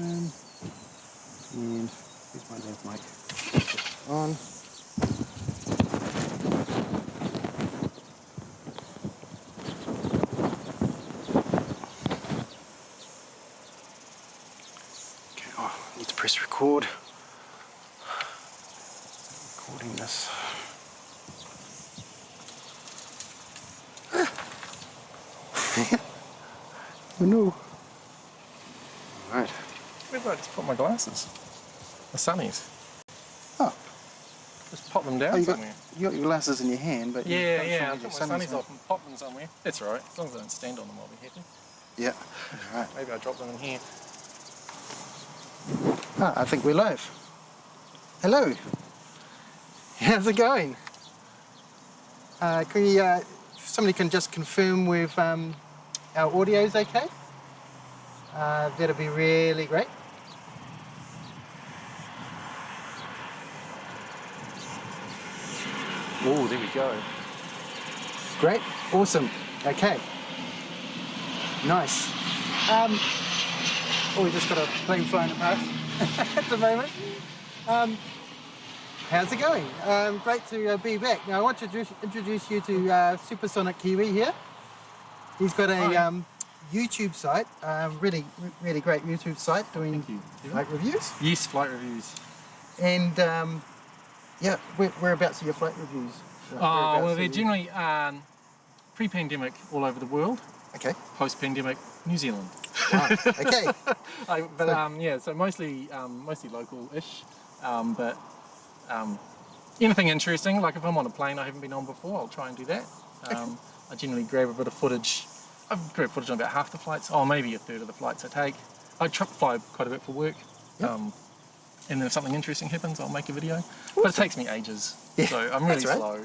And here's my left mic on. Okay, oh, I need to press record. Recording this. Oh no. Alright. Where did I just put my glasses? The sunnies. Oh. Just pop them down You somewhere. got your glasses in your hand, but Yeah, I took my sunnies off and popped them somewhere. That's alright, as long as I don't stand on them I'll be happy. Yeah, alright. Maybe I drop them in here. Ah, I think we're live. Hello. How's it going? Somebody can just confirm with our audio's okay? That'll be really great. Oh, there we go. Great, awesome, okay. Nice. Oh, we just got a plane flying past at the moment. How's it going? Great to be back. Now I want to introduce you to Super Sonic Kiwi here. He's got a YouTube site, really great YouTube site doing flight reviews. Yes, flight reviews. And yeah, whereabouts are your flight reviews? Well, they're generally pre-pandemic all over the world. Okay. Post-pandemic New Zealand. Wow. Okay. Yeah, so mostly local-ish, but anything interesting. Like if I'm on a plane I haven't been on before, I'll try and do that. I generally grab a bit of footage. I've grabbed footage on about half the flights, or maybe a third of the flights I take. I fly quite a bit for work. Yep. And then if something interesting happens, I'll make a video. But it takes me ages, so I'm really slow.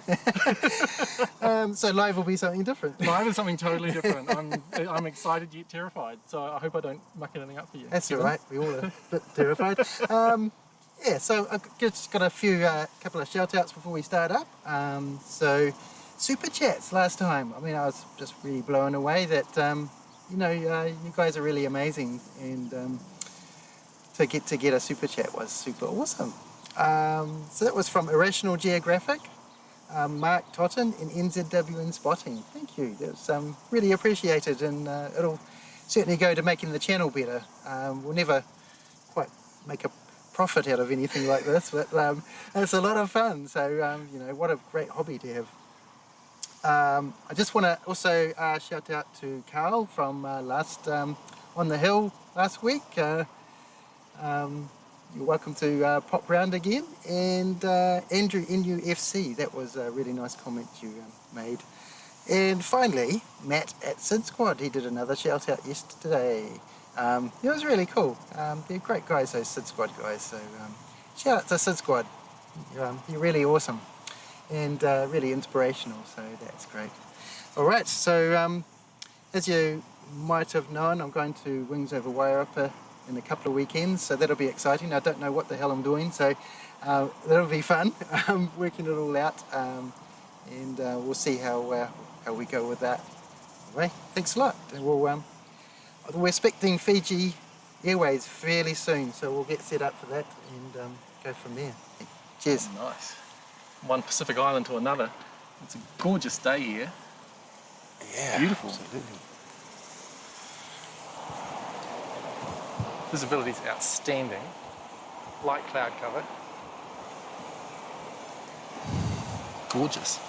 So live will be something different. Live is something totally different. I'm excited yet terrified, so I hope I don't muck anything up for you. That's all right, we all are a bit terrified. Yeah, so I've just got a couple of shout outs before we start up. So Super Chats last time, I mean I was just really blown away that you know, you guys are really amazing, and to get a super chat was super awesome. So that was from Irrational Geographic, Mark Totten and NZW in Spotting. Thank you, that's really appreciated, and it'll certainly go to making the channel better. We'll never quite make a profit out of anything like this, but it's a lot of fun, so you know, what a great hobby to have. I just want to also shout out to Carl from On the Hill last week. You're welcome to pop round again, and Andrew NUFC, that was a really nice comment you made. And finally, Matt at Sid Squad, he did another shout out yesterday. It was really cool. They're great guys, those Sid Squad guys, so shout out to Sid Squad. You're really awesome and really inspirational, so that's great. Alright, so as you might have known, I'm going to Wings Over Wairarapa in a couple of weekends, so that'll be exciting. I don't know what the hell I'm doing, so that'll be fun. I'm working it all out, and we'll see how we go with that. Anyway, thanks a lot. We're expecting Fiji Airways fairly soon, so we'll get set up for that and go from there. Cheers. Oh, nice. One Pacific island to another. It's a gorgeous day here. Yeah, beautiful. Absolutely. Visibility is outstanding. Light cloud cover. Gorgeous.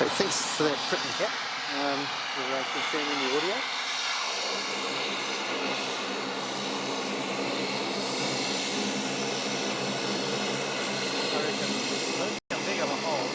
So thanks for that Britain Cap for confirming the audio. I reckon how big of a hole.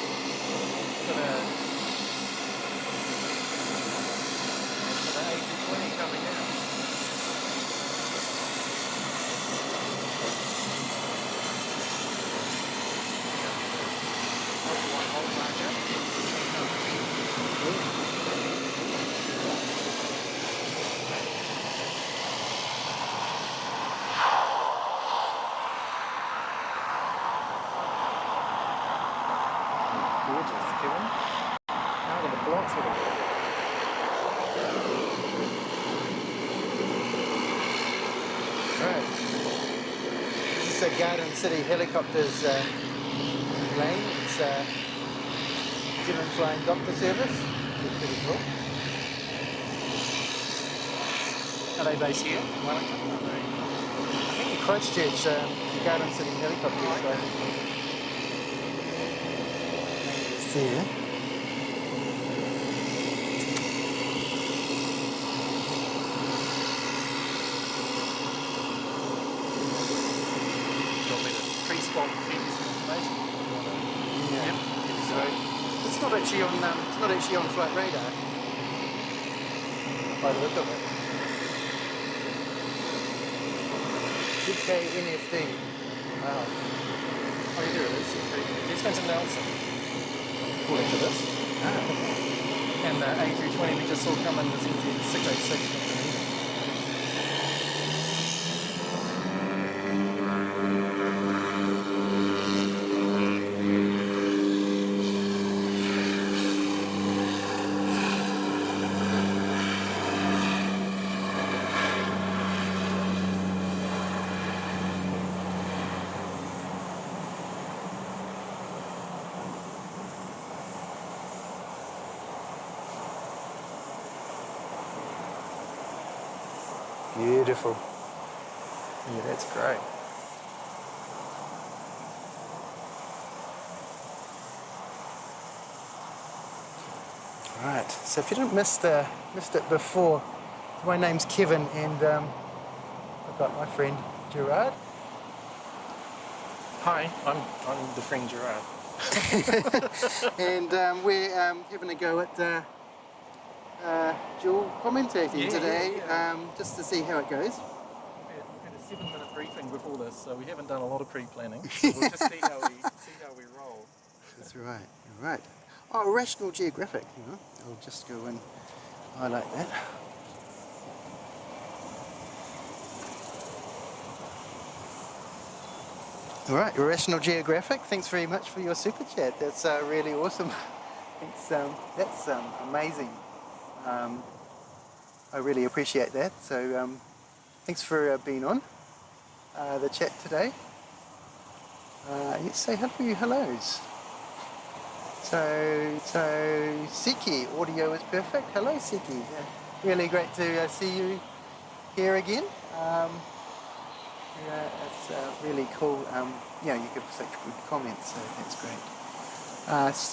blocks with it. Right. This is a Garden City Helicopters plane. It's New Zealand Flying Doctor Service. It's pretty cool. Are they based here in Wellington? Are they... I think in Christchuch, Garden City Helicopters. So it's there. Pre-spawn feed some information. Yeah. Yep. So it's not actually on. It's not actually on flight radar. By the look of it. ZK-NFD. Wow. Oh, yeah, there it is. It's going to Nelson, according to this. Ah. And the A320 we just saw come in, the ZZ-686 from Dunedin. Beautiful. Yeah, that's great. Right. So if you didn't missed it before, my name's Kevin, and I've got my friend Gerard. Hi, I'm the friend Gerard. And we're having a go at dual commentating today, just to see how it goes. We've had a 7-minute briefing before this, so we haven't done a lot of pre-planning. So we'll just see how we roll. That's right. Right. Oh, Rational Geographic. You know, I'll just go and highlight that. All right, Rational Geographic. Thanks very much for your super chat. That's really awesome. That's amazing. I really appreciate that. So thanks for being on the chat today. Let's say hellos. So Siki, audio is perfect. Hello Siki. Really great to see you here again. It's really cool. You give such good comments, so that's great.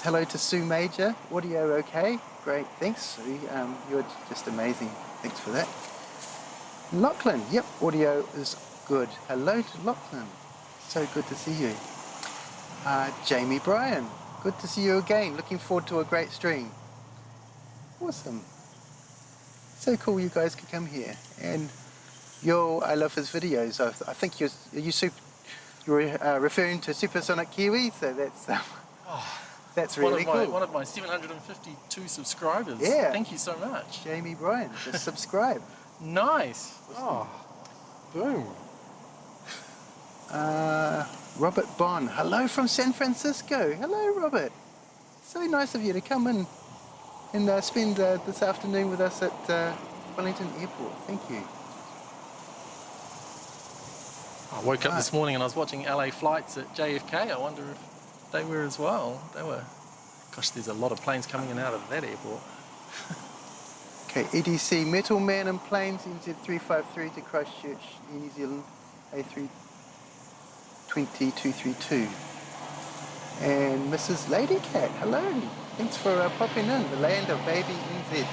Hello to Sue Major. Audio okay? Great, thanks Sue. You're just amazing. Thanks for that. Lachlan, yep, audio is good. Hello to Lachlan. So good to see you. Jamie Bryan, good to see you again. Looking forward to a great stream. Awesome. So cool you guys could come here. And I love his videos. I think you're referring to Super Sonic Kiwi, so that's really cool. One of my 752 subscribers. Yeah. Thank you so much. Jamie Bryan, just subscribe. Nice. Oh, boom. Robert Bond, hello from San Francisco. Hello, Robert. So nice of you to come in and spend this afternoon with us at Wellington Airport. Thank you. I woke up this morning and I was watching LA flights at JFK. I wonder if they were as well. They were. Gosh, there's a lot of planes coming in and out of that airport. Okay, EDC Metal Man and Planes NZ353 to Christchuch, New Zealand A320-232. And Mrs. Ladycat, hello. Thanks for popping in, the land of baby NZ.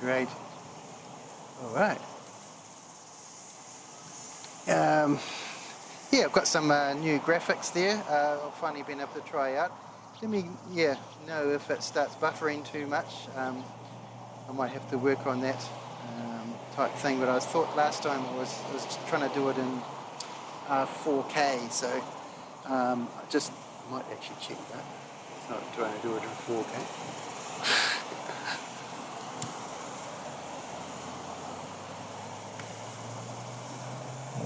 Great. All right. Yeah, I've got some new graphics there. I've finally been able to try out. Let me, know if it starts buffering too much. I might have to work on that type thing. But I thought last time I was trying to do it in 4K, so I might actually check that. It's not trying to do it in 4K.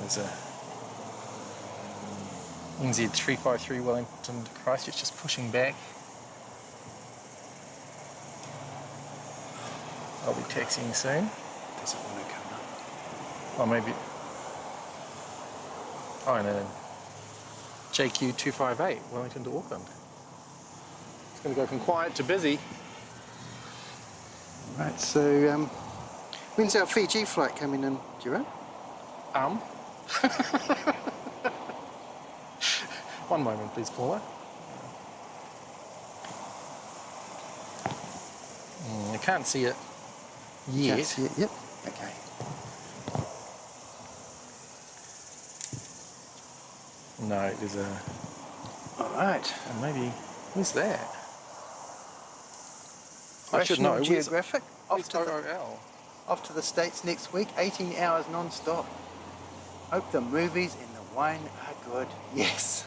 There's a NZ353 Wellington to Christchurch just pushing back. I'll be taxiing soon. Doesn't want to come up. Or maybe... Oh, no. JQ-258, Wellington to Auckland. It's going to go from quiet to busy. Right, so when's our Fiji flight coming in, Gerard? One moment, please, Paula. I can't see it yet. Can't see it yet? Okay. No, there's a... Alright. Maybe... Where's that? I should National know. Geographic. Off to OL. Off to the States next week, 18 hours non-stop. Hope the movies and the wine are good. Yes,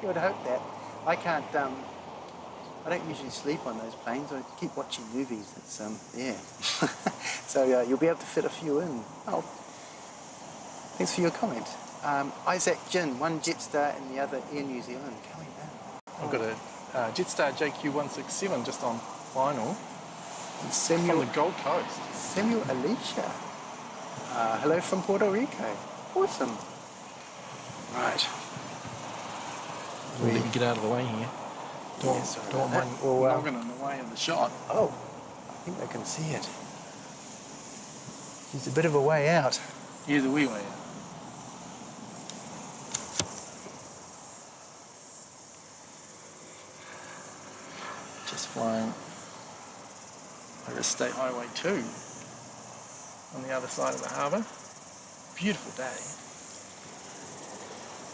you would hope that. I can't, I don't usually sleep on those planes. I keep watching movies. It's, yeah. So you'll be able to fit a few in. Oh, thanks for your comment. Isaac Jin, one Jetstar and the other Air New Zealand coming in. I've got a Jetstar JQ-167 just on final. And Samuel, from the Gold Coast. Samuel Alicia. Hello from Puerto Rico. Awesome. Right. We'll let you get out of the way here. Don't mind logging in the way of the shot. Oh, I think they can see it. He's a bit of a way out. Here's a wee way out. Just flying over State Highway 2 on the other side of the harbour. Beautiful day.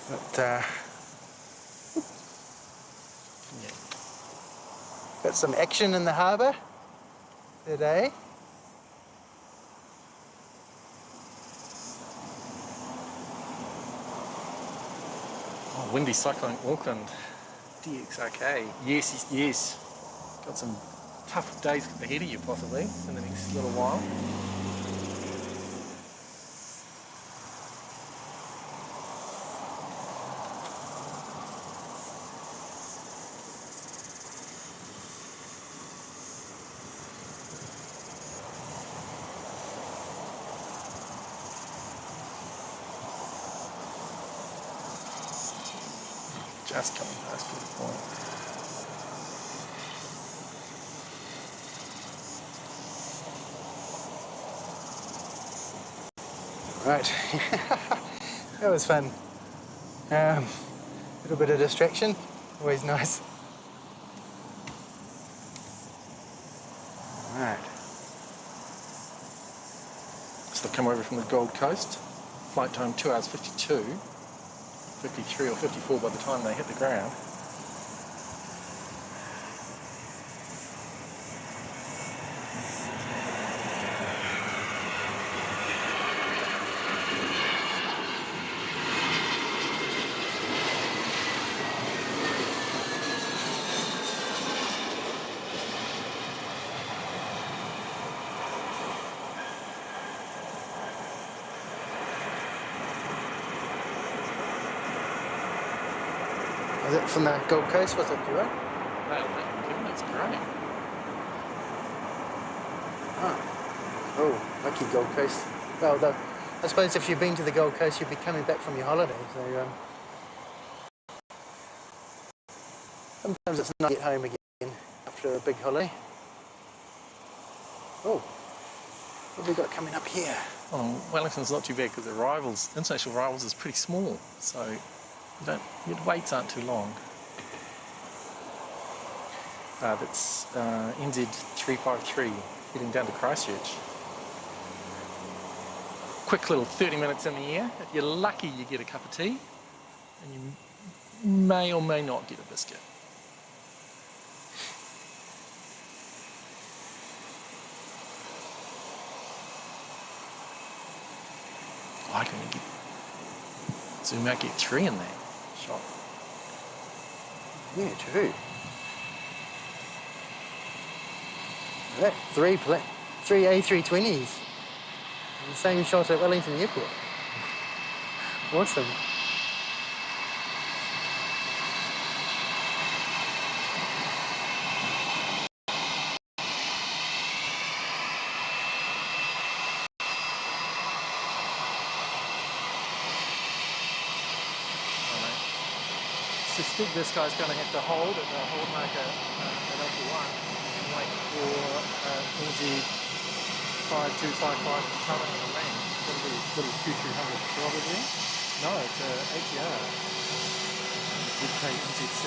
But, yeah. Got some action in the harbour today. Oh, windy cyclone Auckland. DXRK. Yes, yes. Got some tough days ahead of you possibly in the next little while. Just coming past to the point. Right. That was fun. A little bit of distraction, always nice. Right. So they've come over from the Gold Coast. Flight time 2 hours 52. 53 or 54 by the time they hit the ground. Was it from the Gold Coast, was it, Duo? That's great. Oh, lucky Gold Coast. Well, I suppose if you've been to the Gold Coast, you'll be coming back from your holiday, so sometimes it's nice to get home again after a big holiday. Oh, what have we got coming up here? Oh, Wellington's not too bad because the international rivals is pretty small, so your waits aren't too long. That's NZ-353 heading down to Christchuch. Quick little 30 minutes in the air. If you're lucky, you get a cup of tea, and you may or may not get a biscuit. I can zoom out, get 3 in there. Shot. Yeah, true. That three A320s. The same shot at Wellington Airport. Awesome. suspect this guy's going to have to hold at the hold marker at Alpha 1 and wait for NZ-5255 from Tauranga to land. That'll be a little Q300 probably. No, it's a ATR. ZK-NZC.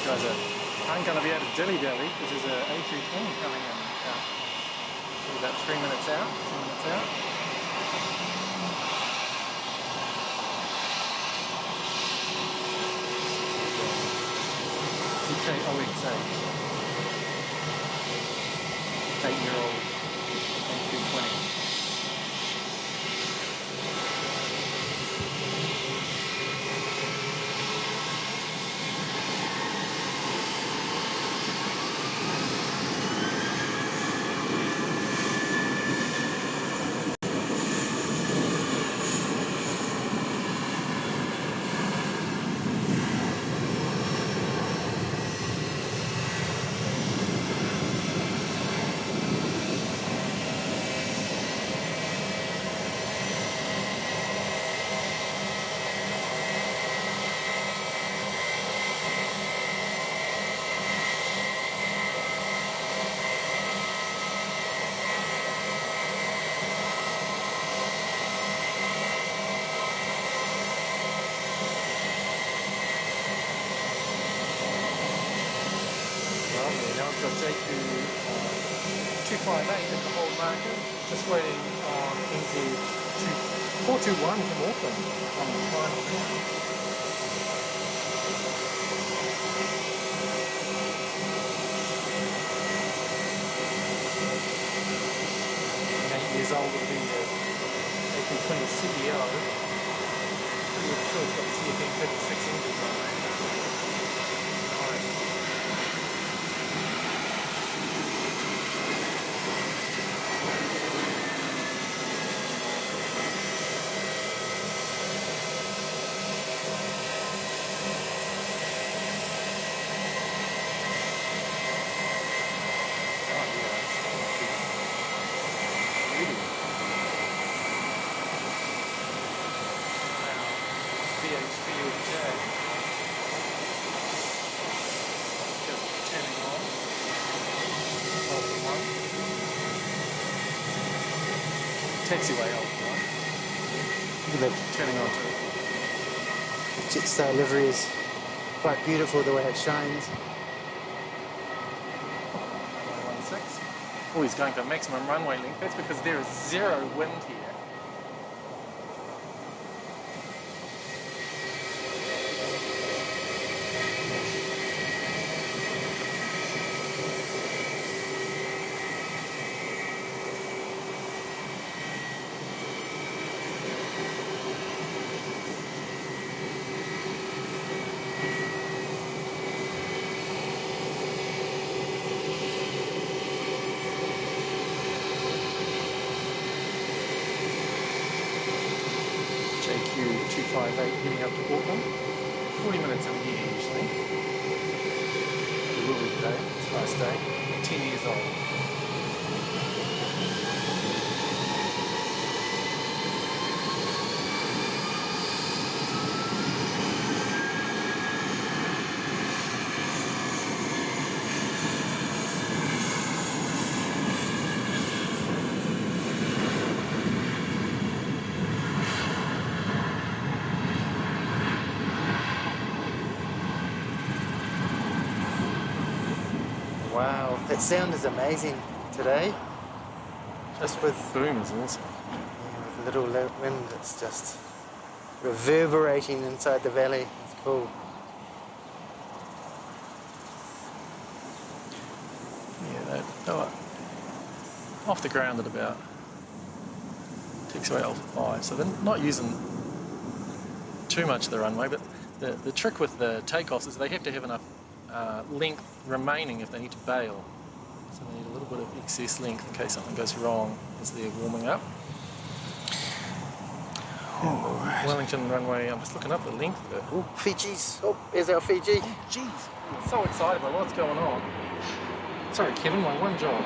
Guys aren't going to be able to dilly-dally because there's an A320 coming in about 3 minutes out, 2 minutes out. ZK-OXH, 8-year-old A320. Got JQ-258 at the hold marker, just waiting on NZ-421 from Auckland on the final line. 8 years old will be the A320 CEO. Pretty sure it's got the CFM56 engine on it. VH-VGY. Just turning on. Alpha 1. Taxiway Alpha 1. Look at that turning on to it. The Jetstar livery is quite beautiful the way it shines. Runway 16. Oh, he's going for maximum runway length. That's because there is zero wind here. JQ-258 heading up to Auckland. 40 minutes in here usually. It will be today, it's a nice day. 10 years old. Wow, that sound is amazing today. Just with, Boom is awesome. yeah, with little wind, it's just reverberating inside the valley. It's cool. Yeah, they were off the ground at about takes away Alpha 5, so they're not using too much of the runway, but the trick with the takeoffs is they have to have enough length remaining if they need to bail. So they need a little bit of excess length in case something goes wrong as they're warming up. Alright. Wellington runway, I'm just looking up the length of it. Oh, Fiji's. Oh, there's our Fiji. Oh, jeez. I'm so excited by what's going on. Sorry, Kevin, my one job.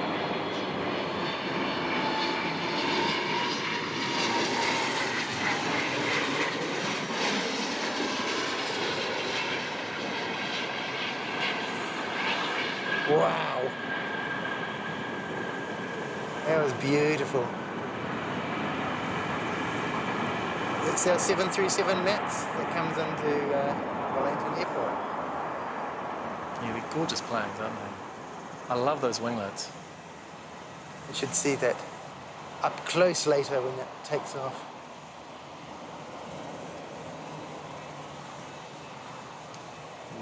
Wow. That was beautiful. It's our 737 MAX that comes into Wellington Airport. Yeah, they're gorgeous planes, aren't they? I love those winglets. You should see that up close later when it takes off.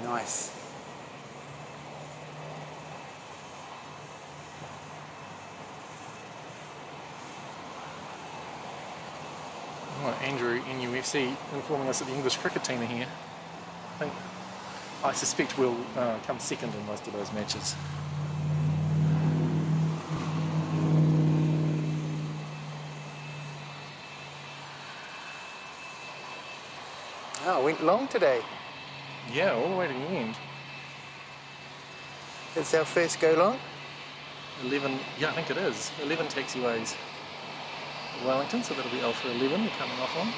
Nice. Oh, Andrew, NUFC, informing us that the English cricket team are here. I suspect we'll come second in most of those matches. Oh, it went long today. Yeah, all the way to the end. It's our first go long. 11, yeah, I think it is. 11 taxiways at Wellington, so that'll be Alpha 11 we're coming off on.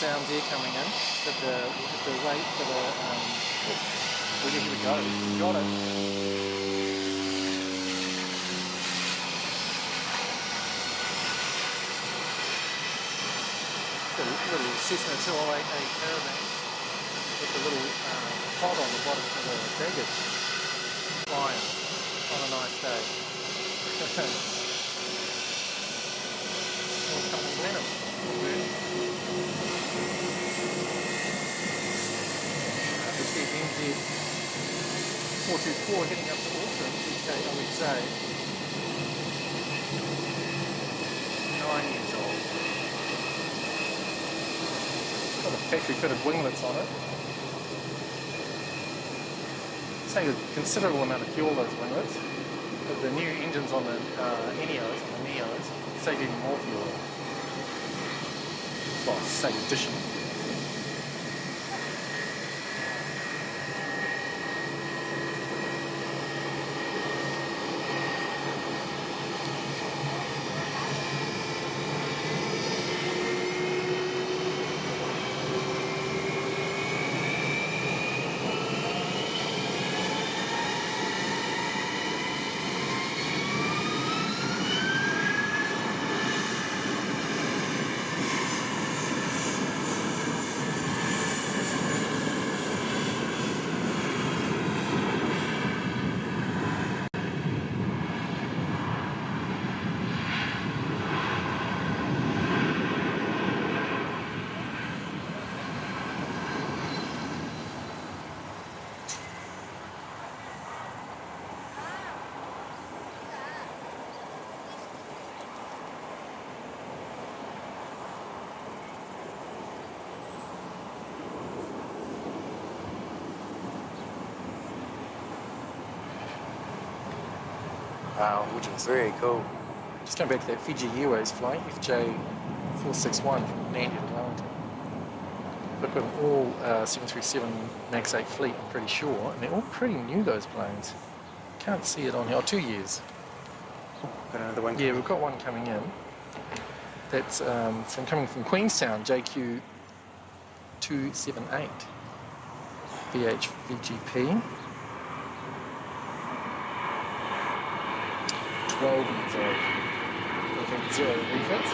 Sounds here coming in, but we'll have to wait for the, well, here we go, got it. Got a little Cessna 208A caravan with a little pod on the bottom for the baggage flying on a nice day. All coming Blenheim. NZ-424 heading up to Auckland, ZK-OXH. 9 years old. Got the factory fitted winglets on it. Save a considerable amount of fuel, those winglets. But the new engines on the NEOs, save even more fuel. Well, save additional. Wow, which is very cool. Just going back to that Fiji Airways flight, FJ461 from Dunedin to Wellington. Look at all 737 MAX 8 fleet, I'm pretty sure, and they're all pretty new, those planes. Can't see it on here. Oh, 2 years. Got another one. Yeah, we've got one coming in. That's coming from Queenstown, JQ-278. VH-VGP. 12 and 0. I think 0 refits.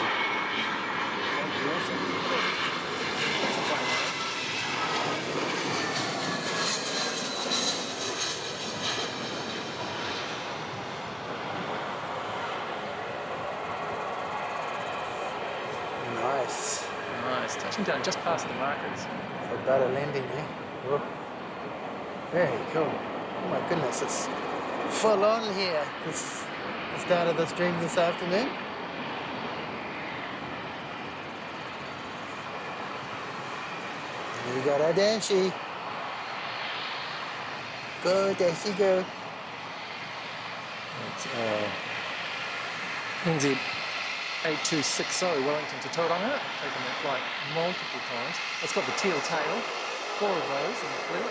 Nice. Nice. Touching down just past the markers. About a landing there. Whoa. Very cool. Oh my goodness, it's full on here. This the start of the stream this afternoon. We got our Dancy. Go, Dancy, go. It's NZ-8260 Wellington to Tauranga. I've taken that flight multiple times. It's got the teal tail, 4 of those in the fleet.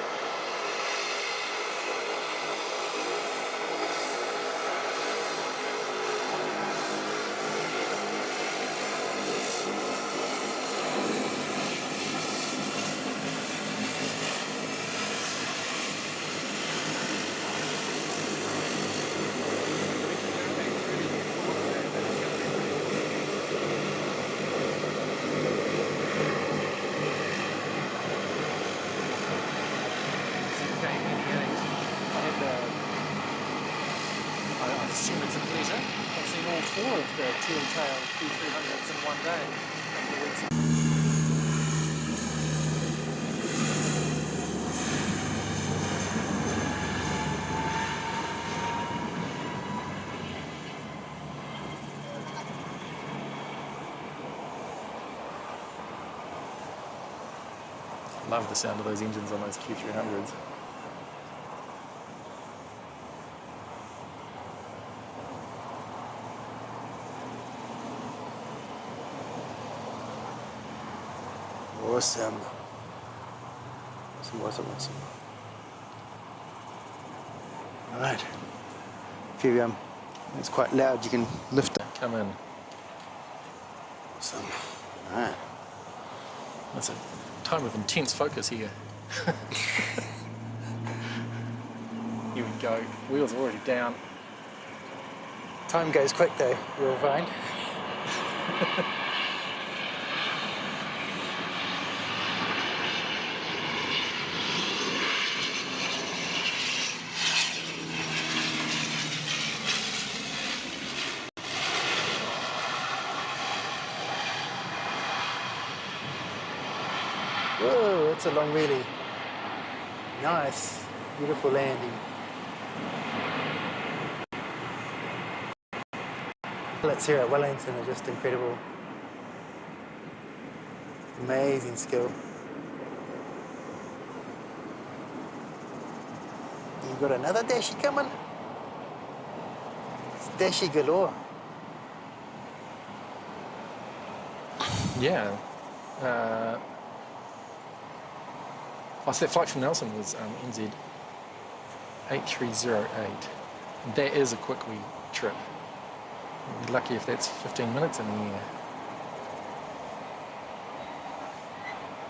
I assume it's a pleasure. I've seen all 4 of the teal tail Q300s in one day. Love the sound of those engines on those Q300s. Awesome. Awesome. Alright. If you it's quite loud, you can lift it. Come in. Awesome. Alright. That's a time of intense focus here. Here we go. Wheels are already down. Time goes quick though, you'll find. Whoa, that's a long wheelie. Nice, beautiful landing. Pilots here at Wellington are just incredible. Amazing skill. You've got another Dashi coming. It's Dashi galore. Yeah. So that flight from Nelson was NZ-8308. That is a quick wee trip. You'll be lucky if that's 15 minutes in the air.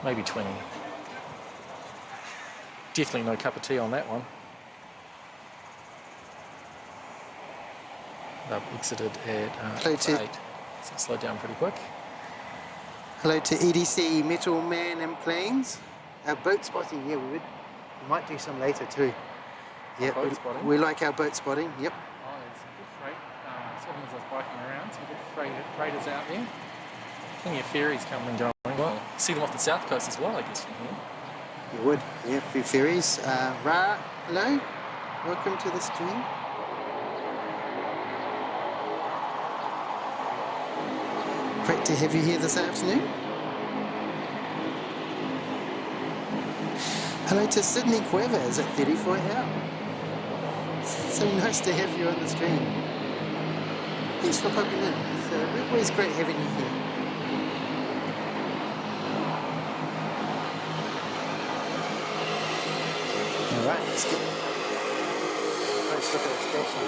Maybe 20. Definitely no cup of tea on that one. They've exited at 8, so it slowed down pretty quick. Hello to EDC, Metal Man and Planes. Boat spotting, yeah, we might do some later too. Yeah, we like our boat spotting, yep. Oh, there's some good freight. As I was biking around, some good freighters out there. Plenty of ferries coming and going. Well, see them off the south coast as well, I guess, from here. You would, yeah, a few ferries. Ra, hello, welcome to the stream. Great to have you here this afternoon. Hello to Sydney Cuevas at 34 Hour. So nice to have you on the stream. Thanks for popping in. It's always great having you here. Alright, let's get a close look at the station.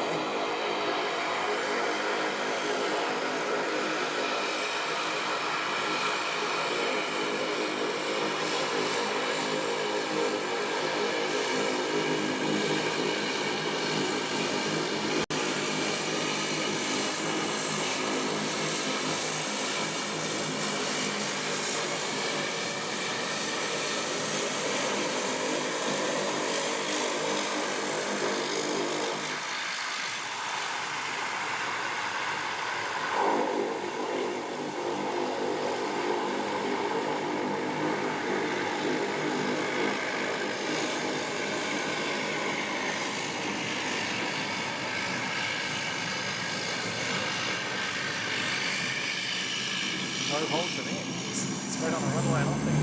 No hold for them. Just straight on the runway and off they go.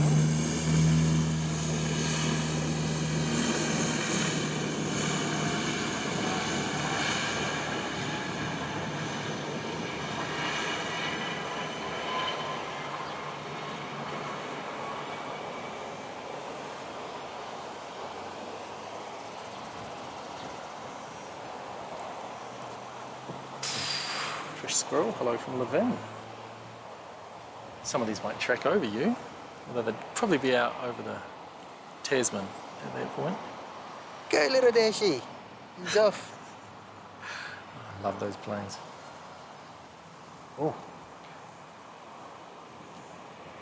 Fresh squirrel, hello from Levin. Some of these might track over you, although they'd probably be out over the Tasman at that point. Go little Dashy, he's off. I love those planes. Oh.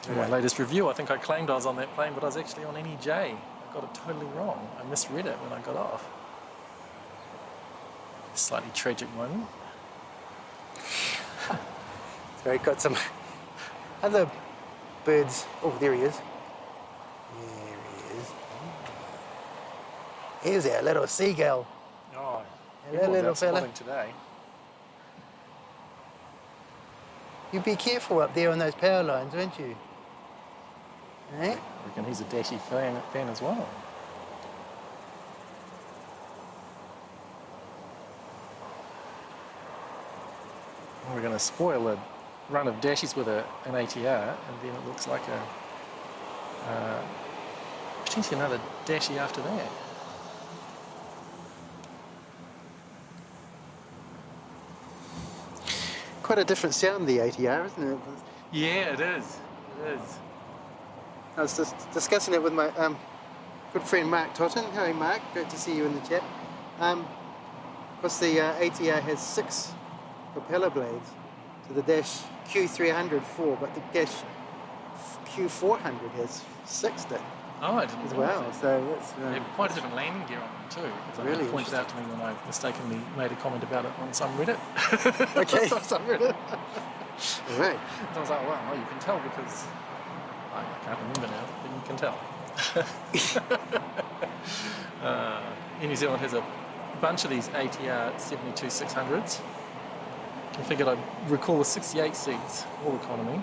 In my latest review, I think I claimed I was on that plane, but I was actually on NEJ. I got it totally wrong. I misread it when I got off. Slightly tragic moment. So we've got some other birds. Oh, there he is. There he is. Here's our little seagull. Oh, Hello, little fella. spotting today. You be careful up there on those power lines, won't you? Eh? I reckon he's a Dashy fan as well. We're going to spoil a run of dashies with an ATR, and then it looks like potentially another dashie after that. Quite a different sound, the ATR, isn't it? Yeah, it is. It is. I was just discussing it with my good friend Mark Totten. Hello, Mark. Great to see you in the chat. Of course, the ATR has 6 propeller blades to the Dash Q300 4, but the Dash Q400 has 6 then Oh, I didn't as know well. that. So that's They have quite a different landing gear on them too. Because Really it pointed out to me when I mistakenly made a comment about it on some Reddit. Okay. On some Reddit. all right. So I was like, well, you can tell because I can't remember now, but you can tell. Air New Zealand has a bunch of these ATR 72-600s. I figured I'd recall the 68 seats, all economy.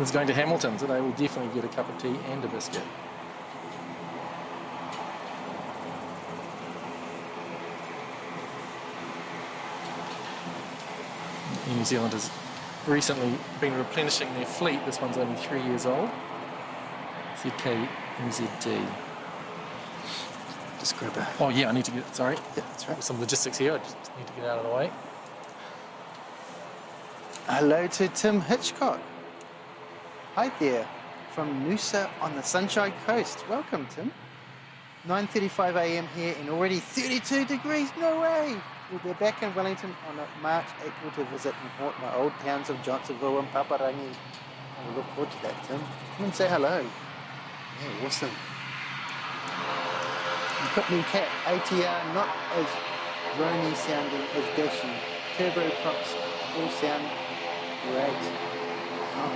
It's going to Hamilton, so they will definitely get a cup of tea and a biscuit. New Zealand has recently been replenishing their fleet. This one's only 3 years old. ZK-NZT. Just grab a... Oh yeah, I need to get, sorry. Yeah, that's right. Some logistics here, I just need to get out of the way. Hello to Tim Hitchcock. Hi there, from Noosa on the Sunshine Coast. Welcome, Tim. 9:35 a.m. here and already 32 degrees. No way! We'll be back in Wellington on March, April to visit and haunt my old towns of Johnsonville and Paparangi. I will look forward to that, Tim. Come and say hello. Yeah, awesome. You put me cat ATR, not as Rony sounding as Dashy. Turbo props all sound great. Oh.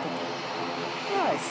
Nice.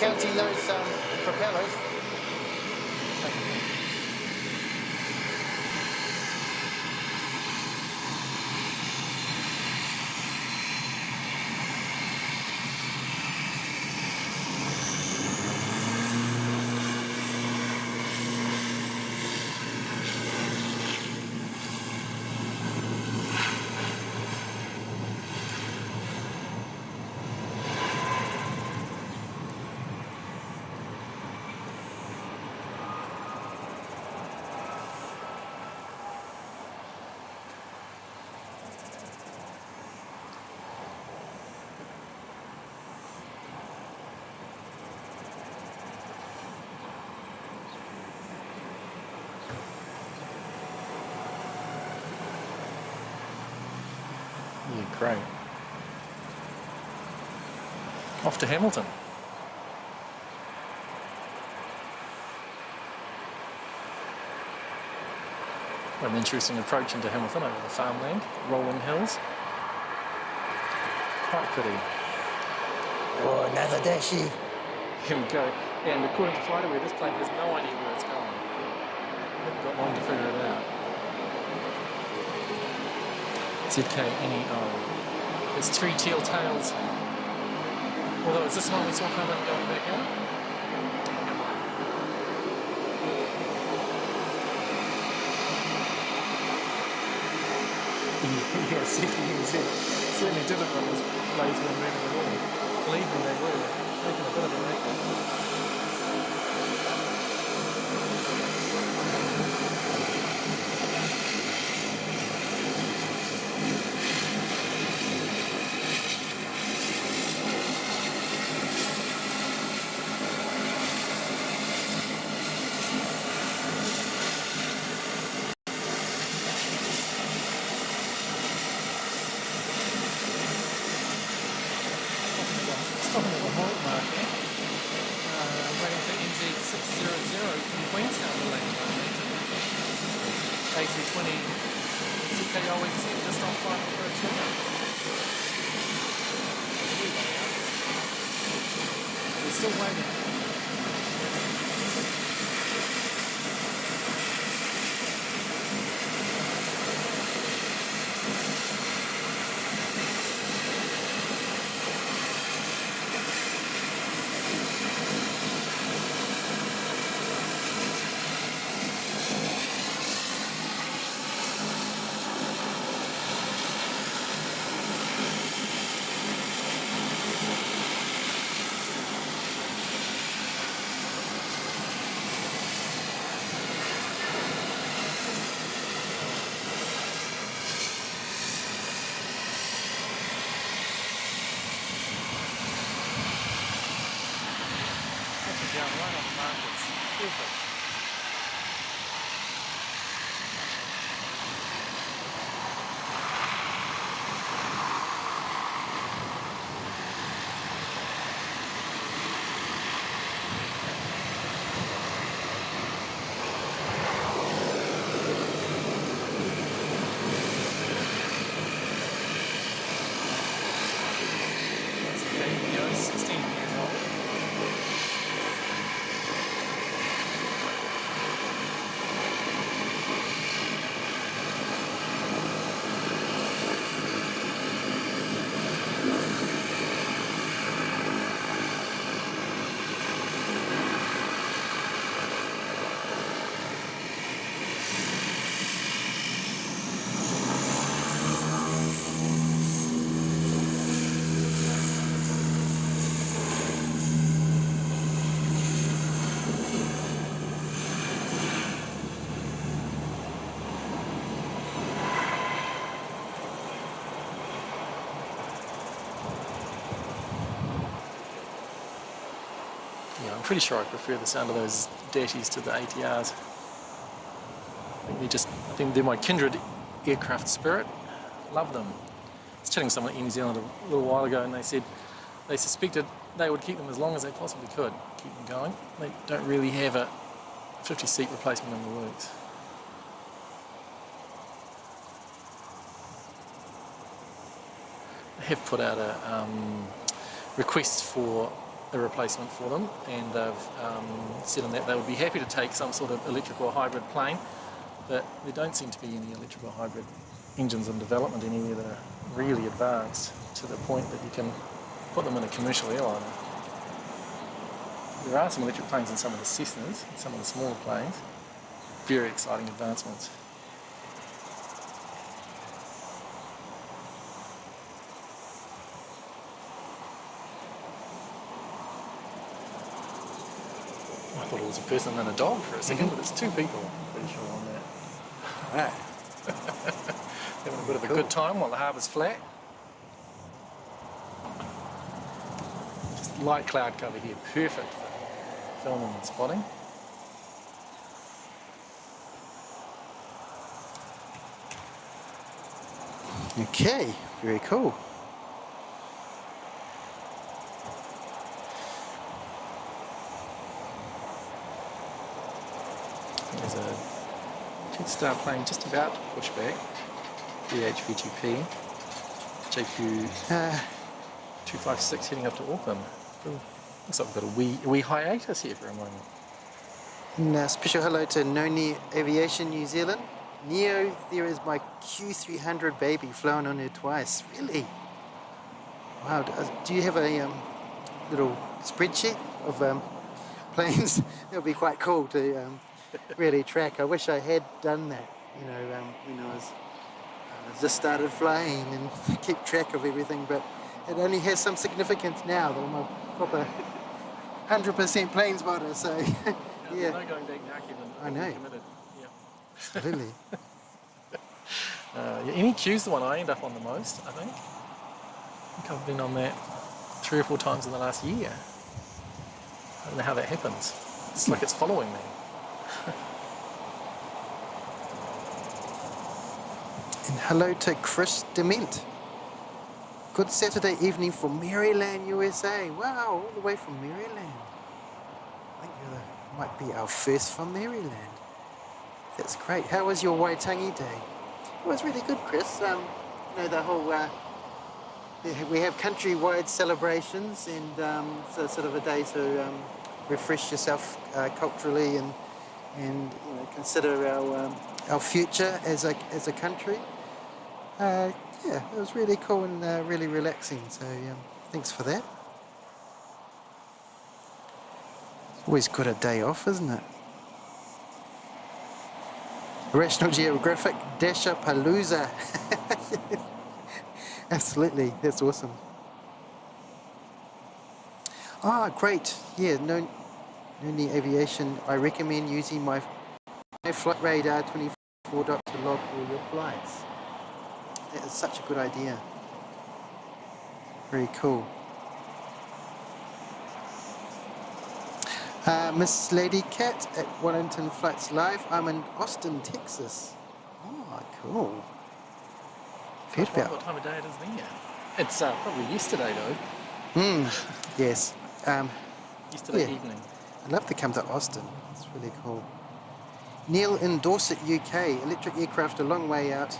Counting those propellers. really great. Off to Hamilton. Quite an interesting approach into Hamilton over the farmland, rolling hills. Quite pretty. Oh, another dashy. Here we go. And according to FlightAware, this plane has no idea where it's going. They've got long to figure it out. ZK-NEO. There's 3 teal tails. Although, is this one we saw coming going back out? Yeah, ZK-NZ certainly didn't when those blades were moving at all. Believe me, they were making a bit of a racket. Stopping at the halt marker, waiting for NZ600 from Queenstown to land on A320 ZK-OXD just on flight approach here. We're still waiting. Down right on the markers. Perfect. That's okay, you know, 16 years old. Yeah, I'm pretty sure I prefer the sound of those dashies to the ATRs. I think they're my kindred aircraft spirit. Love them. I was chatting to someone in New Zealand a little while ago, and they said they suspected they would keep them as long as they possibly could, keep them going. They don't really have a 50-seat replacement in the works. They have put out a request for a replacement for them, and they've said on that they would be happy to take some sort of electric or hybrid plane, but there don't seem to be any electric or hybrid engines in development anywhere that are really advanced to the point that you can put them in a commercial airliner. There are some electric planes in some of the Cessnas, some of the smaller planes. Very exciting advancements. I thought it was a person and a dog for a second, but it's 2 people, I'm pretty sure, on that. Right. Having a bit of a good time while the harbour's flat. Just light cloud cover here, perfect for filming and spotting. Okay, very cool. There's a Jetstar plane just about to push back. VH-VGP. JQ-256 heading up to Auckland. Looks like we've got a wee hiatus here for a moment. And special hello to Noni Aviation New Zealand. Neo, there is my Q300 baby flown on her twice. Really? Wow. Do you have a little spreadsheet of planes? That would be quite cool to really track. I wish I had done that, you know, when I was just started flying and keep track of everything, but it only has some significance now that I'm a proper 100% plane spotter, so yeah. No going back now, Kevin. I know. Committed. Yeah. Absolutely. Yeah, NEQ's the one I end up on the most, I think. I've been on that 3 or 4 times in the last year. I don't know how that happens. It's like it's following me. And hello to Chris Dement. Good Saturday evening from Maryland, USA. Wow, all the way from Maryland. I think might be our first from Maryland. That's great. How was your Waitangi Day? It was really good, Chris. You know, the whole, we have countrywide celebrations, and so sort of a day to refresh yourself culturally and you know, consider our future as a country. Yeah, it was really cool and really relaxing, so thanks for that. Always got a day off, isn't it? Rational Geographic Dasher Palooza. Absolutely, that's awesome. Ah, great. Yeah, no need aviation. I recommend using my flight radar 24 dot to log all your flights. That is such a good idea. Very cool. Miss Lady Cat at Wellington Flights Live. I'm in Austin, Texas. Oh, cool. What time of day it is there? It's probably yesterday though. Yes. Yesterday evening. I'd love to come to Austin. It's really cool. Neil in Dorset, UK. Electric aircraft a long way out.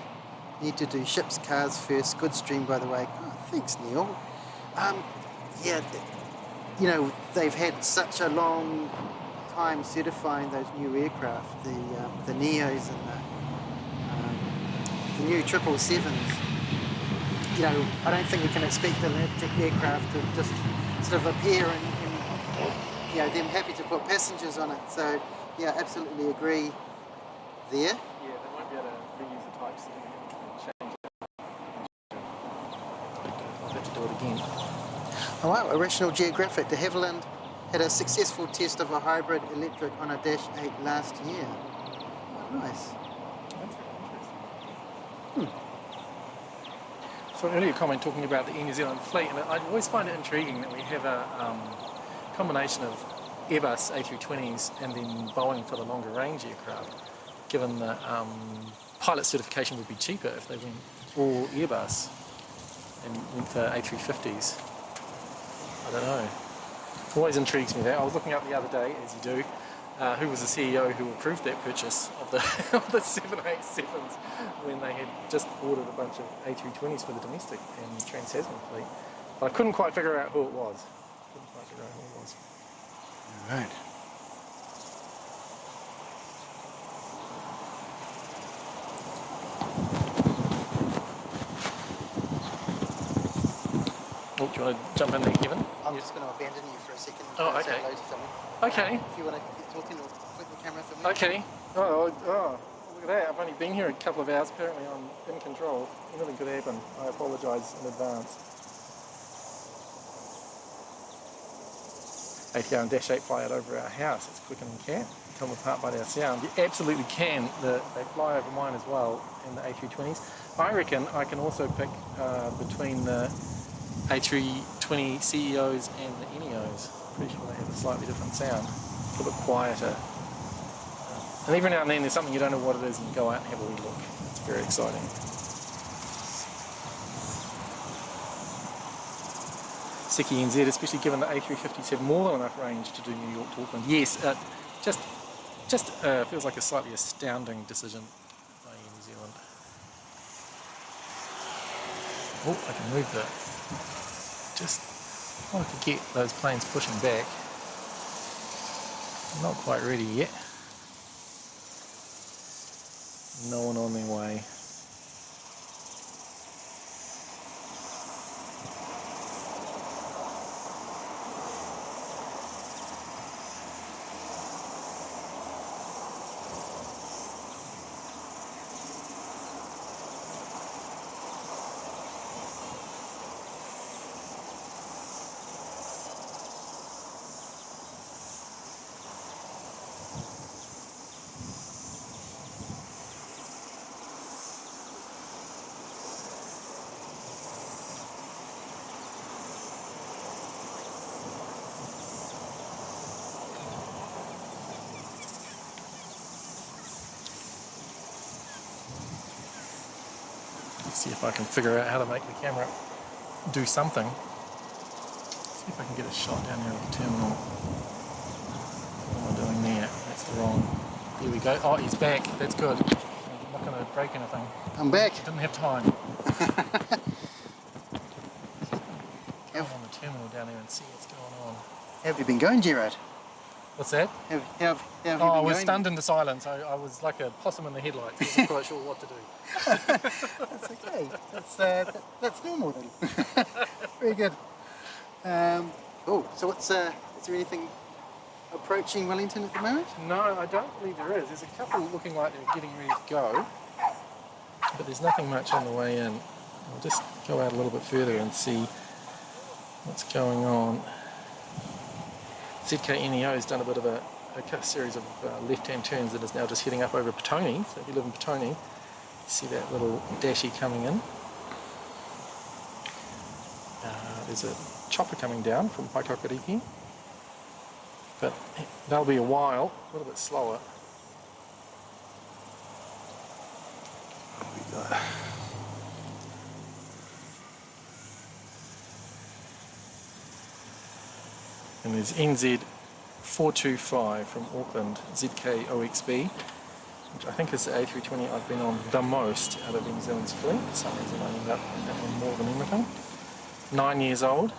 Need to do ships, cars first. Good stream, by the way. Oh, thanks, Neil. Yeah, you know, they've had such a long time certifying those new aircraft, the Neos and the new 777s. You know, I don't think we can expect the electric aircraft to just sort of appear and you know, them happy to put passengers on it. So, yeah, absolutely agree there. Yeah, they won't be able to reuse the types and change it. I'll have to do it again. Oh wow, Irrational Geographic. De Havilland had a successful test of a hybrid electric on a Dash 8 last year. Oh, nice. That's very interesting. So an earlier comment talking about the Air New Zealand fleet, and I always find it intriguing that we have a combination of Airbus A320s and then Boeing for the longer range aircraft, given that pilot certification would be cheaper if they went all Airbus and went for A350s. I don't know. It always intrigues me that. I was looking up the other day, as you do, who was the CEO who approved that purchase of the, of the 787s when they had just ordered a bunch of A320s for the domestic and Trans-Tasman fleet. But I couldn't quite figure out who it was. All right. Oh, do you want to jump in there, Kevin? I'm just going to abandon you for a second. Oh, and okay. say hello to someone. Okay. If you want to get talking or point the camera for me. Okay. Oh, look at that. I've only been here a couple of hours. Apparently I'm in control. Anything could happen. I apologise in advance. ATR and Dash 8 fly out over our house. It's quicker than cat. Tell them apart by their sound. You absolutely can. They fly over mine as well in the A320s. I reckon I can also pick between the A320 CEOs and the NEOs. Pretty sure they have a slightly different sound. A little bit quieter. And every now and then there's something you don't know what it is and you go out and have a wee look. It's very exciting. ZK-NZ, especially given the A350s have more than enough range to do New York to Auckland. Yes, just feels like a slightly astounding decision by New Zealand. Oh, I can move the... Just wanted to get those planes pushing back. Not quite ready yet. No one on their way. See if I can figure out how to make the camera do something. See if I can get a shot down here of the terminal. What am I doing there? That's the wrong. There we go. Oh, he's back. That's good. I'm not going to break anything. I'm back. Didn't have time. Go on the terminal down there and see what's going on. How have you been going, Gerard? What's that? How have you been I was going? stunned into silence. I was like a possum in the headlights. I wasn't quite sure what to do. That's okay. That's normal then. Very good. Oh, so is there anything approaching Wellington at the moment? No, I don't believe there is. There's a couple looking like they're getting ready to go, but there's nothing much on the way in. I'll just go out a little bit further and see what's going on. ZK-NEO has done a bit of a series of left-hand turns that is now just heading up over Petone. So if you live in Petone, you see that little dashy coming in. There's a chopper coming down from Haikakariki, but that'll be a while, a little bit slower. What have we got? And there's NZ-425 from Auckland, ZK-OXB, which I think is the A320 I've been on the most out of New Zealand's fleet. For some reason I ended up on that one more than anything. 9 years old.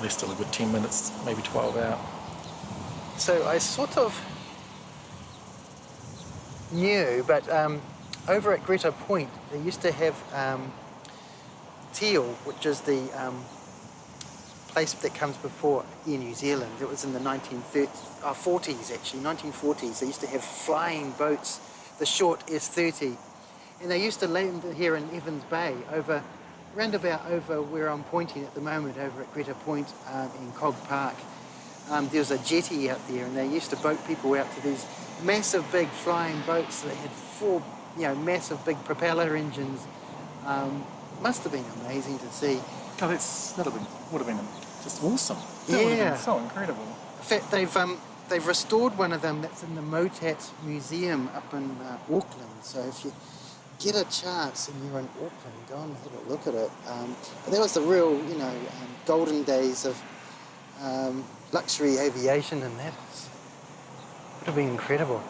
They're still a good 10 minutes, maybe 12 out. So I sort of knew, but over at Greta Point, they used to have Teal, which is the place that comes before Air New Zealand. It was in the 40s actually, 1940s. They used to have flying boats, the short S30, and they used to land here in Evans Bay, roundabout over where I'm pointing at the moment, over at Greta Point in Cog Park. There was a jetty out there, and they used to boat people out to these massive big flying boats. They had 4 massive big propeller engines. Must have been amazing to see. Oh, would have been just awesome. That would have been so incredible. In fact, they've restored one of them that's in the Motat Museum up in Auckland. So if you get a chance and you're in Auckland, go and have a look at it. But that was the real, golden days of luxury aviation, and that would have been incredible.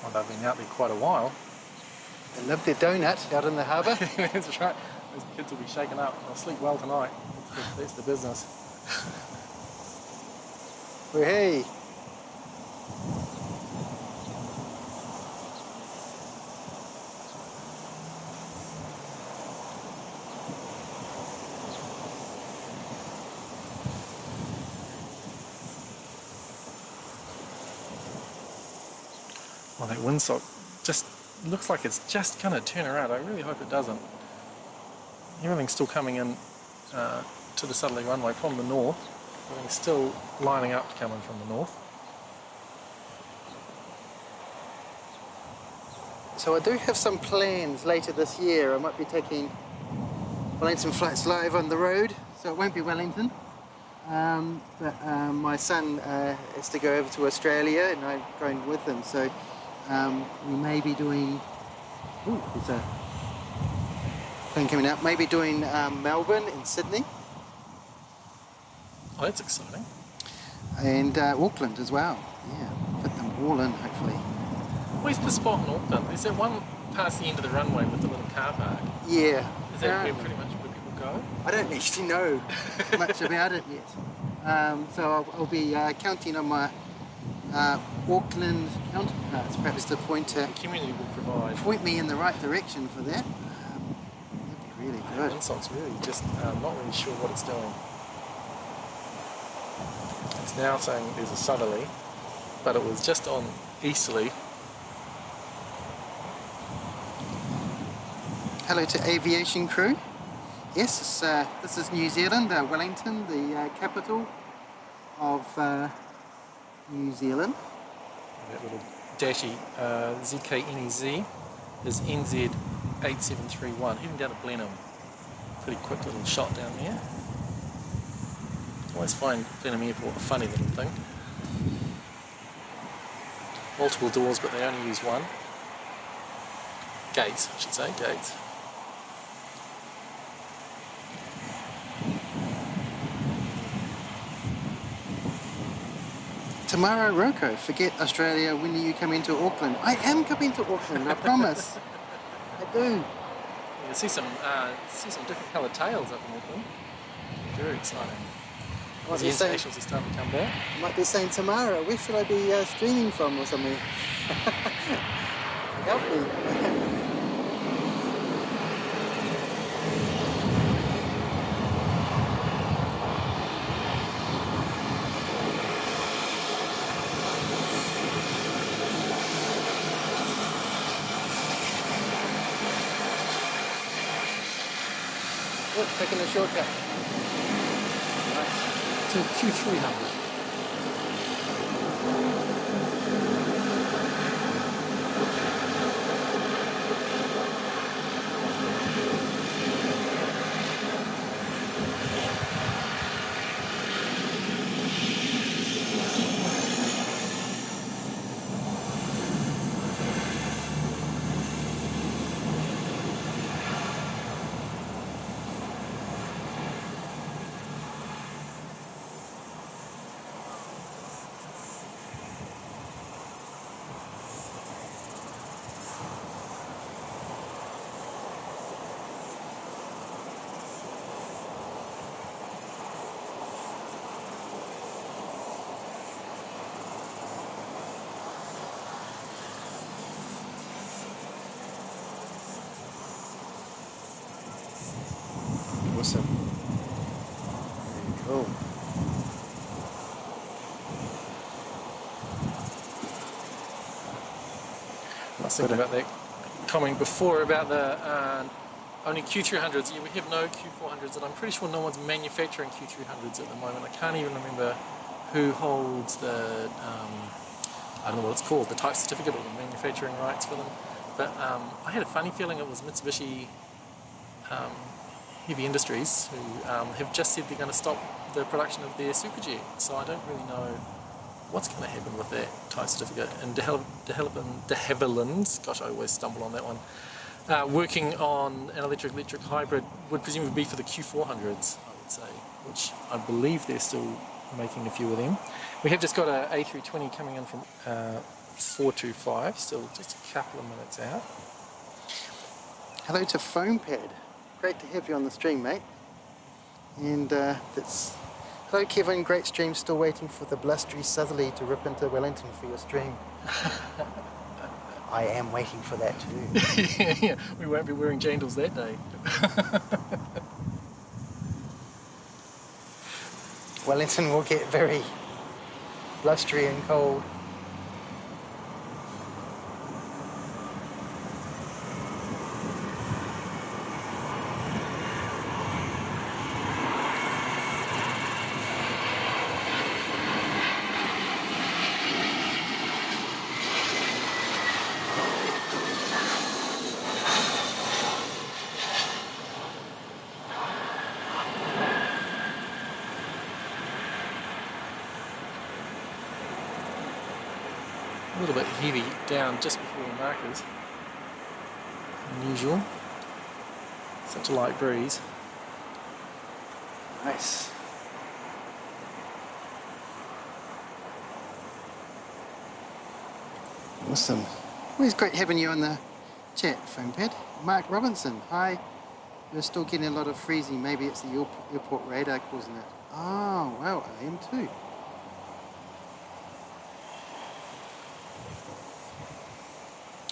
Well, they've been out there quite a while. They love their donut out in the harbour. That's right. Those kids will be shaken up. They'll sleep well tonight. That's the business. Well, hey. Well, that windsock just looks like it's just going to turn around. I really hope it doesn't. Everything's still coming in to the southerly runway from the north. Everything's still lining up to come in from the north. So I do have some plans later this year. I might be taking Wellington flights live on the road, so it won't be Wellington. but my son has to go over to Australia and I'm going with him, so we may be doing, ooh, there's a plane coming out, maybe doing Melbourne and Sydney. Oh, that's exciting. And Auckland as well, yeah, fit them all in hopefully. Where's the spot in Auckland? Is there one past the end of the runway with the little car park? Yeah. Is that where pretty much where people go? I don't actually know much about it yet. So I'll be counting on my Auckland counterparts, perhaps to The community will provide. point me in the right direction for that. That'd be really good. Insight's really just not really sure what it's doing. It's now saying there's a southerly, but it was just on easterly. Hello to aviation crew. Yes, this is New Zealand, Wellington, the capital of New Zealand. That little dashy ZK-NEZ is NZ8731, heading down to Blenheim. Pretty quick little shot down there. I always find Blenheim Airport a funny little thing. Multiple doors, but they only use one. Gates, I should say, gates. Tamara Roko, forget Australia when you come into Auckland. I am coming to Auckland, I promise. I do. You see some different coloured tails up in Auckland. Very exciting. The internationals are starting to come back. I might be saying, Tamara, where should I be streaming from or something? Help me. Look, taking a shortcut. Nice. To Q300. Awesome. Very cool. I was thinking about that comment before about the only Q300s. Yeah, we have no Q400s, and I'm pretty sure no one's manufacturing Q300s at the moment. I can't even remember who holds the, I don't know what it's called, the type certificate or the manufacturing rights for them. But I had a funny feeling it was Mitsubishi Heavy Industries who have just said they're going to stop the production of their Superjet. So I don't really know what's going to happen with that type certificate. And de Havilland, gosh, I always stumble on that one, working on an electric hybrid would presumably be for the Q400s, I would say, which I believe they're still making a few of them. We have just got a A320 coming in from 425, still just a couple of minutes out. Hello to FoamPad. Great to have you on the stream, mate. And hello Kevin, great stream, still waiting for the blustery southerly to rip into Wellington for your stream. I am waiting for that too. Yeah, we won't be wearing jandals that day. Wellington will get very blustery and cold. A little bit heavy down just before the markers. Unusual. Such a light breeze. Nice. Awesome. Always great having you on the chat, phone pad. Mark Robinson, hi. You're still getting a lot of freezing. Maybe it's the airport radar causing it. Oh, well, I am too.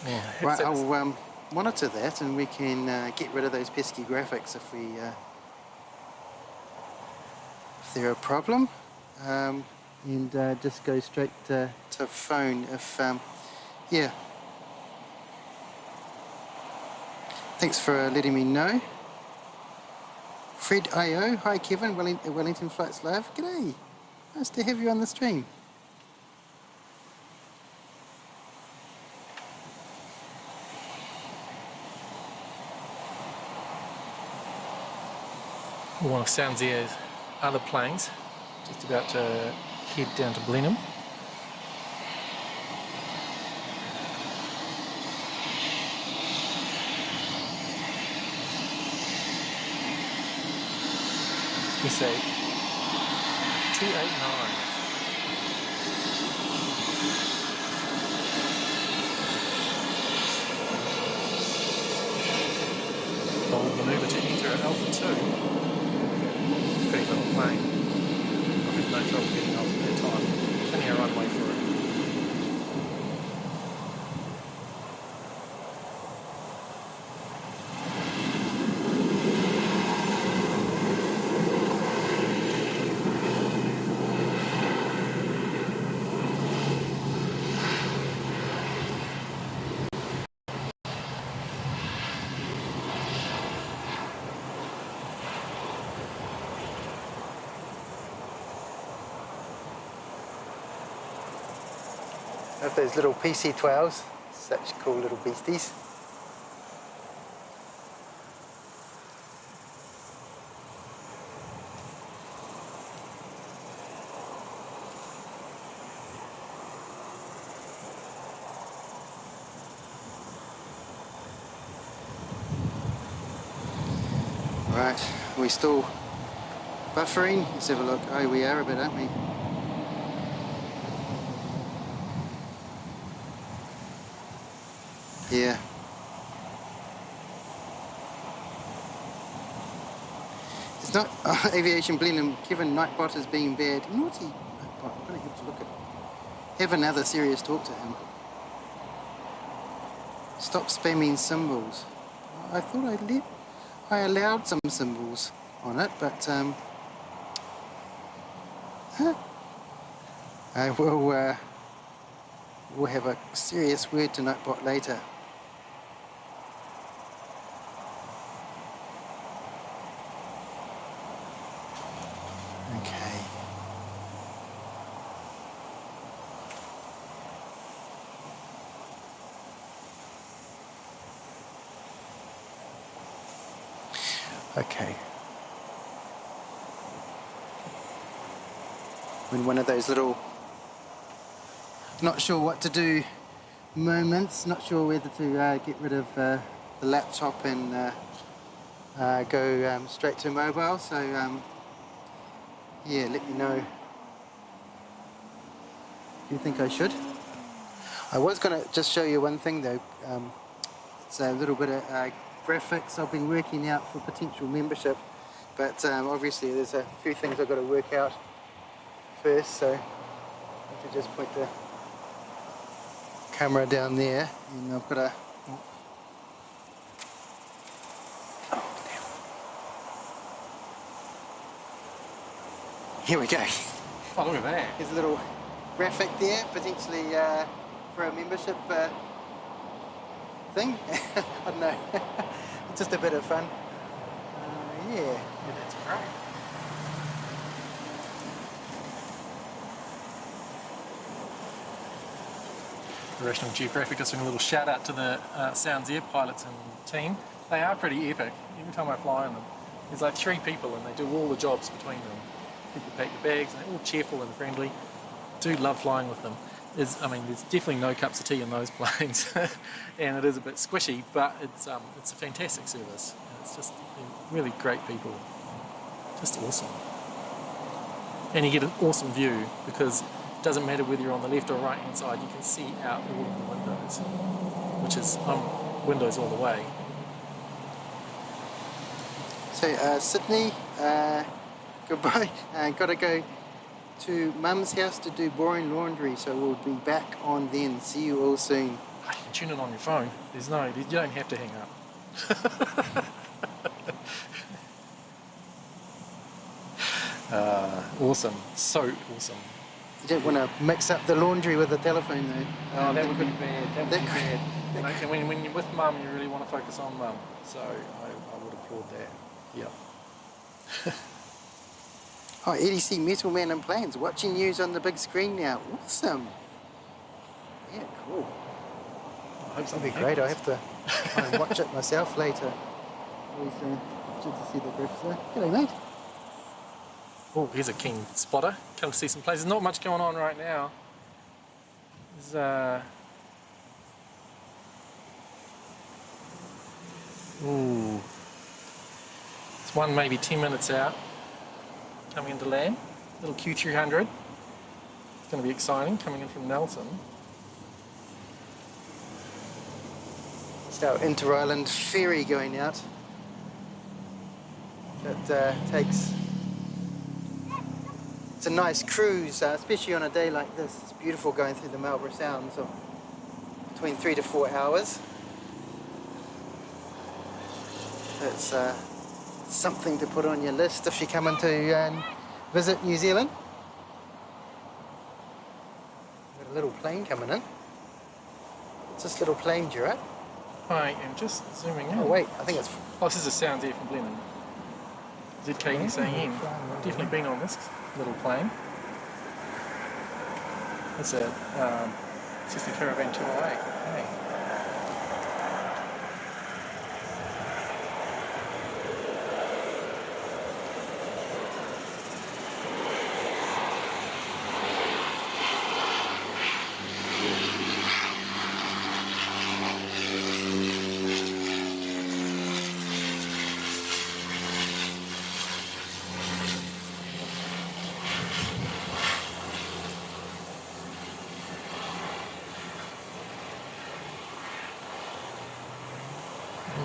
Yeah, right, I'll monitor that and we can get rid of those pesky graphics if they're a problem. And just go straight to phone if, yeah. Thanks for letting me know. Fred I.O. Hi Kevin, Wellington Flights Live. G'day. Nice to have you on the stream. One of Sounds Air's other planes, just about to head down to Blenheim. SA 289. Bold manoeuvre to enter at Alpha 2. Pretty little plane. I had no trouble getting off at that time. Plenty of runway for it. Of those little PC-12s, such cool little beasties. Right, are we still buffering? Let's have a look. Oh, we are a bit, aren't we? Yeah. It's not Aviation Blenheim. Kevin Nightbot is being bad. Naughty Nightbot. I'm going to have to look at. Have another serious talk to him. Stop spamming symbols. I thought I allowed some symbols on it, but I will. We'll have a serious word to Nightbot later. Okay. Okay. When one of those little not sure what to do moments, not sure whether to get rid of the laptop and go straight to mobile, so yeah, let me know if you think I should. I was going to just show you one thing though. It's a little bit of graphics I've been working out for potential membership, but obviously there's a few things I've got to work out first, so I have to just point the camera down there, and I've got a here we go. Oh, look at that. There's a little graphic there, potentially for a membership thing. I don't know. It's just a bit of fun. Yeah, That's great. National Geographic just doing a little shout out to the Sounds Air pilots and team. They are pretty epic. Every time I fly on them, there's like 3 people and they do all the jobs between them. People pack the bags and they're all cheerful and friendly. Do love flying with them. I mean, there's definitely no cups of tea in those planes, and it is a bit squishy, but it's a fantastic service. It's just really great people, just awesome. And you get an awesome view because it doesn't matter whether you're on the left or right hand side, you can see out all of the windows, which is windows all the way. So Sydney, goodbye. Got to go to Mum's house to do boring laundry, so we'll be back on then. See you all soon. You can tune it on your phone. You don't have to hang up. Awesome, so awesome. You don't want to mix up the laundry with the telephone though. Oh, that would be bad. That would be bad. You know, and when you're with Mum, you really want to focus on Mum. So I would applaud that. Yeah. Oh, EDC Metal Man and Planes, watching news on the big screen now. Awesome. Yeah, cool. I hope That'll be great. I have to try and watch it myself later. Always good to see the griffs there. G'day, mate. Oh, here's a keen spotter. Come to see some places. Not much going on right now. There's ooh. It's one maybe 10 minutes out. Coming into land. Little Q300. It's going to be exciting. Coming in from Nelson. It's our inter-island ferry going out. That takes. It's a nice cruise, especially on a day like this. It's beautiful going through the Marlborough Sounds of between 3 to 4 hours. It's something to put on your list if you're coming to visit New Zealand. Got a little plane coming in. What's this little plane, Gerard? I am just zooming in. Oh wait, I think it's... Oh, this is a sound here from Blenheim. ZK-NEM. Definitely been on this little plane. It's a Cessna Caravan 208. Hey.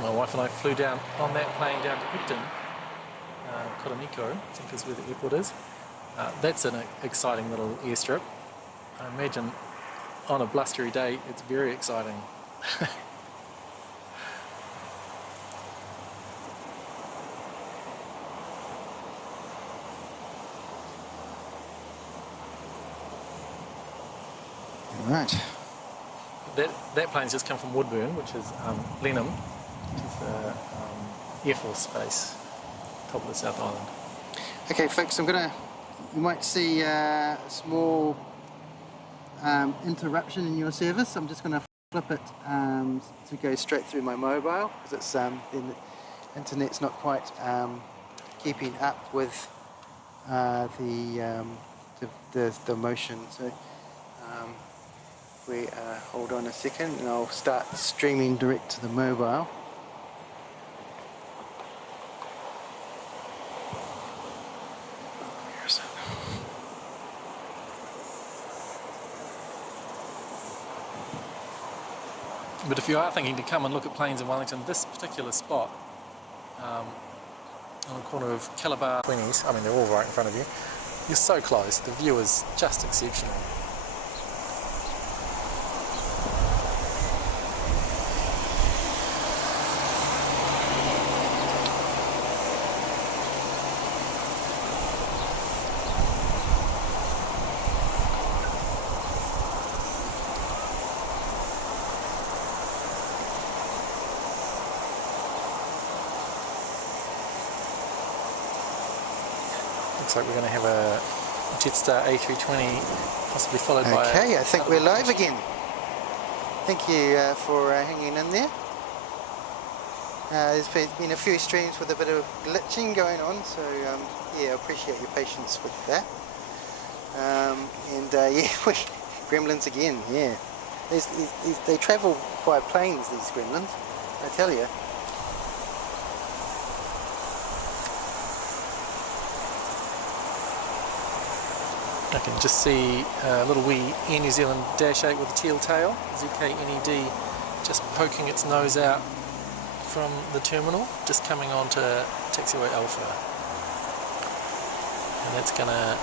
My wife and I flew down on that plane down to Upton, Koroniko, I think is where the airport is. That's an exciting little airstrip. I imagine on a blustery day it's very exciting. Right. That plane's just come from Woodburn, which is Blenheim, which is the Air Force Base, top of the South Island. Okay, folks, you might see a small interruption in your service. I'm just going to flip it to go straight through my mobile because it's the internet's not quite keeping up with the motion. So we hold on a second, and I'll start streaming direct to the mobile. But if you are thinking to come and look at planes in Wellington, this particular spot on the corner of Calabar 20s, I mean they're all right in front of you, you're so close, the view is just exceptional. Looks like we're going to have a Jetstar A320, possibly followed by... Okay, I think we're live again. Thank you for hanging in there. There's been a few streams with a bit of glitching going on, so yeah, I appreciate your patience with that. Yeah, gremlins again, yeah. They travel by planes, these gremlins, I tell you. I can just see a little wee Air New Zealand Dash 8 with a teal tail, ZK-NED, just poking its nose out from the terminal, just coming on to taxiway Alpha. And that's going to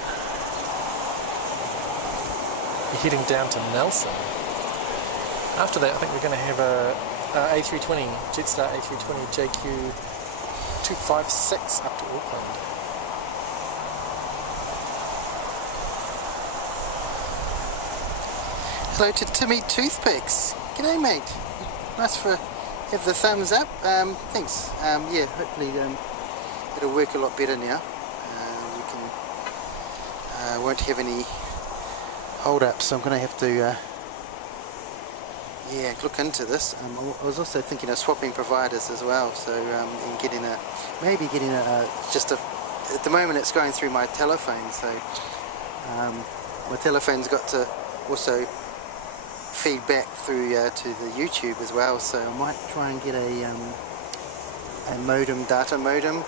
be heading down to Nelson. After that, I think we're going to have a A320, Jetstar A320 JQ-256 up to Auckland. Hello to Timmy Toothpicks. G'day mate. Nice for have the thumbs up. Thanks. Yeah, hopefully it'll work a lot better now. We can won't have any hold ups. So I'm going to have to yeah, look into this. I was also thinking of swapping providers as well. So and getting a just a. At the moment it's going through my telephone. So my telephone's got to also feedback through to the YouTube as well, so I might try and get a modem, data modem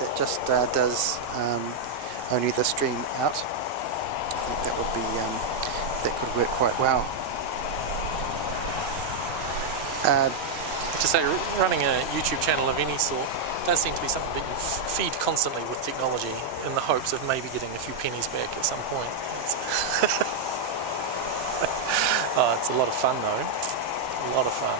that just does only the stream out. I think that would be that could work quite well. To say, running a YouTube channel of any sort does seem to be something that you feed constantly with technology in the hopes of maybe getting a few pennies back at some point. Oh, it's a lot of fun though. A lot of fun.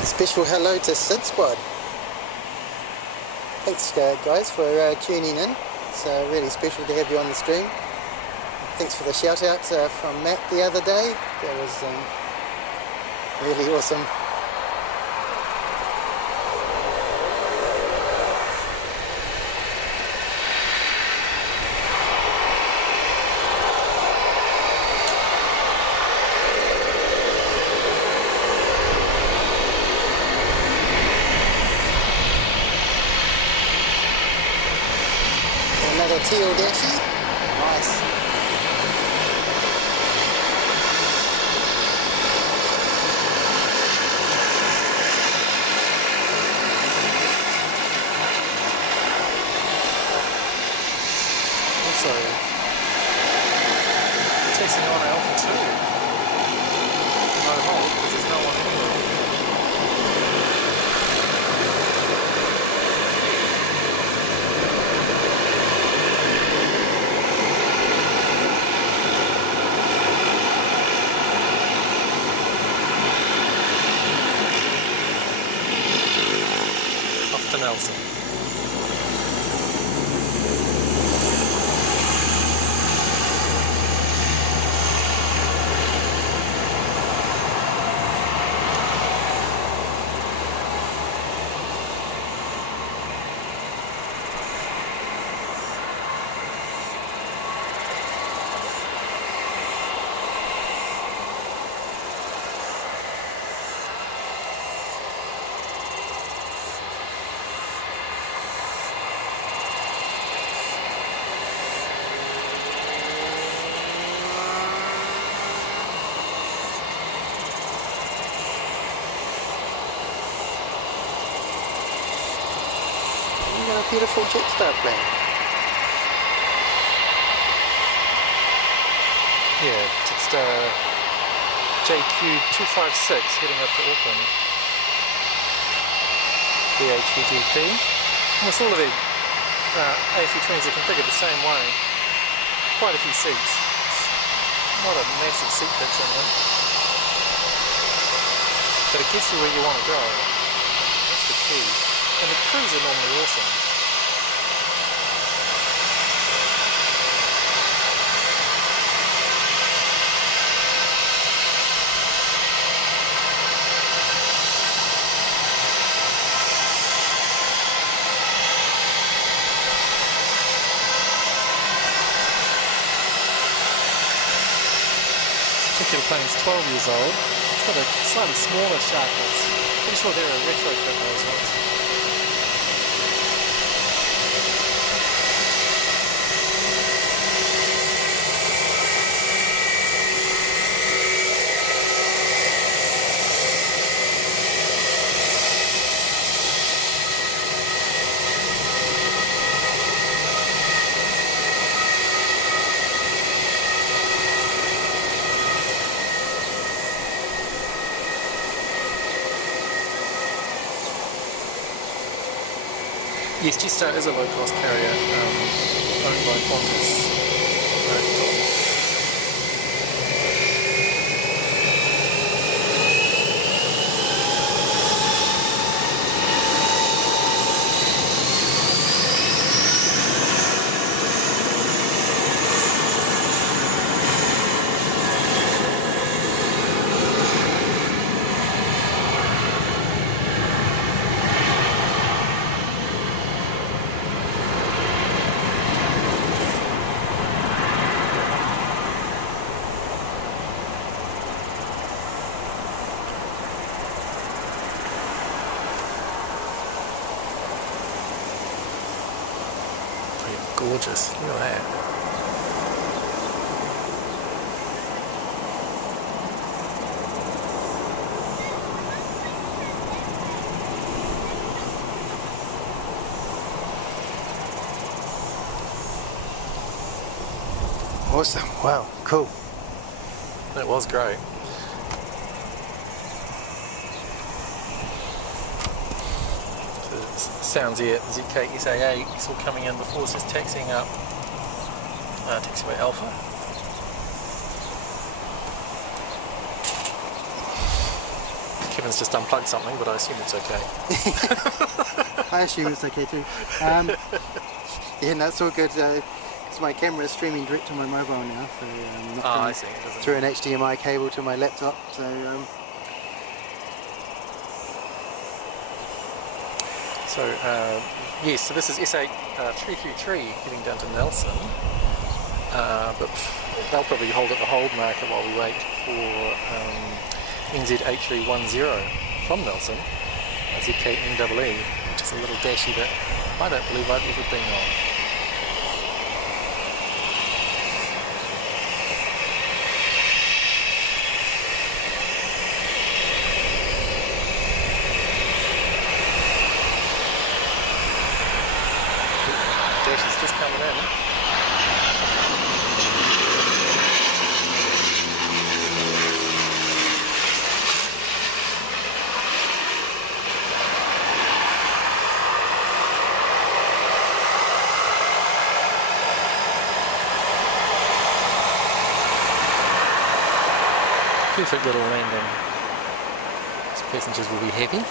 A special hello to Sid Squad. Thanks guys for tuning in. It's really special to have you on the stream. Thanks for the shout out from Matt the other day. That was really awesome. Teal Dashi. Nice. Also, chasing on Alpha 2. No hold, because there's no one anywhere. Nelson. Beautiful Jetstar plane. Yeah, Jetstar JQ-256 heading up to Auckland. VH-VGP. Almost all of the A320s are configured the same way. Quite a few seats. Not a massive seat pitch in them. But it gets you where you want to go. That's the key. And the crews are normally awesome. The plane's 12 years old. It's got a slightly smaller shaft. Pretty sure they're a retrofit those ones. Yes, Jetstar is a low-cost carrier owned by Qantas. Gorgeous, look at that. Awesome, wow, cool. That was great. Sounds here, ZK-SAA is all coming in before, it's just taxiing up taxiway Alpha. Kevin's just unplugged something, but I assume it's okay. I assume it's okay too. Yeah, no, it's all good. Because my camera is streaming direct to my mobile now, so I'm not I see. through an HDMI cable to my laptop. So. Yes, so this is SA333 heading down to Nelson, but they'll probably hold at the hold marker while we wait for NZ8310 from Nelson, ZK-NEE, which is a little dashy that I don't believe I've ever been on. Dashy's just coming in. Perfect little landing. These passengers will be happy.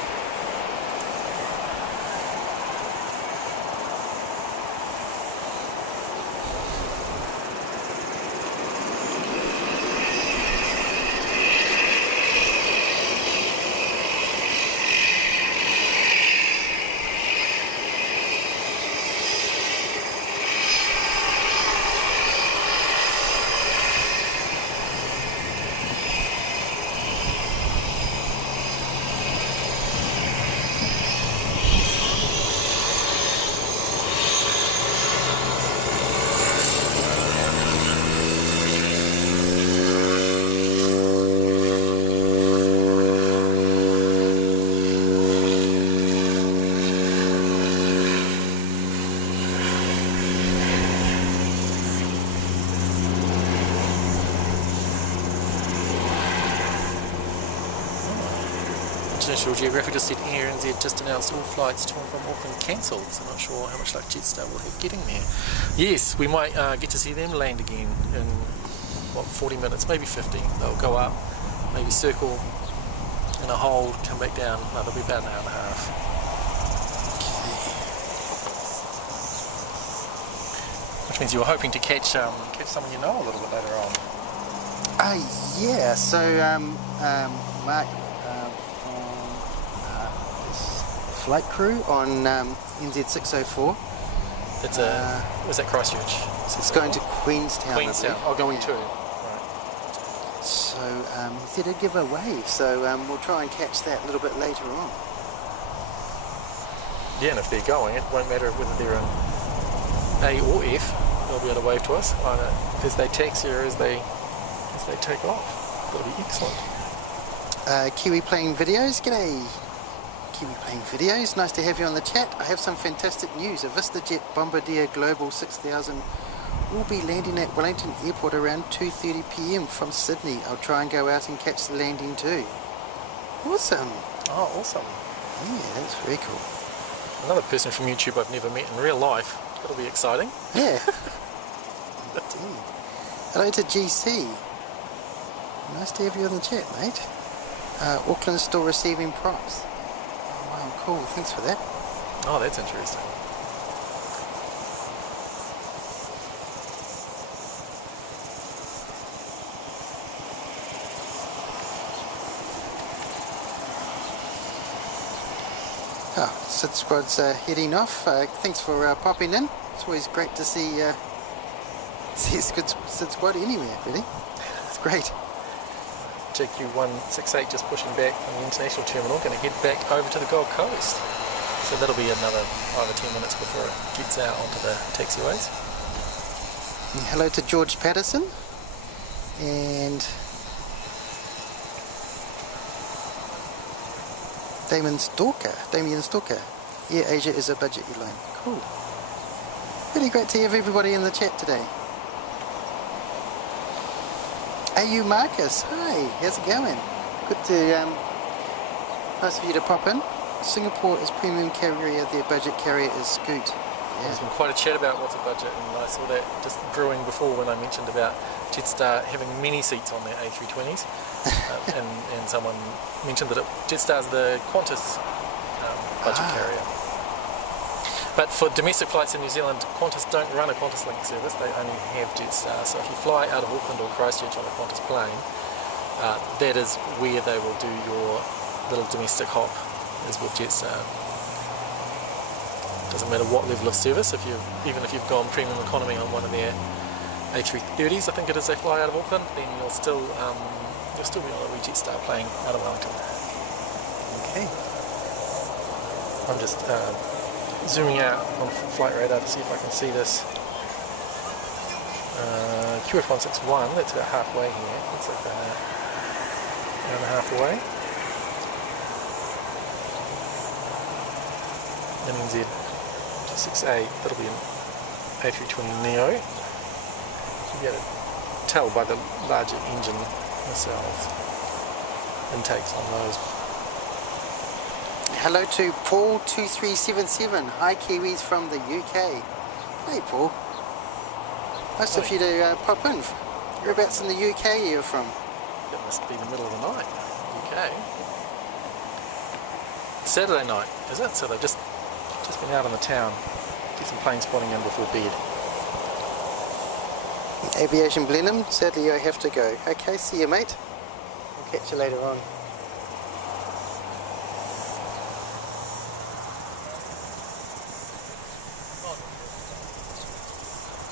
International Geographic just said RNZ just announced all flights to and from Auckland cancelled, so I'm not sure how much luck Jetstar will have getting there. Yes, we might get to see them land again in, what, 40 minutes, maybe 50. They'll go up, maybe circle in a hold, come back down. No, they'll be about an hour and a half. Which means you were hoping to catch someone you know a little bit later on. Yeah, so Mark flight crew on NZ604. It's was that Christchuch? It's going to Queenstown. Queenstown. Oh, going to. Right. So he said he'd give a wave, so we'll try and catch that a little bit later on. Yeah, and if they're going, it won't matter whether they're in A or F, they'll be able to wave to us either as they taxi or as they take off. That'll be excellent. Kiwi playing videos, g'day. Kiwi playing videos, nice to have you on the chat. I have some fantastic news. A VistaJet Bombardier Global 6000 will be landing at Wellington Airport around 2:30 PM from Sydney. I'll try and go out and catch the landing too. Awesome. Oh, awesome. Yeah, that's very cool. Another person from YouTube I've never met in real life. That'll be exciting. Yeah. Indeed. Hello to GC. Nice to have you on the chat, mate. Auckland still receiving props. Oh, wow, cool. Thanks for that. Oh, that's interesting. Oh, Sid Squad's heading off. Thanks for popping in. It's always great to see Sid Squad anywhere, really. It's great. JQ-168 just pushing back from the international terminal, going to head back over to the Gold Coast. So that'll be another 5 or 10 minutes before it gets out onto the taxiways. And hello to George Patterson. And Damien Stalker. Yeah, Asia is a budget airline. Cool. Really great to have everybody in the chat today. AU Marcus, hi, how's it going? Good to, nice of you to pop in. Singapore is premium carrier, their budget carrier is Scoot. Yeah. There's been quite a chat about what's a budget, and I saw that just brewing before when I mentioned about Jetstar having many seats on their A320s. And someone mentioned that Jetstar's the Qantas budget carrier. But for domestic flights in New Zealand, Qantas don't run a Qantas Link service, they only have Jetstar. So if you fly out of Auckland or Christchuch on a Qantas plane, that is where they will do your little domestic hop, is with Jetstar. Doesn't matter what level of service, even if you've gone premium economy on one of their A330s, I think it is, they fly out of Auckland, then you'll still be on a wee Jetstar plane out of Wellington. Okay. I'm just zooming out on flight radar to see if I can see this. QF161, that's about halfway here. Looks like an hour and a half away. NNZ 268, that'll be an A320neo. You'll be able to tell by the larger engine themselves, intakes on those. Hello to Paul2377. Hi Kiwis from the UK. Hey Paul. Nice of you to pop in. Whereabouts in the UK you're from? It must be the middle of the night, UK. Saturday night, is it? So they've just been out on the town. Get some plane spotting in before bed. Aviation Blenheim, sadly I have to go. Okay, see you mate. I'll catch you later on.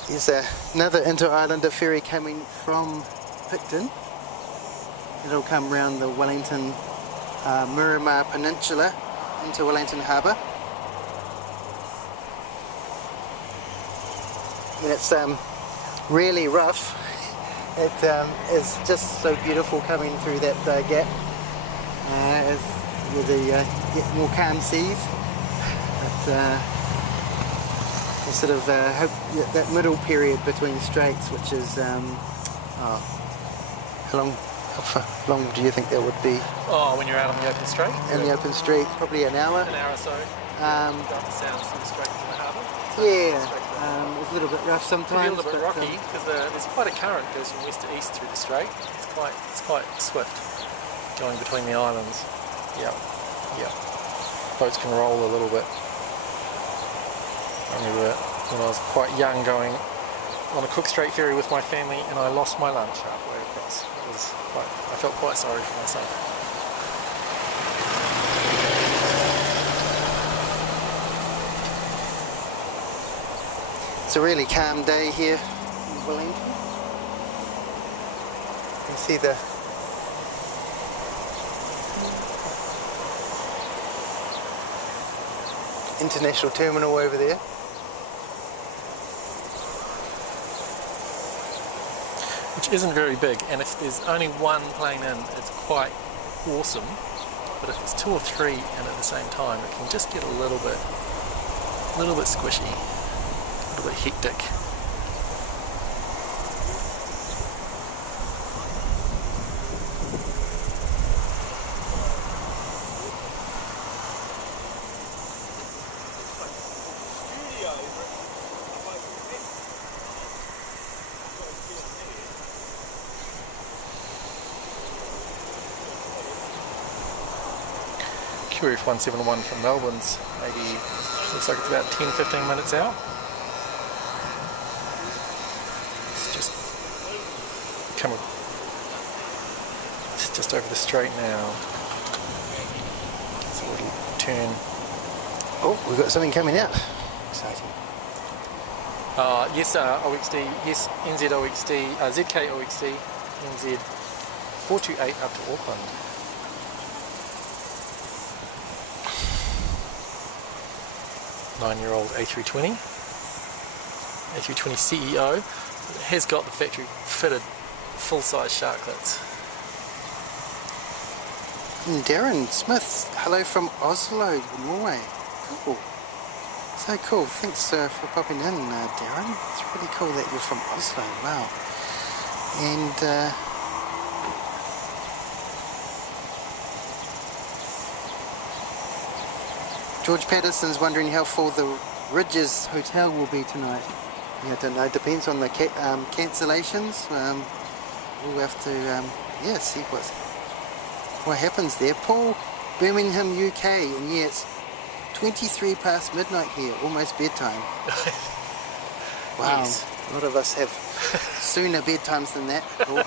There's another inter-islander ferry coming from Picton. It'll come round the Wellington Miramar Peninsula into Wellington Harbour. And it's really rough. It is just so beautiful coming through that gap with the more calm seas. But, I sort of hope that middle period between straits, which is how long do you think that would be? Oh, when you're out on the open strait? In the open street, probably an hour. An hour or so. Down the sounds from the straight to the harbour. Yeah, it's a little bit rough sometimes. It's a little bit rocky because there's quite a current that goes from west to east through the strait. It's quite swift going between the islands. Yeah. Boats can roll a little bit. I remember when I was quite young going on a Cook Strait ferry with my family and I lost my lunch halfway across. I felt quite sorry for myself. It's a really calm day here in Wellington. You can see the international terminal over there. Which isn't very big, and if there's only one plane in, it's quite awesome. But if it's two or three in at the same time, it can just get a little bit squishy, a little bit hectic. QF171 from Melbourne's maybe, looks like it's about 10-15 minutes out. It's just over the straight now. It's a little turn. Oh, we've got something coming out. Exciting. Yes, OXD, yes, NZ-OXD, ZK-OXD, NZ 428 up to Auckland. Nine-year-old A320 CEO has got the factory fitted full-size sharklets. And Darren Smith, hello from Oslo, Norway. Cool. So cool. Thanks for popping in, Darren. It's really cool that you're from Oslo. Wow. And George Patterson's wondering how full the Ridges Hotel will be tonight. Yeah, I don't know. It depends on the cancellations. We'll have to see what happens there. Paul, Birmingham, UK, and yeah, it's 23 past midnight here, almost bedtime. Wow, yes. A lot of us have sooner bedtimes than that. Cool.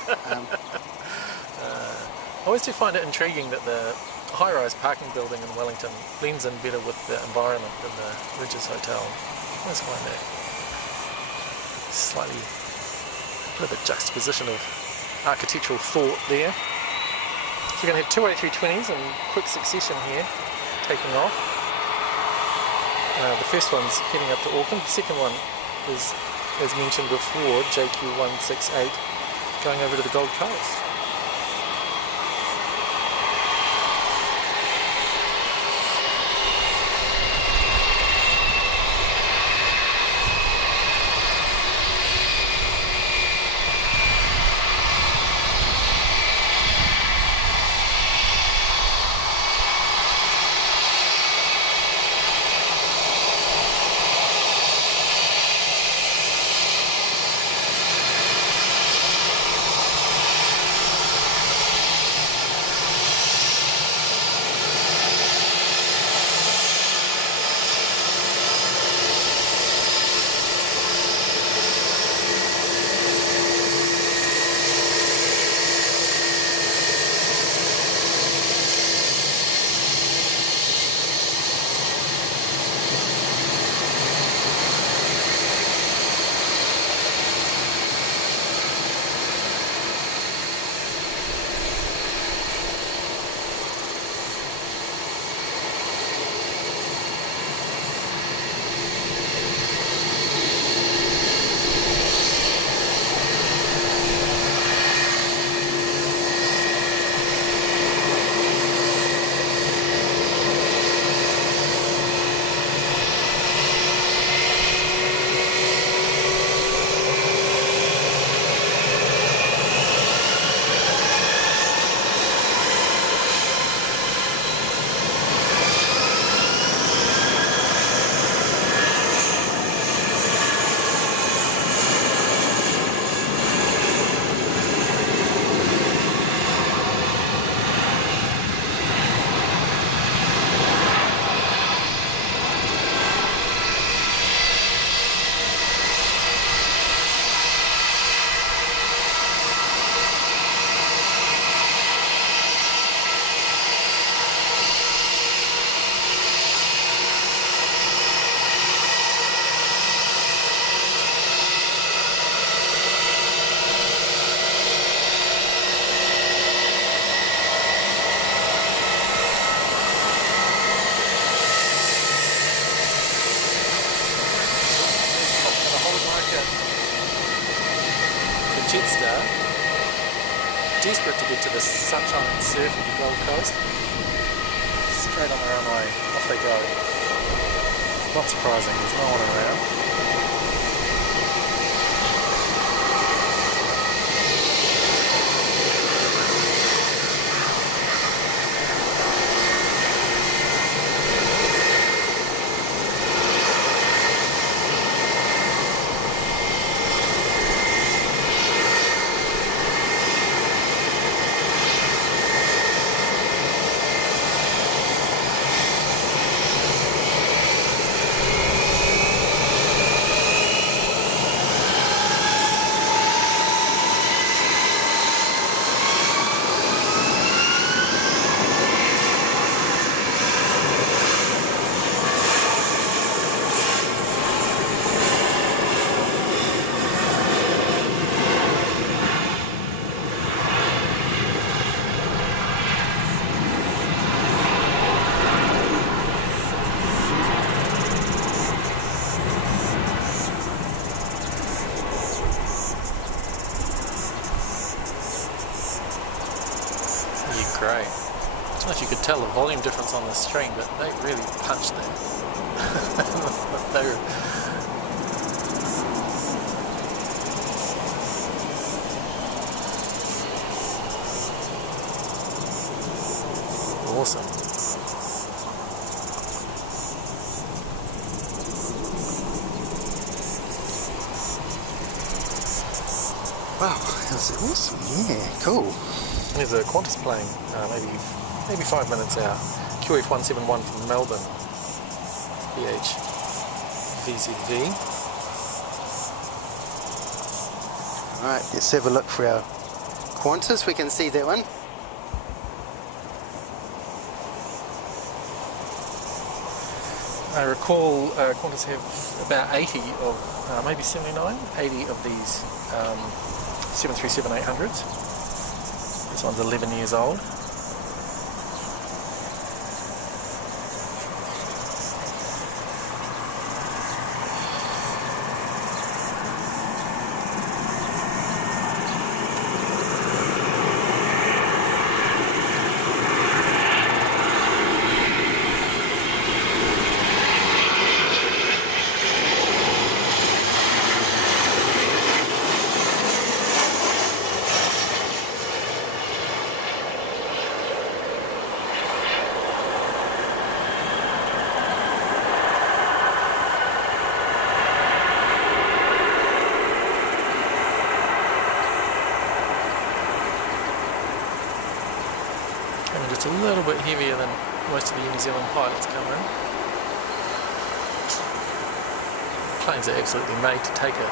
I always do find it intriguing that the high-rise parking building in Wellington blends in better with the environment than the Ridges Hotel. I always find that slightly bit of a juxtaposition of architectural thought there. So we're going to have two A320s in quick succession here, taking off. The first one's heading up to Auckland. The second one is, as mentioned before, JQ168 going over to the Gold Coast. Jetstar, desperate to get to the sunshine and surf of the Gold Coast. Straight on the runway, off they go. Not surprising, there's no one around. great. I don't know if you could tell the volume difference on the string, but they really punched that. They're awesome. Wow, that was awesome. Yeah, cool. There's a Qantas plane, maybe 5 minutes out. QF171 from Melbourne. VH-VZV. Alright, let's have a look for our Qantas. We can see that one. I recall Qantas have about 80 of, maybe 79, 80 of these 737-800s. This one's 11 years old. Just a little bit heavier than most of the New Zealand pilots come in. Planes are absolutely made to take a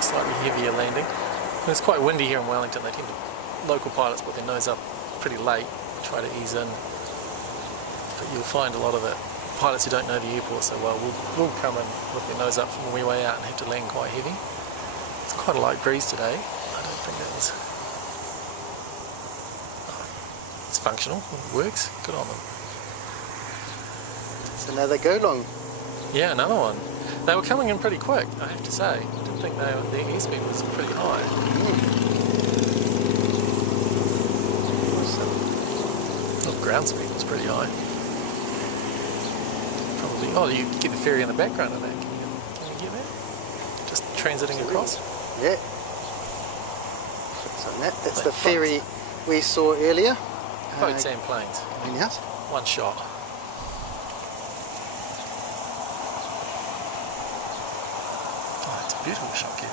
slightly heavier landing. And it's quite windy here in Wellington. They tend to, local pilots put their nose up pretty late, try to ease in. But you'll find a lot of the pilots who don't know the airport so well will come in with their nose up from the way out and have to land quite heavy. It's quite a light breeze today. I don't think that was... It's functional, it works, good on them. It's another go long. Yeah, another one. They were coming in pretty quick, I have to say. I didn't think their airspeed was pretty high. Awesome. Well, ground speed was pretty high. Probably. Oh, you get the ferry in the background of that. Can you get that? Just transiting across? Yeah. So that's the ferry we saw earlier. Boats and planes. Yes. One shot. Oh, it's a beautiful shot, Kevin.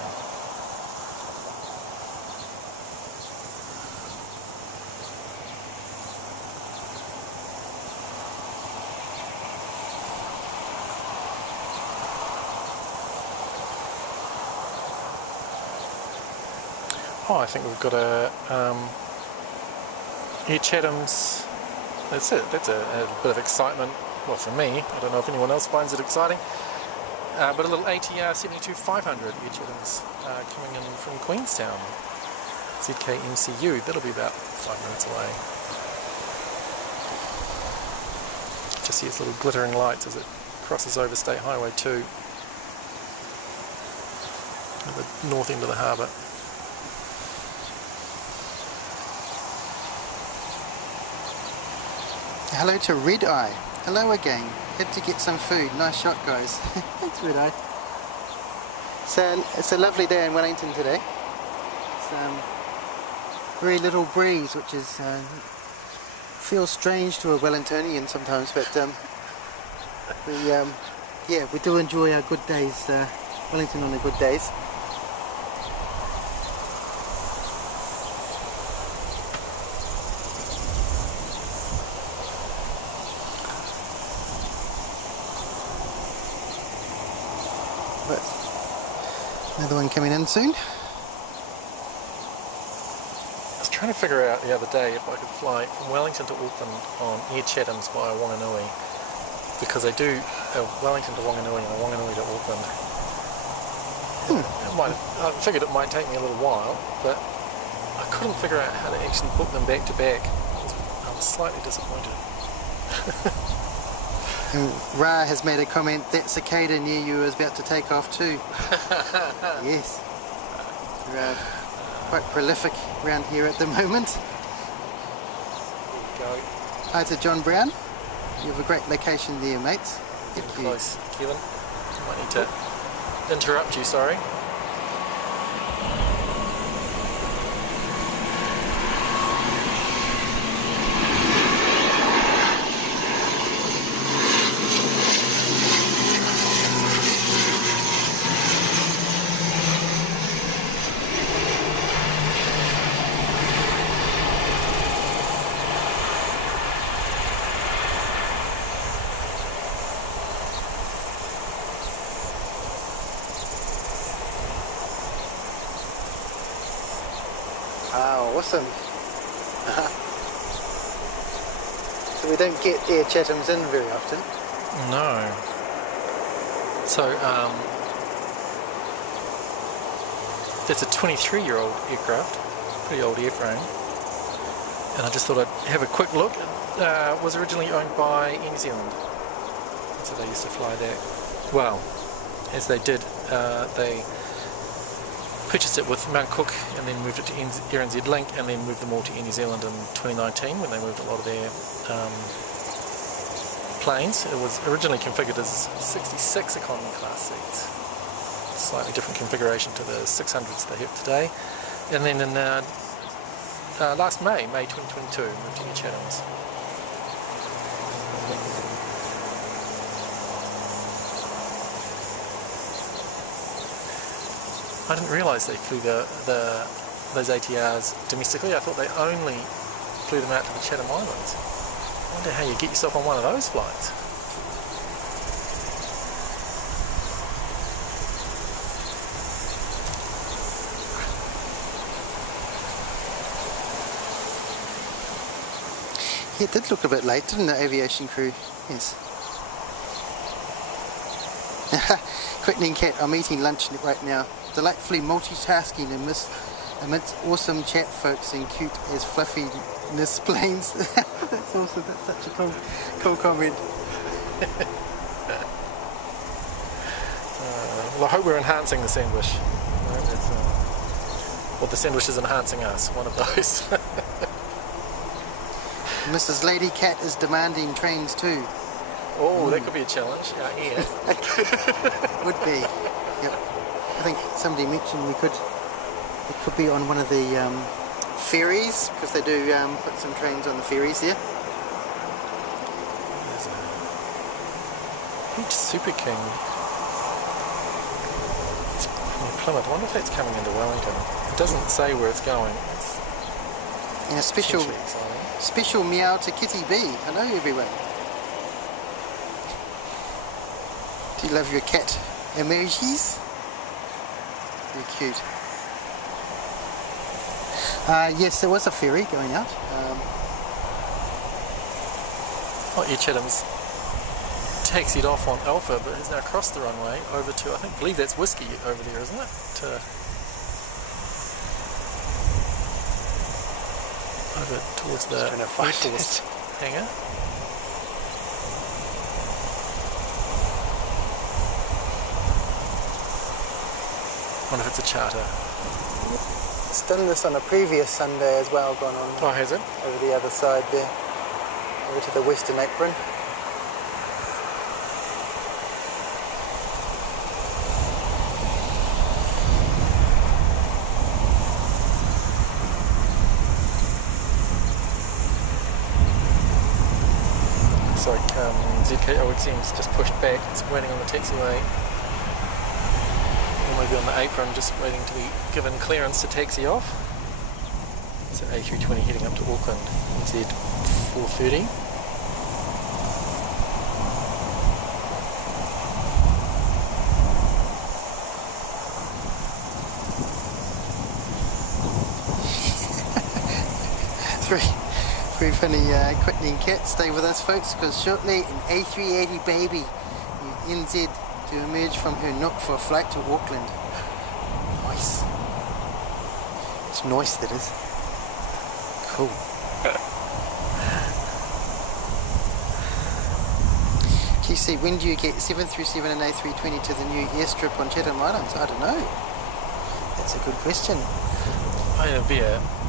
Oh, I think we've got a Air Chatham's. That's it. That's a bit of excitement. Well, for me, I don't know if anyone else finds it exciting. But a little ATR 72-500 Air Chatham's coming in from Queenstown. ZK-MCU. That'll be about 5 minutes away. Just see its little glittering lights as it crosses over State Highway 2 at the north end of the harbour. Hello to Red Eye. Hello again. Had to get some food. Nice shot, guys. Thanks, Red Eye. So it's a lovely day in Wellington today. It's very little breeze, which is feels strange to a Wellingtonian sometimes, but we do enjoy our good days. Wellington on the good days. Another one coming in soon. I was trying to figure out the other day if I could fly from Wellington to Auckland on Air Chatham's via Whanganui, because they do Wellington to Whanganui and Whanganui to Auckland. I figured it might take me a little while, but I couldn't figure out how to actually book them back to back. I was slightly disappointed. And Ra has made a comment that cicada near you is about to take off too. Yes. They're quite prolific around here at the moment. go. Hi to John Brown. You have a great location there, mates. Getting close, Kevin. Might need to interrupt you, sorry. Wow, awesome. So we don't get Air Chathams in very often. No. So, that's a 23-year-old aircraft, pretty old airframe. And I just thought I'd have a quick look. It was originally owned by New Zealand. So they used to fly that. Well, as they did, they purchased it with Mount Cook and then moved it to RNZ Link and then moved them all to Air New Zealand in 2019 when they moved a lot of their planes. It was originally configured as 66 economy class seats. Slightly different configuration to the 600s they have today. And then in last May 2022, moved to Air Chathams. I didn't realise they flew those ATRs domestically. I thought they only flew them out to the Chatham Islands. I wonder how you get yourself on one of those flights. Yeah, it did look a bit late, didn't the aviation crew? Yes. Quitting Cat, I'm eating lunch right now. Delightfully multitasking amidst awesome chat folks and cute as fluffiness planes. That's awesome, that's such a cool comment. Well, I hope we're enhancing the sandwich. Or the sandwich is enhancing us, one of those. Mrs. Lady Cat is demanding trains too. Oh, that could be a challenge. Yeah. Would be. Yep. I think somebody mentioned it could be on one of the ferries, because they do put some trains on the ferries there. There's a huge Super King near Plymouth. I wonder if that's coming into Wellington. It doesn't say where it's going. It's and a special meow to Kitty B. Hello everyone. Do you love your cat emojis? Very cute. Yes, there was a ferry going out. Air Chatham's taxied off on Alpha, but has now crossed the runway over to, I believe that's Whiskey over there, isn't it? Over towards the Force hangar. I wonder if it's a charter. It's done this on a previous Sunday as well, gone on. Oh, has it? Over the other side there. Over to the Western Apron. Looks like ZK-OXD's just pushed back. It's waiting on the taxiway. Maybe on the apron, just waiting to be given clearance to taxi off. It's an A320 heading up to Auckland, Z430. Very funny, Quitting Cat. Stay with us folks, because shortly an A380 baby NZ to emerge from her nook for a flight to Auckland. Nice. It's nice, that is. Cool. GC, when do you get 737 and A320 to the new airstrip on Chatham Islands? I don't know. That's a good question. I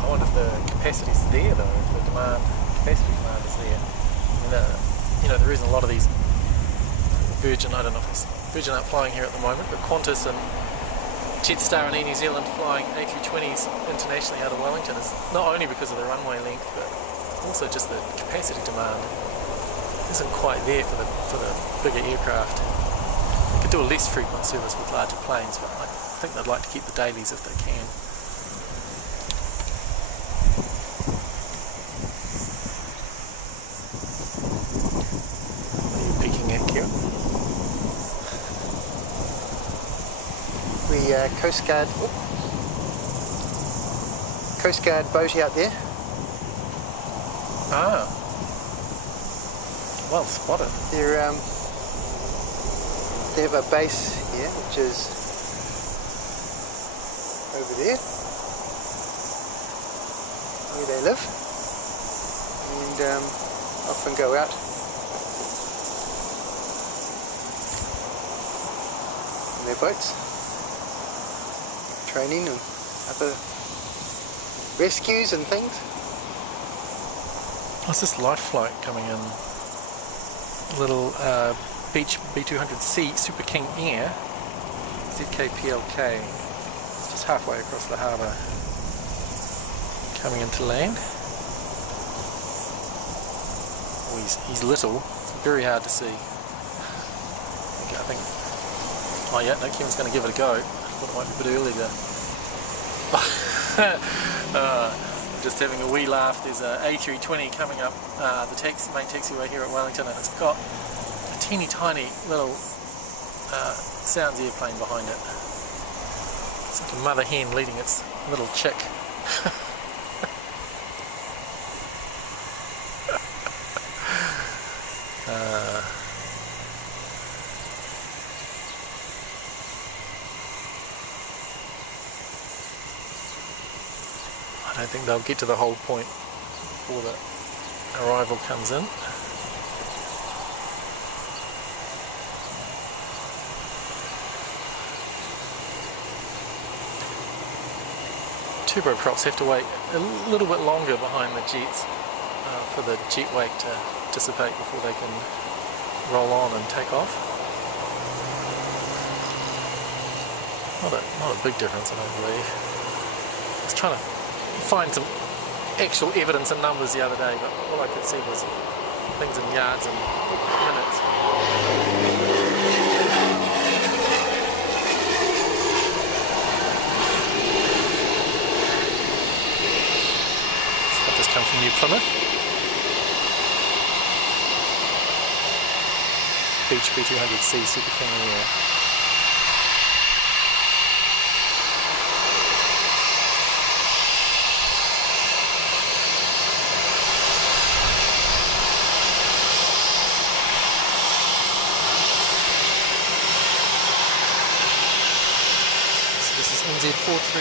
wonder if the capacity's there though, if the demand capacity demand is there. And, you know, the reason a lot of these Virgin, I don't know if it's Virgin aren't flying here at the moment, but Qantas and Jetstar and Air New Zealand flying A320s internationally out of Wellington is not only because of the runway length, but also just the capacity demand isn't quite there for the bigger aircraft. They could do a less frequent service with larger planes, but I think they'd like to keep the dailies if they can. What are you peeking at, Kieran? We Coast Guard boat out there. Ah, well spotted. They have a base here, which is over there, where they live, and often go out in their boats, training and other rescues and things. What's this life flight coming in? Little Beach B200C Super King Air ZK-PLV. It's just halfway across the harbour, coming into land. Oh, he's little. It's very hard to see. I think. Oh yeah, no, Kevin's going to give it a go. I thought it might be a bit early there. Just having a wee laugh. There's a A320 coming up the main taxiway here at Wellington, and it's got a teeny tiny little sounds airplane behind it. It's like a mother hen leading its little chick. I don't think they'll get to the hold point before the arrival comes in. Turboprops have to wait a little bit longer behind the jets for the jet wake to dissipate before they can roll on and take off. Not a big difference, I don't believe. I was trying to find some actual evidence and numbers the other day, but all I could see was things in yards and minutes. So I've just come from New Plymouth. Beach B200C Super King Air. NZ430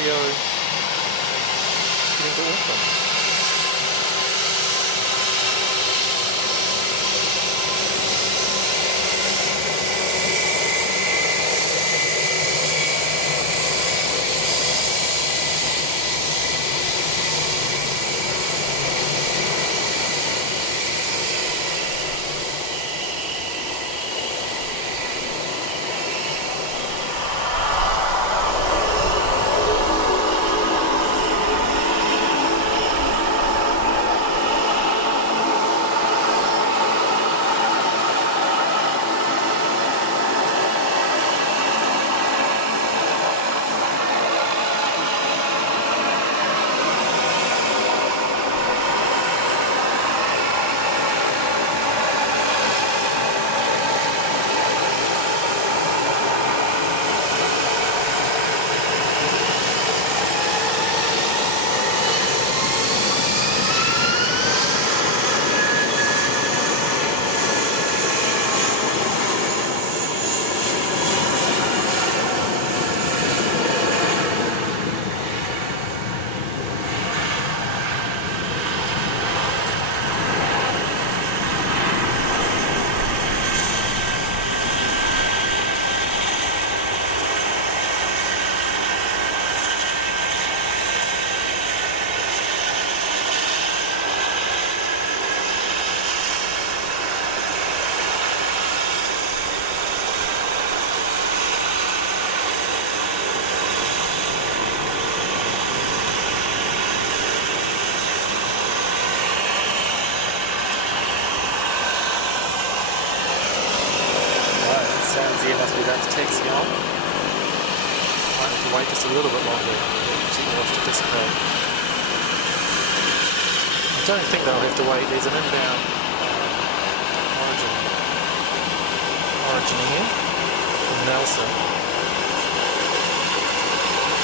getting to Auckland. to taxi on. Might have to wait just a little bit longer for the jet wash to dissipate. I don't think they'll have to wait. There's an inbound origin here from Nelson.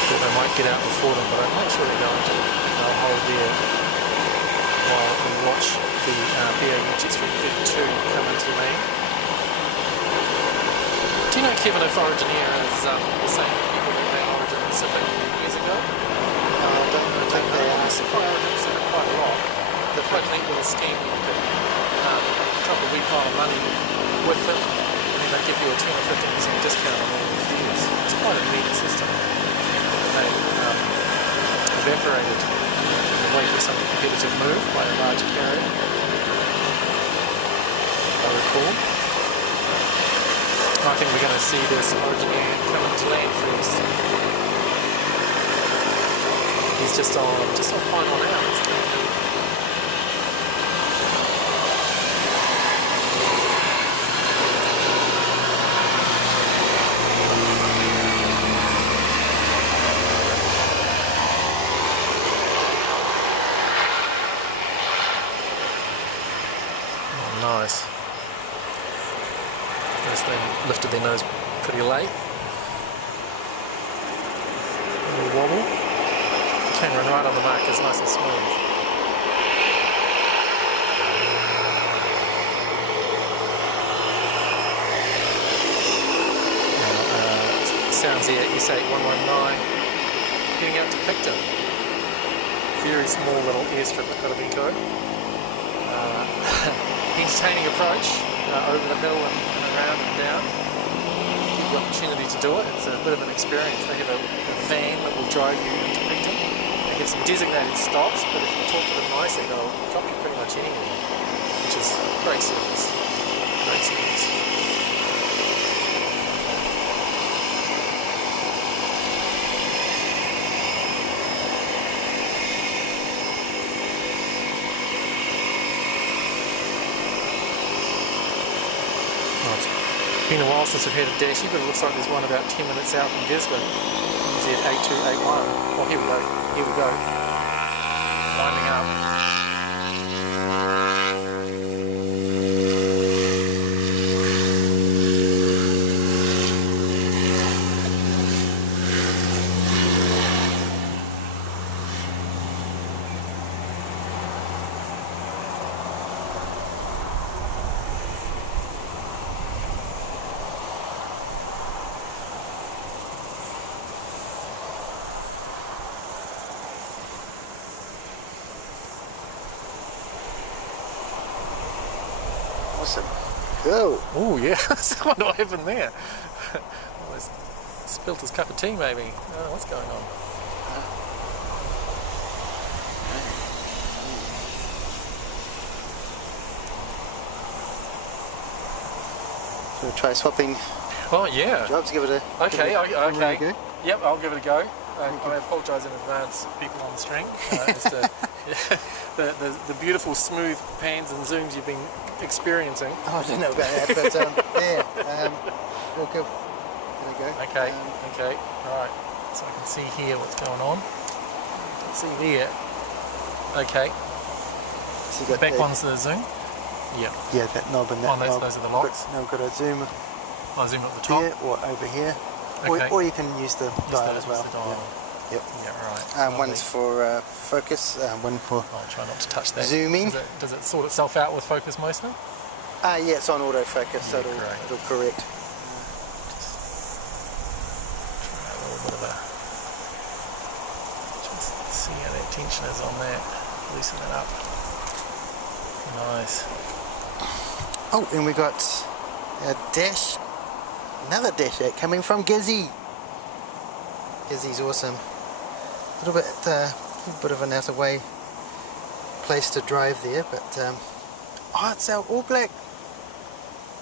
Thought they might get out before them, but I'm not sure they're going to. They'll hold there while we watch the BAU Jetstream 32 come into lane. Do you know, Kevin, if Origin Air is the same people that ran Origin Pacific years ago? I don't think they are. I supply Origin Pacific quite a lot. They're quite a neat little scheme where you could drop a wee pile of money with them, and then they give you a 10 or 15% discount on all the fares. It's quite a neat system. They evaporated in the wake of some competitive move by a larger carrier, I recall. I think we're going to see this Origin Air coming to land first. He's just on final hours. Nice. Notice they lifted their nose pretty late. A little wobble. Camera right on the mark is nice and smooth. Sounds here, ESA 119 heading out to Picton. Very small little airstrip at Karaviko. Entertaining approach over the hill and around and down. Give the opportunity to do it. It's a bit of an experience. They have a van that will drive you into Picton. They have some designated stops, but if you talk to them nicely, they'll drop you pretty much anywhere, which is great service. Great service. It's been a while since we've had a Dashi, but it looks like there's one about 10 minutes out from Gisborne. ZK-8281. Well, here we go. Here we go. Winding up. Awesome. Cool. Oh yeah, I wonder what happened there. Almost spilt his cup of tea maybe. Oh, what's going on? So we'll try swapping Oh yeah. jobs, give it a Okay, give it a okay. go. Yep, I'll give it a go. I apologise in advance, people on the string. As to, the beautiful smooth pans and zooms you've been experiencing. Oh, I don't know about that, but yeah, we'll give it a go. Okay, okay, right. So I can see here what's going on. Let's see there. Okay. So you The got back one's the zoom. Yep. Yeah, that knob and that knob. Those are the locks. Now we've got a zoom I'll zoom at the top. here or over here. Okay. Or you can use the dial as well. The dial. Yep. Yeah, right. One's for focus, one for I'll try not to touch that. zooming. Does it sort itself out with focus mostly? Yeah, it's on autofocus, so Great. it'll correct. Try a little bit of a... Just see how that tension is on that. Loosen it up. Nice. Oh, and we got a dash, another dash out coming from Gizzy. Gizzy's awesome. A little bit of an out of way place to drive there, but oh, it's our All Black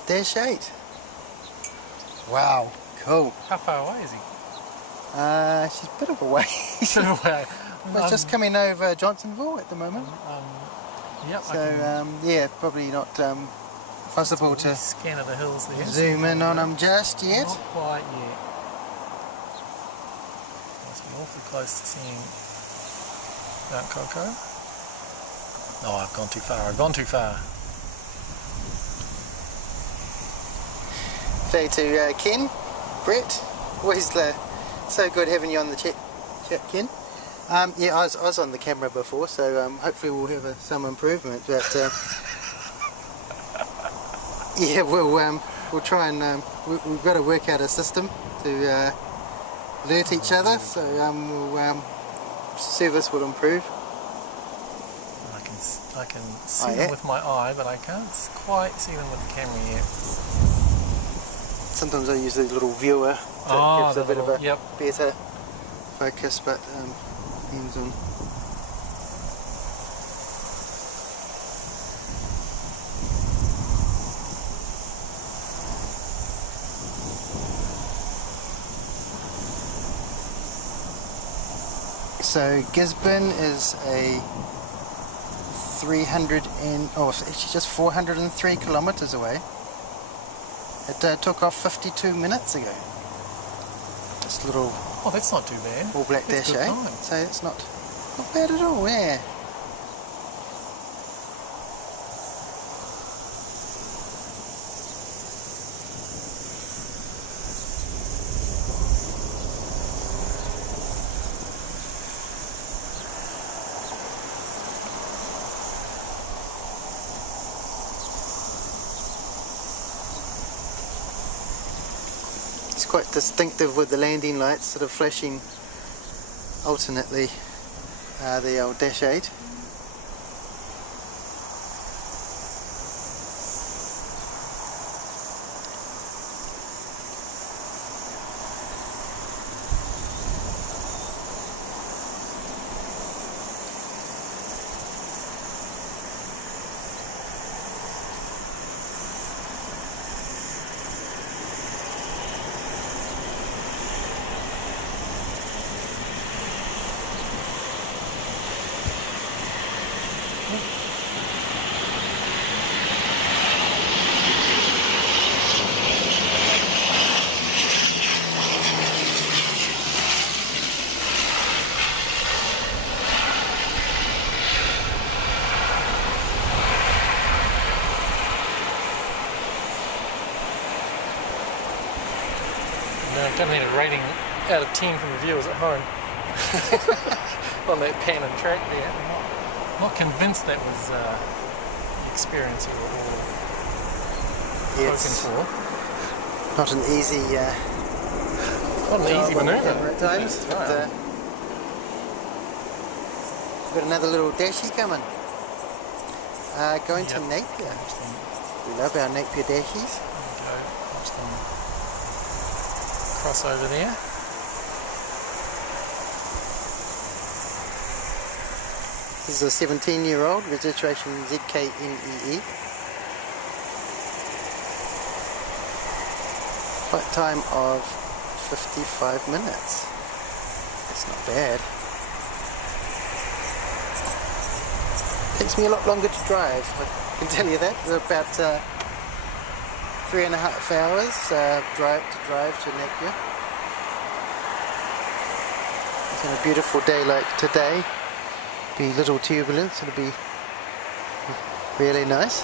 Dash 8. Wow, cool. How far away is he? She's a bit of a way. But just coming over Johnsonville at the moment. Yep. So yeah, probably not possible to Scan of the hills there. zoom in on them just yet. Not quite yet. Must be awfully close to seeing Mount Coco. Oh, I've gone too far. I've gone too far. Say to Ken, Brett, always so good having you on the chat Ken. Yeah, I was on the camera before, so hopefully we'll have some improvement. But yeah, we'll try and we've got to work out a system to alert each other. So service will improve. I can see them with my eye, but I can't quite see them with the camera yet. Sometimes I use the little viewer that gives a bit of a better focus, but depends on. So Gisborne is a actually just 403 kilometres away. It took off 52 minutes ago. This little that's not too bad. All Black That's Dash, good time. So it's not bad at all, yeah. It's quite distinctive with the landing lights sort of flashing alternately, the old Dash 8. Don't need a rating out of 10 from the viewers at home on that pan and track there. I'm not convinced that was the experience we were all hoping for. Not an easy manoeuvre at times. But, we've got another little dashy coming. Going to Napier. We love our Napier dashies. There we go. Watch them cross over there. This is a 17-year-old, registration ZK-NEH. Flight time of 55 minutes. That's not bad. Takes me a lot longer to drive, I can tell you that. We're about 3.5 hours drive to Napier. It's on a beautiful day like today. Be little turbulence, it'll be really nice.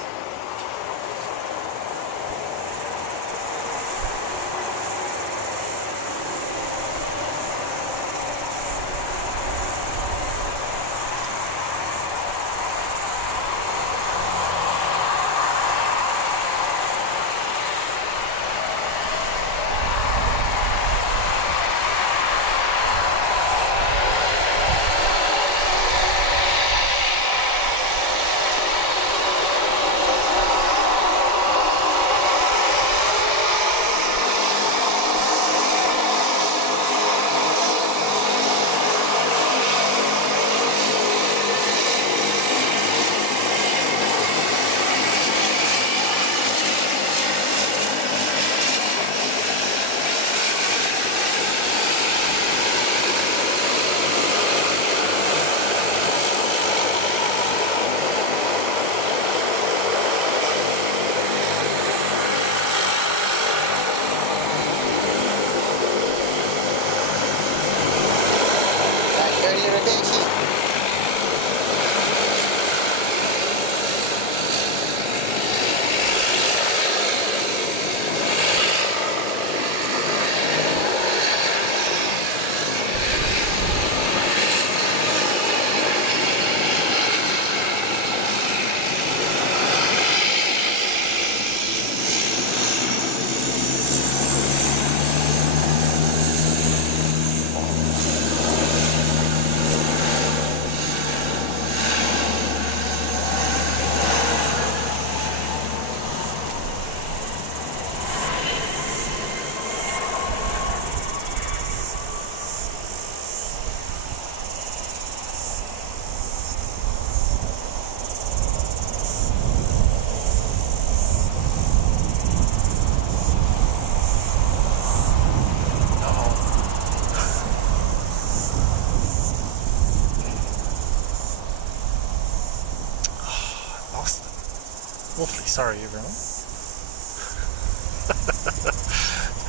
Awfully sorry, everyone.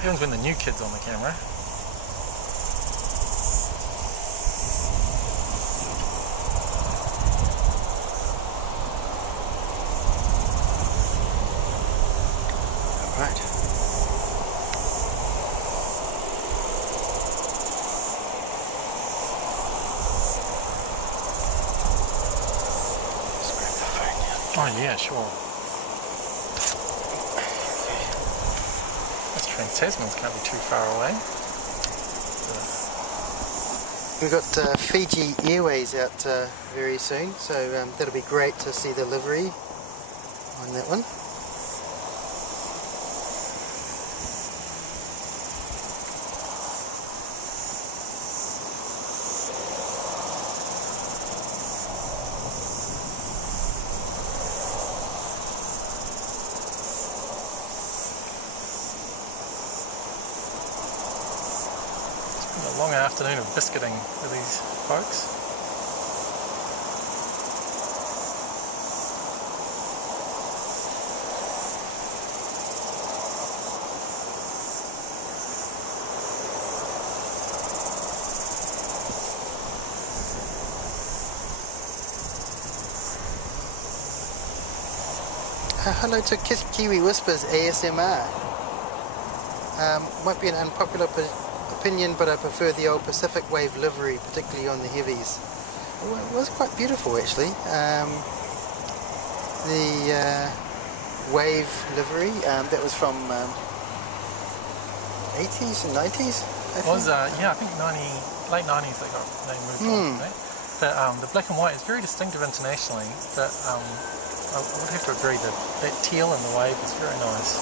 Happens when the new kid's on the camera. Alright. Just grab the phone now. Oh yeah, sure. This train Tasman's can't be too far away. We've got Fiji Airways out very soon, so that'll be great to see the livery on that one. A long afternoon of biscuiting for these folks. Hello to Kiwi Whispers ASMR. Might be an unpopular opinion, but I prefer the old Pacific Wave livery, particularly on the heavies. It was quite beautiful actually. The Wave livery, that was from 80s and 90s? Yeah, I think late 90s they moved on. Right? The black and white is very distinctive internationally, but I would have to agree that teal in the Wave is very nice.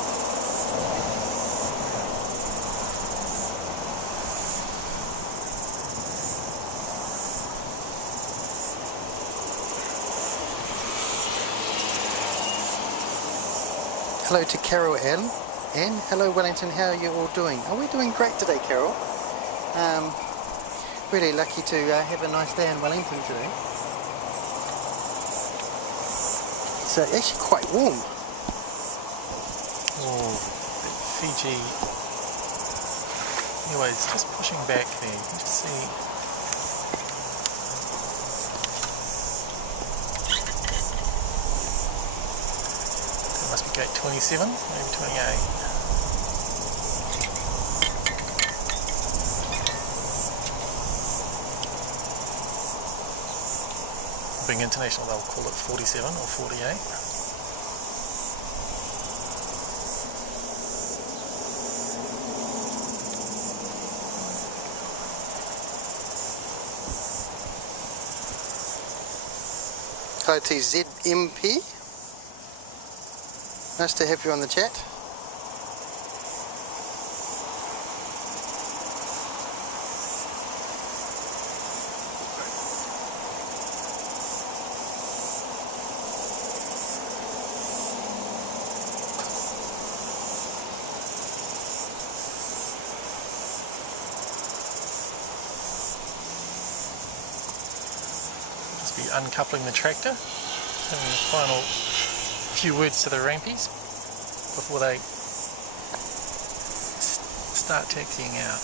Hello to Carol Ann. Hello Wellington, how are you all doing? Are we doing great today, Carol? Really lucky to have a nice day in Wellington today. So actually quite warm. Oh, Fiji Airways just pushing back there. You can just see. Must be gate 27, maybe 28. Being international, they'll call it 47 or 48. Hello to ZMP. Nice to have you on the chat. Just be uncoupling the tractor, having the final few words to the rampies before they start taxiing out.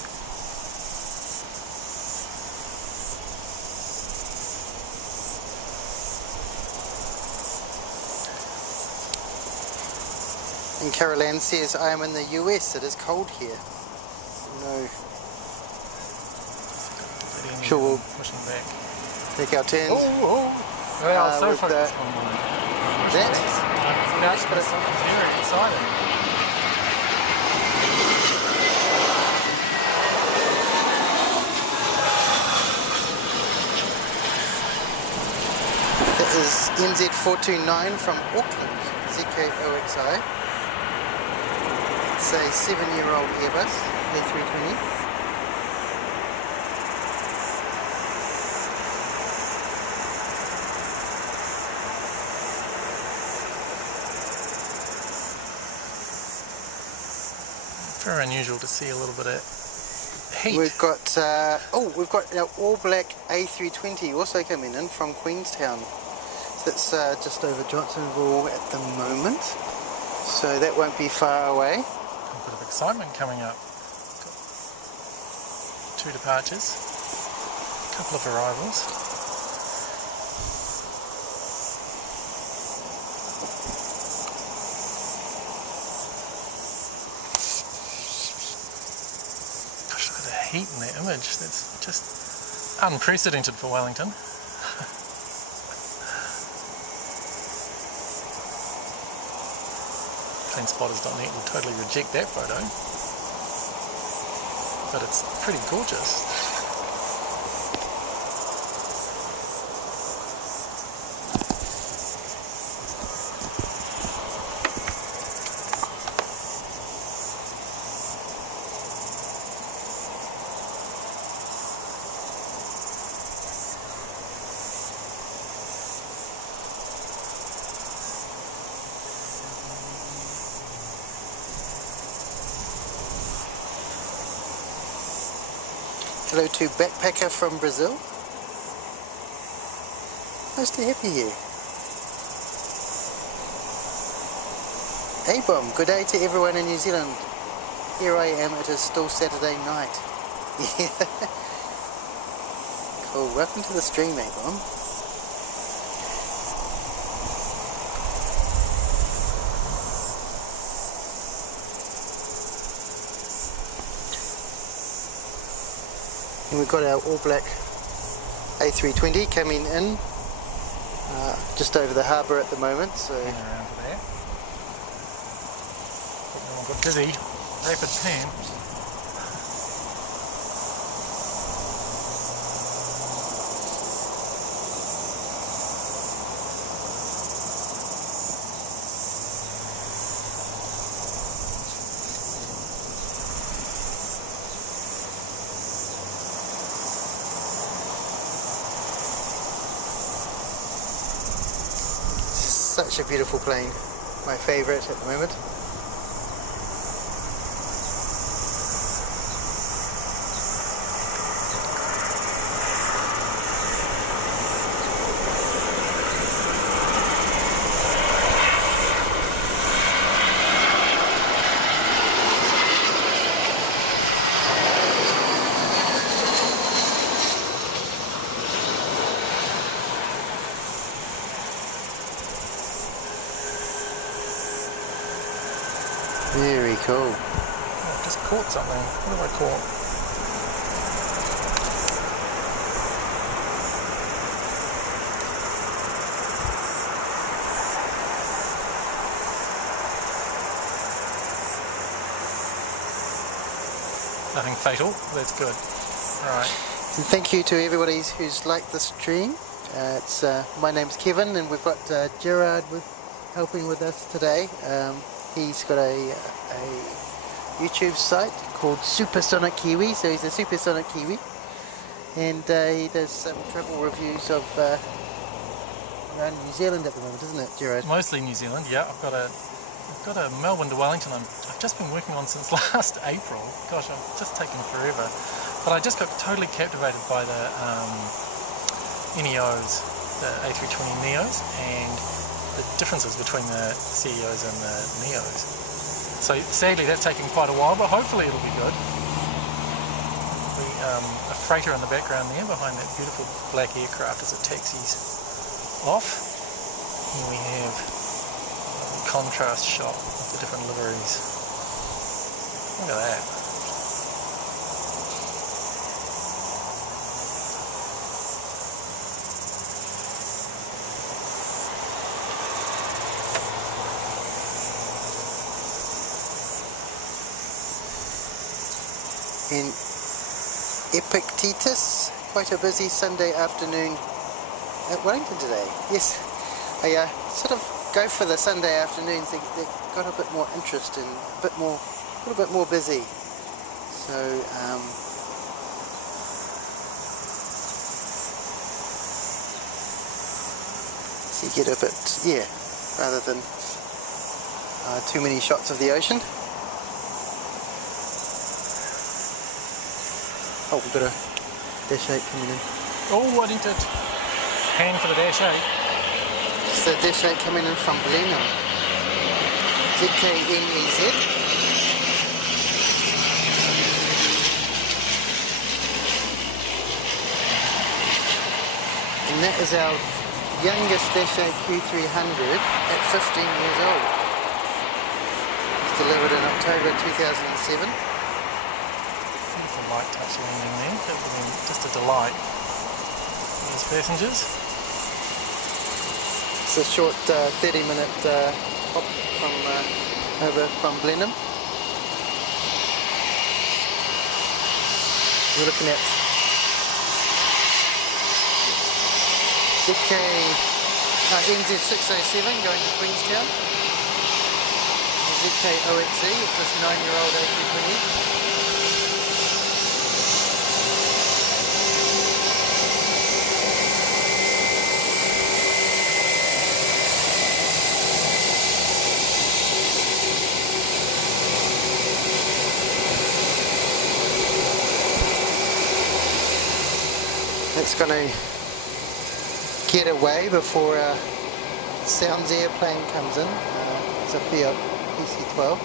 And Carol Ann says, I am in the US, it is cold here. No. Sure, we'll pushing back. take our turns. Well, so with focused on that. That's very exciting. That is NZ429 from Auckland, ZK-OXI. It's a 7-year-old Airbus A320. Very unusual to see a little bit of heat. We've got we've got our all black A320 also coming in from Queenstown. It's just over Johnsonville at the moment, so that won't be far away. A bit of excitement coming up. Got 2 departures, a couple of arrivals. Gosh, look at the heat in that image. That's just unprecedented for Wellington. Spotters.net will totally reject that photo, but it's pretty gorgeous. Hello to Backpacker from Brazil. Nice to have you here. A-bomb, good day to everyone in New Zealand. Here I am, it is still Saturday night. Yeah. Cool, welcome to the stream, A-bomb. And we've got our all-black A320 coming in just over the harbour at the moment. So around there. Everyone got busy. Rapid pan. such a beautiful plane, my favourite at the moment. Very cool. Oh, I've just caught something. What have I caught? Nothing fatal. That's good. Alright. And thank you to everybody who's liked the stream. My name's Kevin, and we've got Gerard helping with us today. He's got a YouTube site called Super Sonic Kiwi, so he's a Super Sonic Kiwi, and he does some travel reviews of around New Zealand at the moment, isn't it, Gerard? Mostly New Zealand, yeah. I've got a Melbourne to Wellington I've just been working on since last April. Gosh, I've just taken forever. But I just got totally captivated by the NEOs, the A320 NEOs, and the differences between the CEOs and the NEOs. So sadly that's taken quite a while, but hopefully it'll be good. A freighter in the background there behind that beautiful black aircraft as it taxis off. Here we have a contrast shot of the different liveries. Look at that. In Epictetus, quite a busy Sunday afternoon at Wellington today. Yes, I sort of go for the Sunday afternoons. They got a bit more interest and a little bit more busy. So so you get a bit, rather than too many shots of the ocean. Oh, we've got a Dash 8 coming in. Oh, I need to pan for the Dash 8. It's the dash 8 coming in from Blenheim. ZK-NEZ. And that is our youngest dash 8 Q300 at 15 years old. It's delivered in October 2007. There's a light touch landing there. That would have been just a delight for those passengers. It's a short 30-minute hop from over from Blenheim. We're looking at NZ607 going to Queenstown. ZK-OXD, it's this 9-year-old A320. It's going to get away before Sounds airplane comes in. It's a PC-12.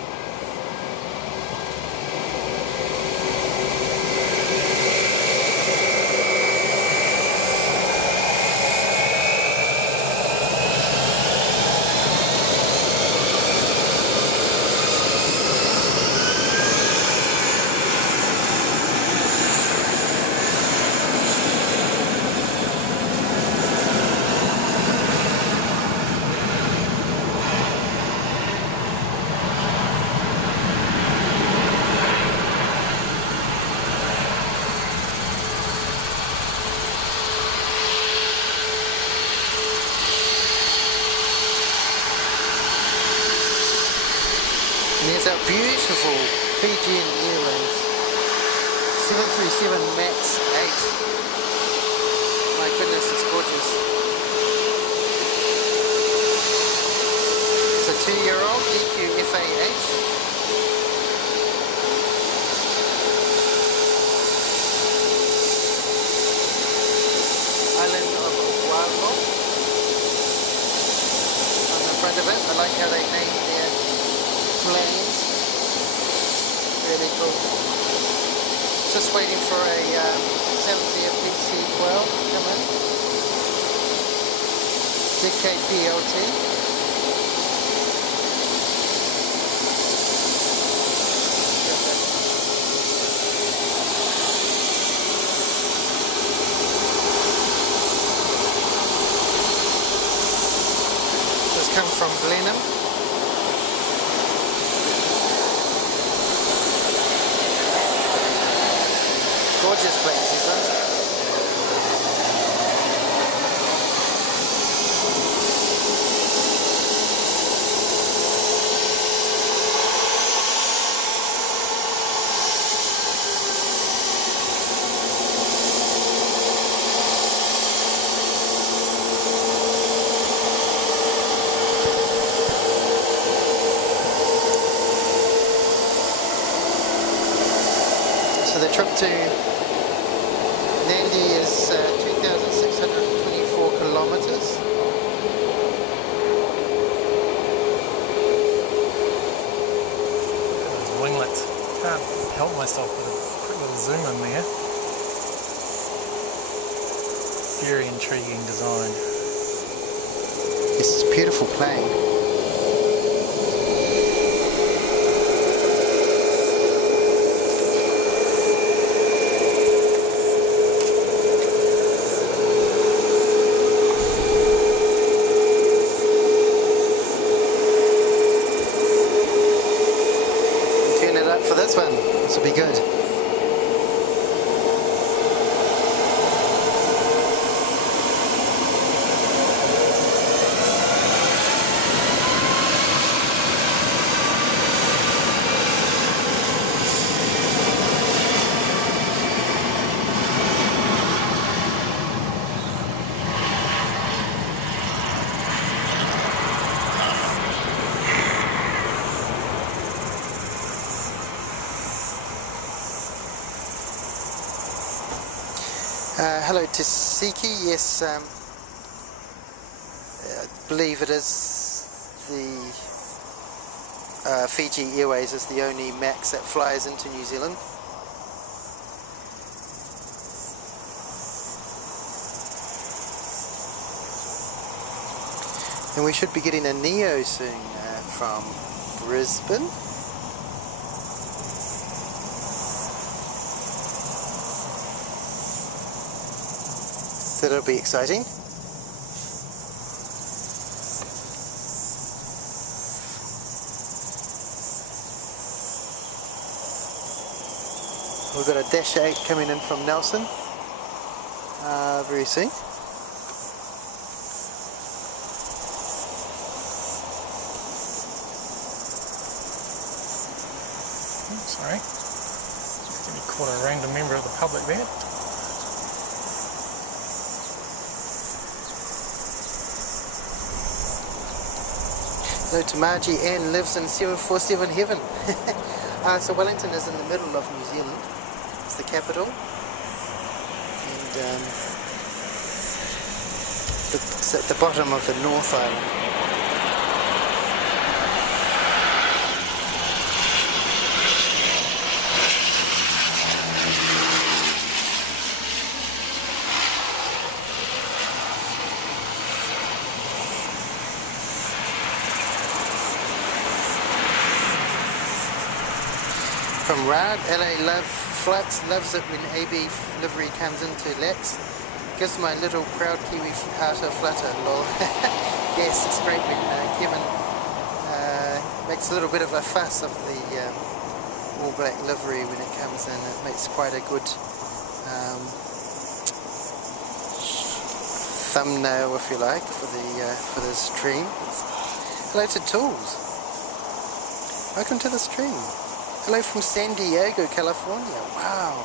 There's our beautiful Fiji Airways 737 MAX 8. My goodness, it's gorgeous. It's a 2-year-old DQ-FAH. Island of Oahu on the front of it. I like how they named their planes. Really cool. Just waiting for a Sunday PC-12 to come in. ZK-PLV. Just come from Blenheim. Gorgeous place, isn't it? So the trip to Nandi is 2,624 kilometres. Those winglets. Can't help myself with a quick little zoom in there. Very intriguing design. This is a beautiful plane. For this one, this will be good. Hello to Siki, yes, believe it is the Fiji Airways is the only MAX that flies into New Zealand. And we should be getting a Neo soon from Brisbane. So that'll be exciting. We've got a Dash 8 coming in from Nelson very soon. Sorry, just getting caught a random member of the public there. Hello to Margie. Ann lives in 747 heaven. So Wellington is in the middle of New Zealand. It's the capital. And it's at the bottom of the North Island. From Rad, LA Love Flights, loves it when AB livery comes into Lex. Gives my little proud Kiwi heart a flutter, lol. Yes, it's great when Kevin makes a little bit of a fuss of the all black livery when it comes in. It makes quite a good thumbnail, if you like, for the stream. Hello to Tools. Welcome to the stream. Hello from San Diego, California. Wow.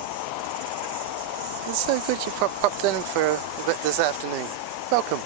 It's so good you popped in for a bit this afternoon. Welcome.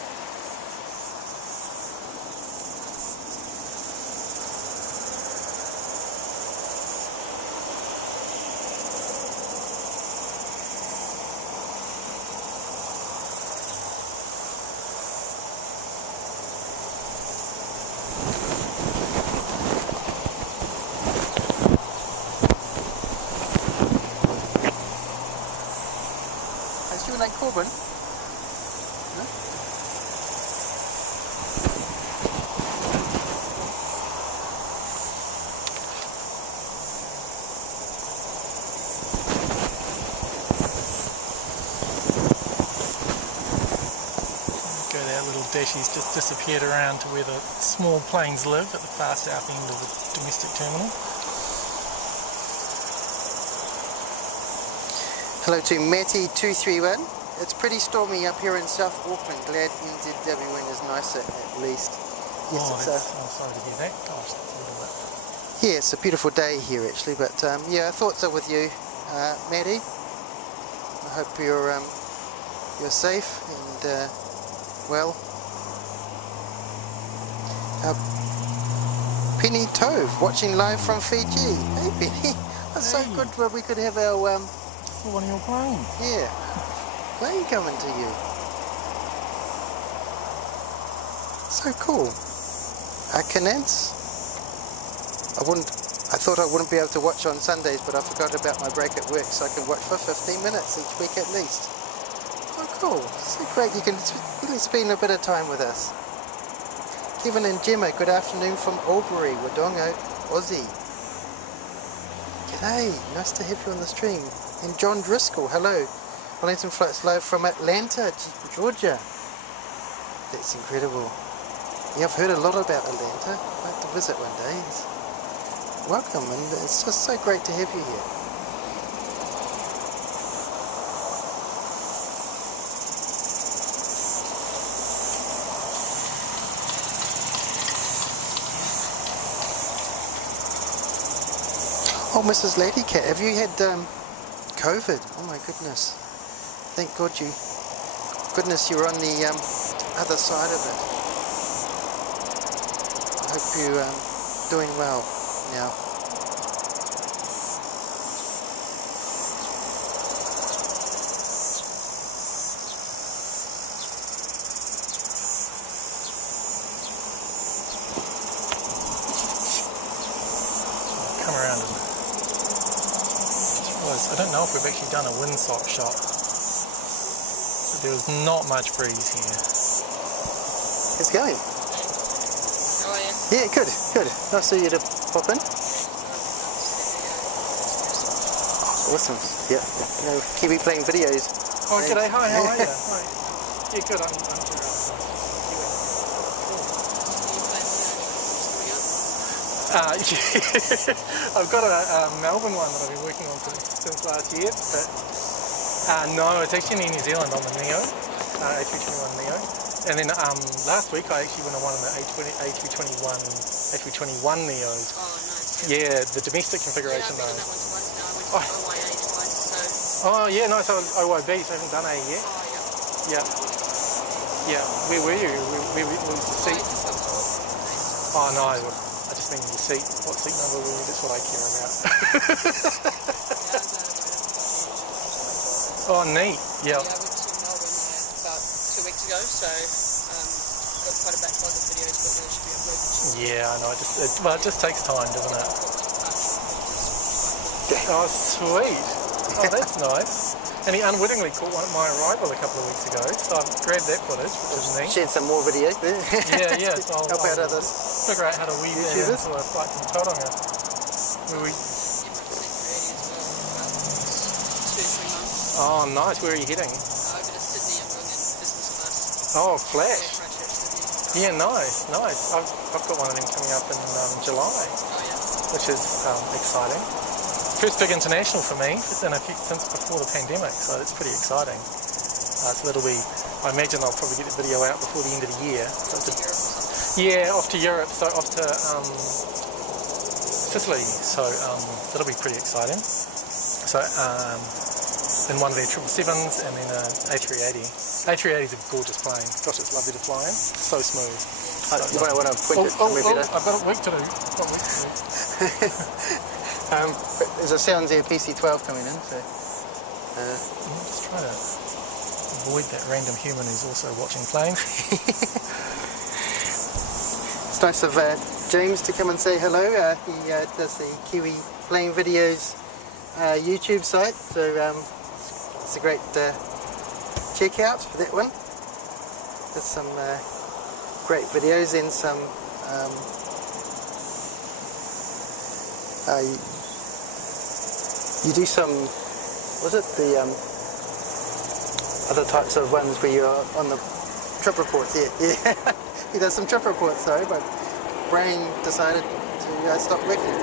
Like Corbin? No? Go there, little Dashies just disappeared around to where the small planes live at the far south end of the domestic terminal. Hello to Matty231. It's pretty stormy up here in South Auckland. Glad NZW is nicer at least. Yes, oh, I'm sorry to hear that. Gosh, that's a little bit. Yeah, it's a beautiful day here actually, but yeah, thoughts are with you, Matty. I hope you're safe and well. Penny Tove watching live from Fiji. Hey Penny, that's so good where we could have our one of your planes. Yeah, plane coming to you. So cool. QANTAS. I thought I wouldn't be able to watch on Sundays, but I forgot about my break at work, so I can watch for 15 minutes each week at least. Oh cool, so great, you can really spend a bit of time with us. Kevin and Gemma, good afternoon from Albury, Wodonga, Aussie. G'day, nice to have you on the stream. And John Driscoll, hello. Wellington flights live from Atlanta, Georgia. That's incredible. Yeah, I've heard a lot about Atlanta. I'd like to visit one day. Welcome, and it's just so great to have you here. Oh, Mrs. Ladycat, have you had COVID? Oh my goodness. Thank God goodness you're on the other side of it. I hope you're doing well now. I don't know if we've actually done a windsock shot. But there was not much breeze here. It's going. How are you? Yeah, good, good. Nice of you to pop in. Awesome. Yeah. You know, Kiwi playing videos. Oh, g'day. Hi, how are you? Hi. Yeah, good. I'm I've got a Melbourne one that I've been working on since last year, but no, it's actually in New Zealand on the Neo, A321 Neo. And then last week I actually went on one of the A321 Neos. Oh, nice. Yeah, the domestic configuration Yeah, I've been though. on that one twice now. I went to OYA twice, so... Oh yeah, nice. I was OYB, so I haven't done A yet. Oh, Yeah. Yeah. Where were you? Where was the seat? Oh no, I just mean your seat. What seat number were you? That's what I care about. Oh, neat. Yeah. Yeah, I went to Melbourne about 2 weeks ago, so got quite a backlog of videos, but they should be uploaded. Yeah, I know. It just takes time, doesn't it? Oh, sweet. Oh, that's nice. And he unwittingly caught my arrival a couple of weeks ago, so I've grabbed that footage, which is neat. Shared some more videos there. Yeah. So Help out others. Figure out how to weave that YouTubers. into a flight from Tauranga. Where we... Oh, nice. Where are you heading? Over to Sydney, I'm going in business class. Oh, flash. Christchuch, Sydney. Yeah, nice. I've got one of them coming up in July, Oh, yeah. which is exciting. First big international for me. It's in effect since before the pandemic, so it's pretty exciting. So that'll be, I imagine I'll probably get the video out before the end of the year. So To Europe or something. yeah, off to Europe, so off to Sicily, so that'll be pretty exciting. So in one of their 777s and then an A380. A380 is a gorgeous plane. Gosh, it's lovely to fly in. So smooth. You might want to point it somewhere better. I've got work to do. Got work to do. There's a sounds there, PC-12 coming in, so... I'm just trying to avoid that random human who's also watching planes. It's nice of James to come and say hello. He does the Kiwi Playing Videos YouTube site, so it's a great check out for that one. There's some great videos and some you do some, was it the other types of ones where you're on the trip reports? Yeah. He does some trip reports, sorry, but brain decided to stop working.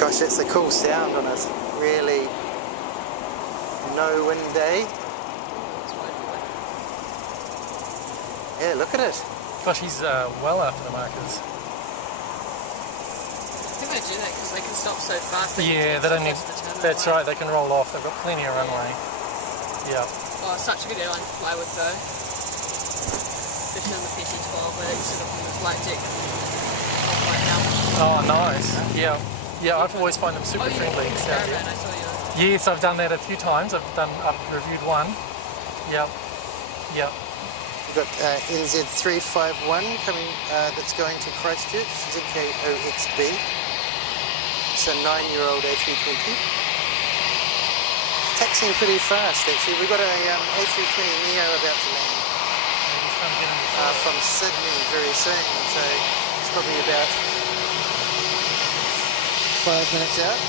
Gosh, it's a cool sound on a really no-wind day. Yeah, look at it. Gosh, he's well after the markers. I think they do that because they can stop so fast. Yeah, they don't need... That's right, they can roll off. They've got plenty of runway. Yeah. Oh, such a good airline to fly with though. Especially on the PC-12 where you sit up on the flight deck right now. Oh, nice. Yeah. Yeah, I've always found them super friendly. I saw you. Yes, I've done that a few times. I've reviewed one. Yep. Yep. We've got NZ351 coming, that's going to Christchuch, ZK-OXB. It's a 9-year-old A320. Taxiing pretty fast actually. We've got a A320 Neo about to land from Sydney very soon, so it's probably about 5 minutes out.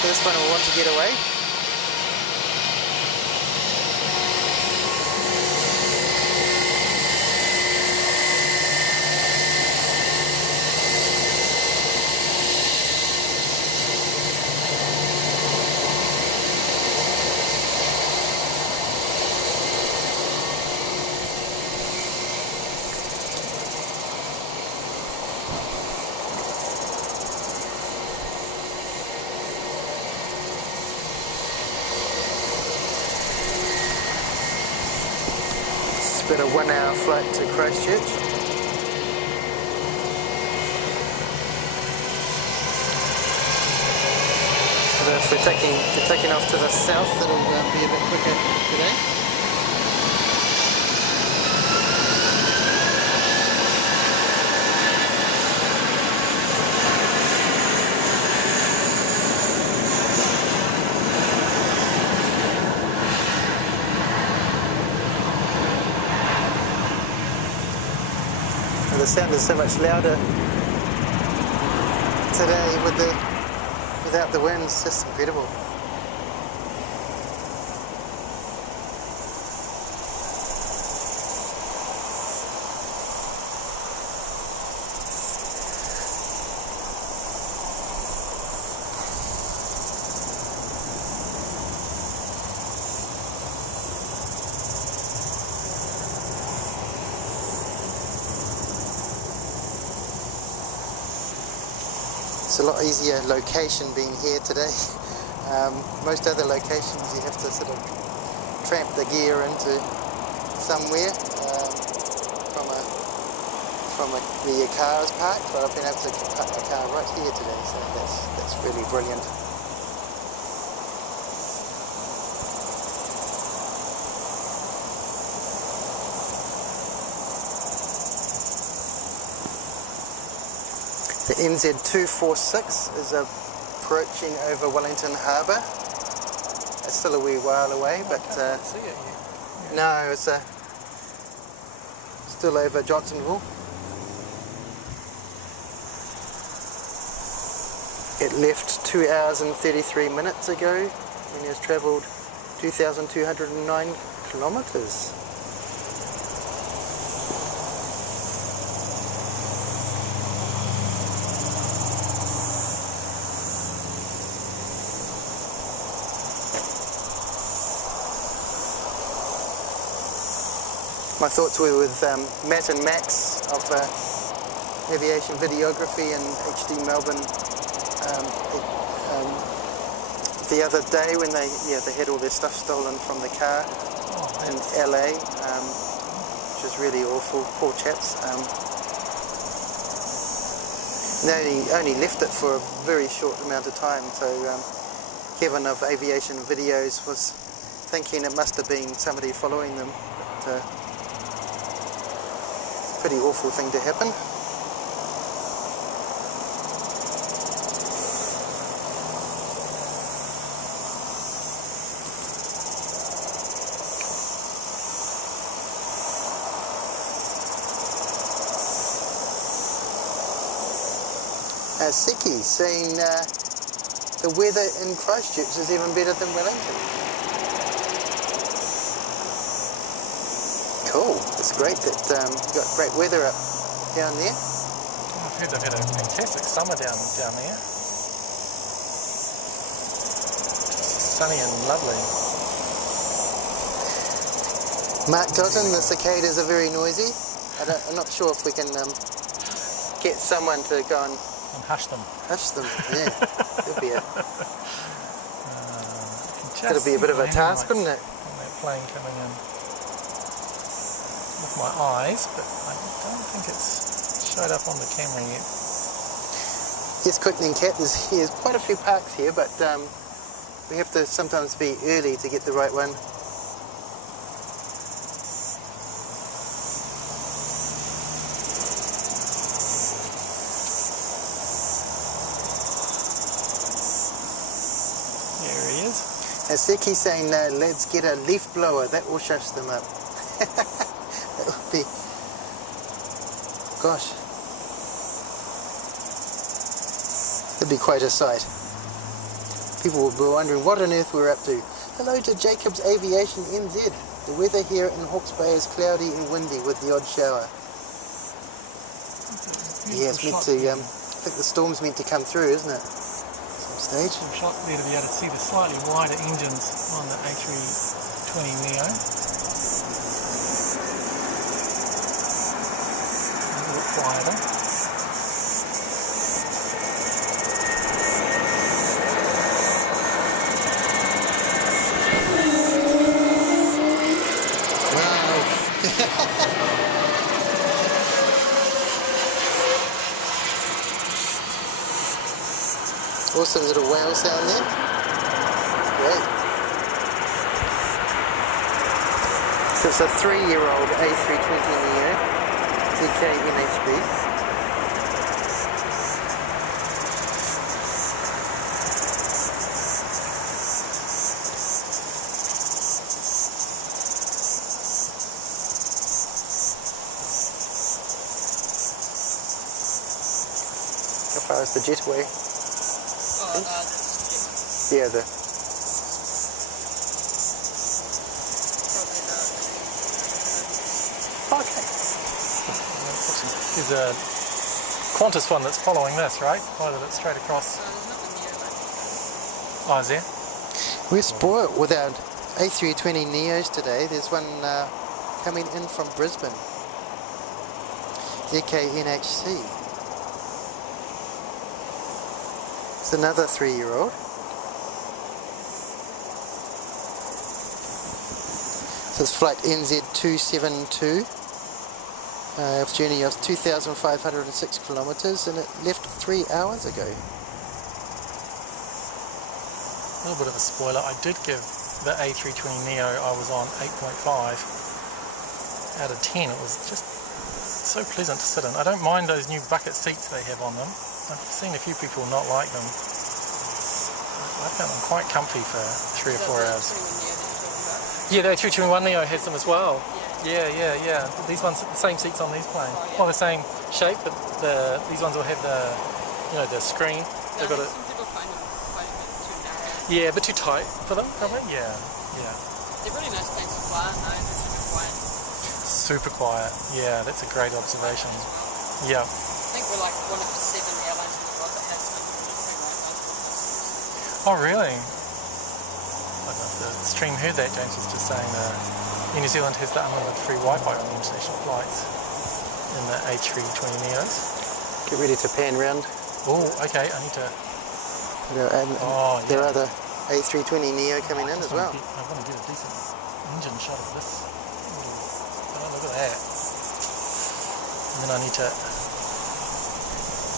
This one will want to get away. It's about a 1-hour flight to Christchuch. taking off to the south, it'll be a bit quicker today. And the sound is so much louder today without the wind. It's just incredible. It's a lot easier location being here today. Most other locations you have to sort of tramp the gear into somewhere from where your car is parked, but I've been able to park my car right here today, so that's really brilliant. The NZ-246 is approaching over Wellington Harbour. It's still a wee while away, but See it here. no, it's still over Johnsonville. It left 2 hours and 33 minutes ago and has travelled 2,209 kilometres. My thoughts were with Matt and Max of Aviation Videography and HD Melbourne the other day when they had all their stuff stolen from the car in LA, which was really awful. Poor chaps. They only left it for a very short amount of time, so Kevin of Aviation Videos was thinking it must have been somebody following them. But, pretty awful thing to happen. Siki saying the weather in Christchuch is even better than Wellington. Cool, it's great that you've got great weather up down there. I've heard they've had a fantastic summer down there. Sunny and lovely. Mark Dotton, the cicadas are very noisy. I'm not sure if we can get someone to go and hush them. Hush them, yeah. It'll be a bit of a task, wouldn't it? That plane coming in with my eyes, but I don't think it's showed up on the camera yet. Yes, Quickening Cat, there's quite a few parks here, but we have to sometimes be early to get the right one. Seki saying, let's get a leaf blower, that will shush them up. That would be, gosh, that'd be quite a sight. People will be wondering what on earth we're up to. Hello to Jacob's Aviation NZ. The weather here in Hawke's Bay is cloudy and windy with the odd shower. Yeah, it's meant to, I think the storm's meant to come through, isn't it? Stage. I'm shocked there to be able to see the slightly wider engines on the A320neo. A little quieter. Awesome little whale sound there. great. So it's a 3-year-old A320neo, ZK-NHB. How far is the jet away? Yeah, the... Okay. There's a QANTAS one that's following this, right? Followed it straight across. Oh, is there? We're spoiled with our A320 Neos today. There's one coming in from Brisbane. ZK-NHC. It's another 3-year-old. So it's flight NZ272. Its journey of 2,506 kilometres, and it left 3 hours ago. A little bit of a spoiler, I did give the A320neo I was on 8.5 out of 10. It was just so pleasant to sit in. I don't mind those new bucket seats they have on them. I've seen a few people not like them. I found them quite comfy for 3 or 4 hours. Yeah, the A321neo has them as well. Yeah. These ones, the same seats on these planes. Well, the same shape, but these ones will have the, you know, the screen. They've got it. Some people find them quite a bit too narrow. Yeah, a bit too tight for them, probably. Yeah. They're really nice planes to fly on, though. They're super quiet. Super quiet. Yeah, that's a great observation. Yeah. I think we're like one of 7 airlines in the world that has them. Oh, really? I don't know if the stream heard that. James was just saying that New Zealand has the unlimited free Wi-Fi on international flights in the A320neos. Get ready to pan round. Oh, okay, I need to... There are the A320neo coming in as well. I want to get a decent engine shot of this. Oh, look at that. And then I need to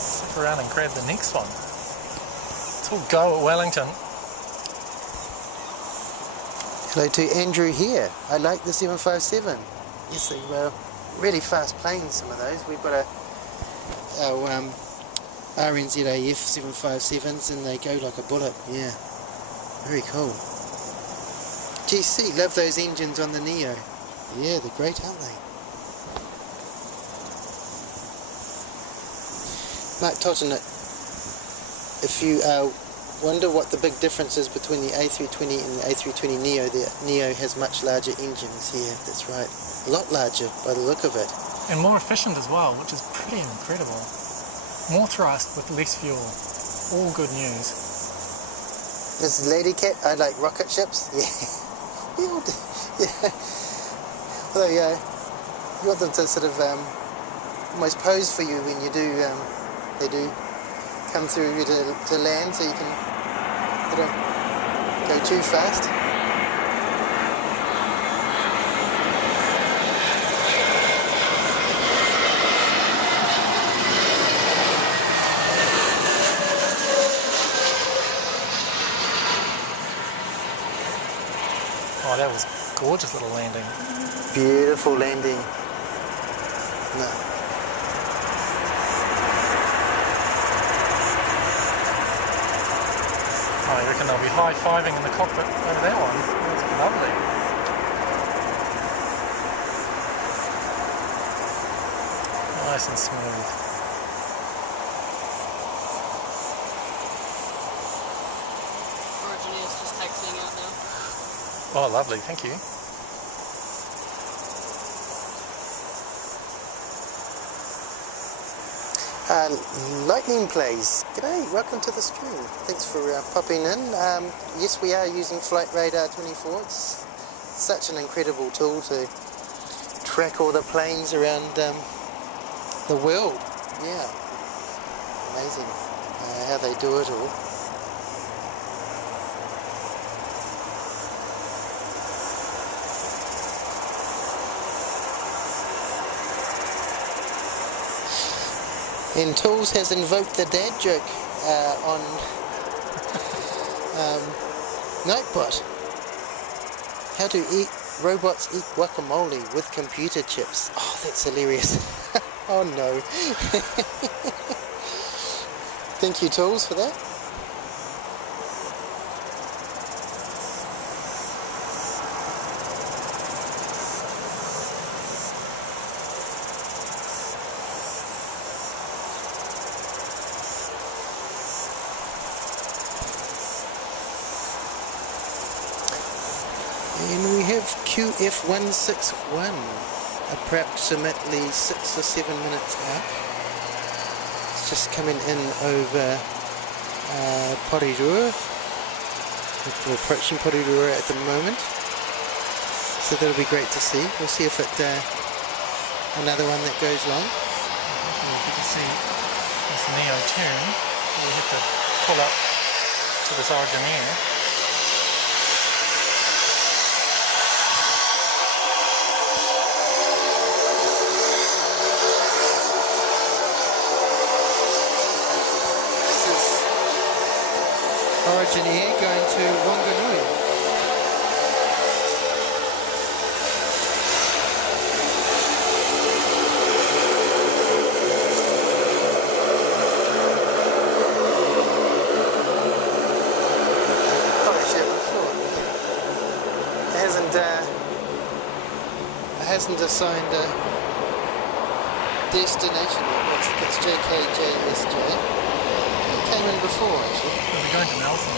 stick around and grab the next one. It's all go at Wellington. Hello to Andrew here. I like the 757. Yes, they're really fast planes, some of those. We've got our RNZAF 757s and they go like a bullet. Yeah, very cool. GC, love those engines on the Neo. Yeah, they're great, aren't they? Mark Totten, if you wonder what the big difference is between the A320 and the A320neo, the Neo has much larger engines here, that's right. A lot larger by the look of it. And more efficient as well, which is pretty incredible. More thrust with less fuel. All good news. This Lady Cat, I like rocket ships. Yeah. Yeah. Although, you want them to sort of almost pose for you when you do, they do come through to land, so you can, they don't go too fast. Oh, that was a gorgeous little landing. Beautiful landing. No. I reckon they'll be high-fiving in the cockpit over that one. That's lovely. Nice and smooth. Origin is just taxiing out now. Oh, lovely, thank you. Lightning Plays. G'day, welcome to the stream. Thanks for popping in. Yes, we are using Flight Radar 24. It's such an incredible tool to track all the planes around the world. Yeah, amazing how they do it all. And Tools has invoked the dad joke on Nightbot. How to eat robots eat guacamole with computer chips. Oh, that's hilarious. Oh no. Thank you, Tools, for that. And we have QF161, approximately 6 or 7 minutes out. It's just coming in over Porirua. We're approaching Porirua at the moment. So that'll be great to see. We'll see if it, another one that goes long. You can see this Neo turn. We have to pull up to this origin air. Origin Air going to Wanganui. Probably shared before. It hasn't assigned a destination yet. It's ZK-JSJ. It came in before actually. We're going to Nelson.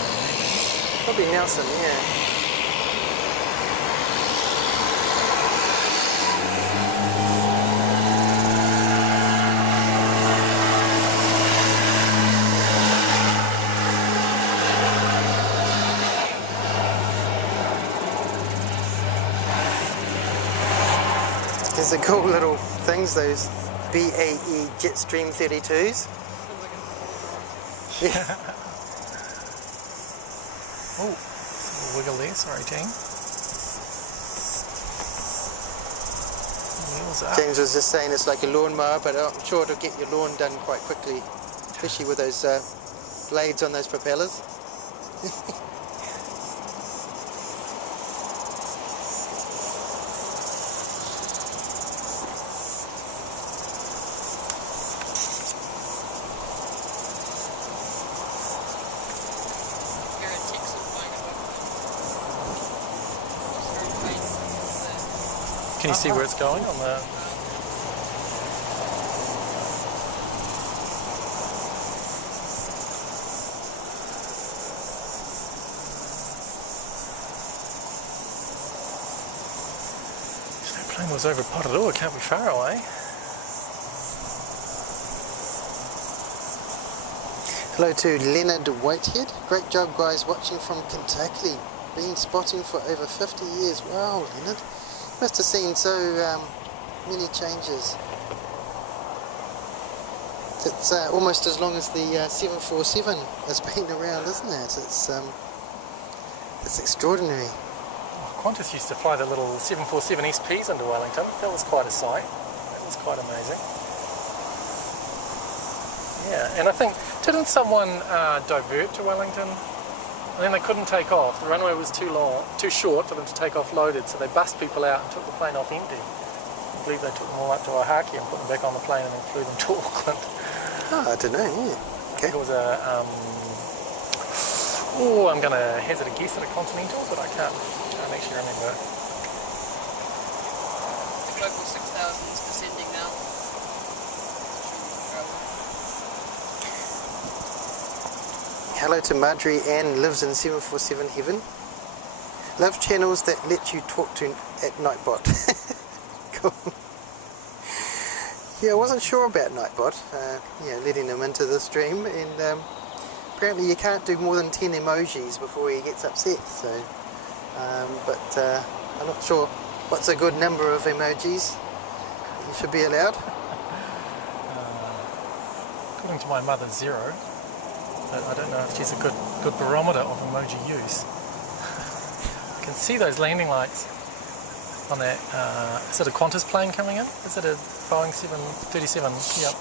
Probably Nelson, yeah. There's the cool little things, those BAE Jetstream 32s. Yeah. Oh, some wiggle there, sorry team. Wheels up. James was just saying it's like a lawnmower, but I'm sure it'll get your lawn done quite quickly, especially with those blades on those propellers. Can you see where it's going on the... If that plane was over Porirua, it can't be far away. Hello to Leonard Whitehead. Great job guys, watching from Kentucky. Been spotting for over 50 years. Wow, Leonard. Must have seen so many changes. It's almost as long as the 747 has been around, isn't it? It's extraordinary. Qantas used to fly the little 747 SPs into Wellington. That was quite a sight. That was quite amazing. Yeah, and I think, didn't someone divert to Wellington? And then they couldn't take off. The runway was too short for them to take off loaded, so they bussed people out and took the plane off empty. I believe they took them all up to Oaxaca and put them back on the plane and then flew them to Auckland. Oh, I don't know, yeah. Okay. It was a, I'm going to hazard a guess at a Continental, but I can't actually remember. The Global 6000 is descending now. Hello to Marjorie Ann, lives in 747 heaven. Love channels that let you talk to at Nightbot. Cool. Yeah, I wasn't sure about Nightbot, letting him into the stream, and apparently you can't do more than 10 emojis before he gets upset, so, I'm not sure what's a good number of emojis you should be allowed. According to my mother, 0. I don't know if she's a good barometer of emoji use. I can see those landing lights on that. Is it a Qantas plane coming in? Is it a Boeing 737? Yep.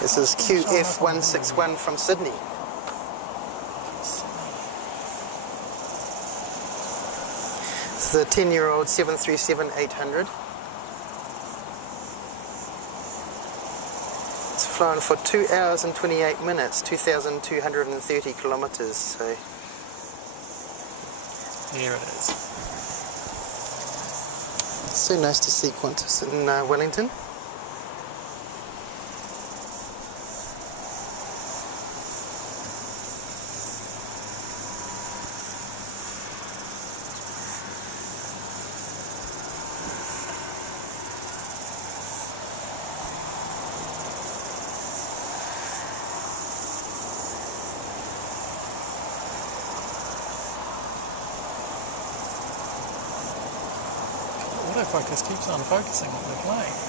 This is QF161 from Sydney. It's the 10-year-old 737-800. It's flown for 2 hours and 28 minutes, 2,230 kilometres. So There it is. so nice to see Qantas in Wellington. Autofocus keeps on focusing on the plane.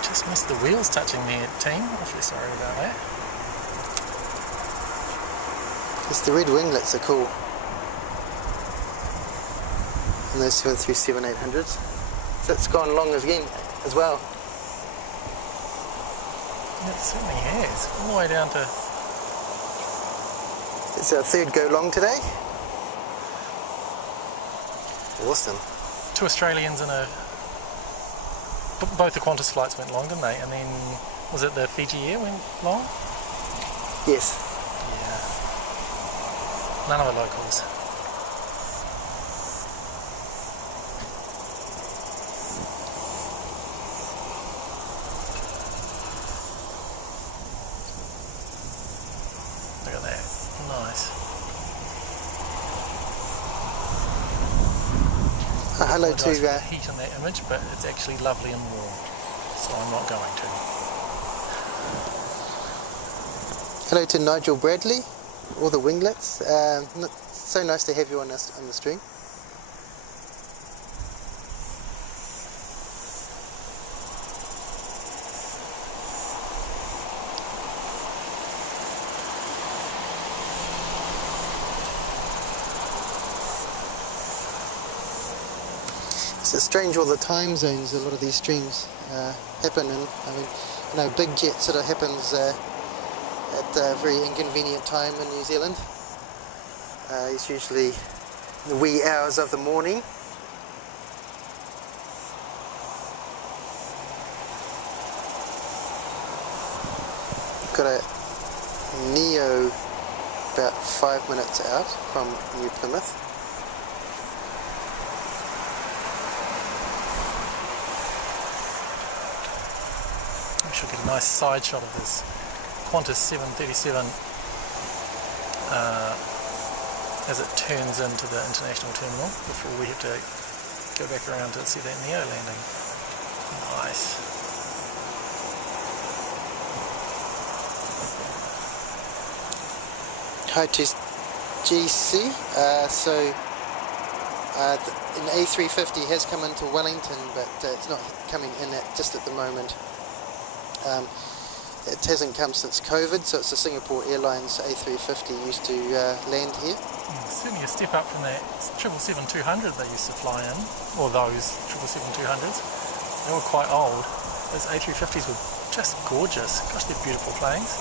Just missed the wheels touching there, team. Awfully sorry about that. Yes, the red winglets are cool. And those 737-800s. So it's gone long again as well. It certainly has. All the way down to... It's our third go long today. Awesome. 2 Australians in a... Both the Qantas flights went long, didn't they? And then, was it the Fiji Air went long? Yes. Yeah. None of the locals. Look at that. Nice. Hello Apologise for the to heat in that image, but it's actually lovely and warm, so I'm not going to. hello to Nigel Bradley, all the winglets. So nice to have you on the stream. It's strange, all the time zones a lot of these streams happen in. I mean, you know, Big Jet sort of happens at a very inconvenient time in New Zealand. It's usually the wee hours of the morning. Got a Neo about 5 minutes out from New Plymouth. We should get a nice side shot of this Qantas 737 as it turns into the international terminal before we have to go back around to see that Neo landing. Nice. Hi to GC. An A350 has come into Wellington, but it's not coming in just at the moment. It hasn't come since COVID, so it's the Singapore Airlines A350 used to land here. Certainly a step up from that 777-200 they used to fly in, or those 777-200s. They were quite old. Those A350s were just gorgeous. Gosh, they're beautiful planes.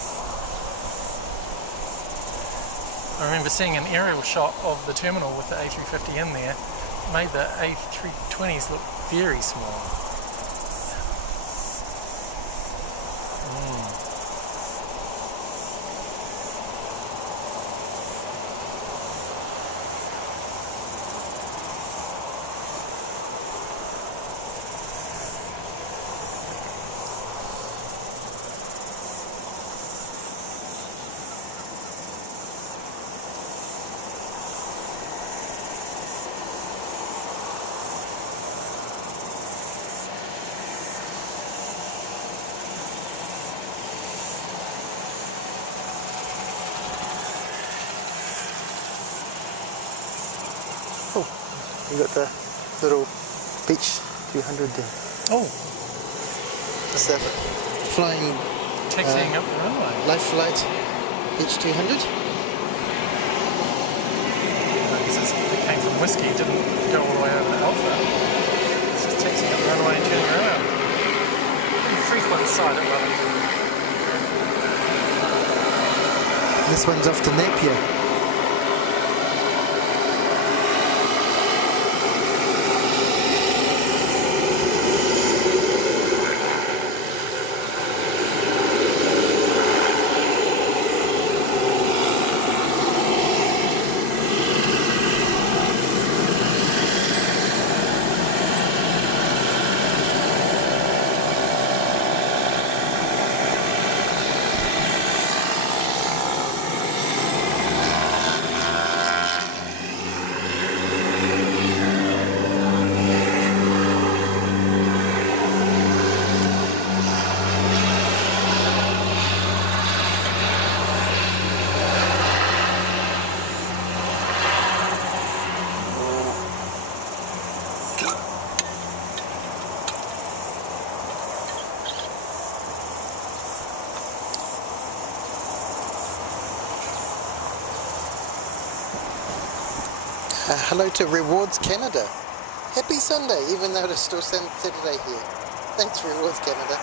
I remember seeing an aerial shot of the terminal with the A350 in there. It made the A320s look very small. You got the little Beach 200 there. Oh, It's the flying taxiing up the runway. life flight Beach 200. I guess it came from whiskey, it didn't go all the way over to Alpha. It's just taxiing up the runway and turning around. A frequent sight at Wellington. This one's off to Napier. Hello to Rewards Canada. Happy Sunday, even though it's still Saturday here. Thanks Rewards Canada.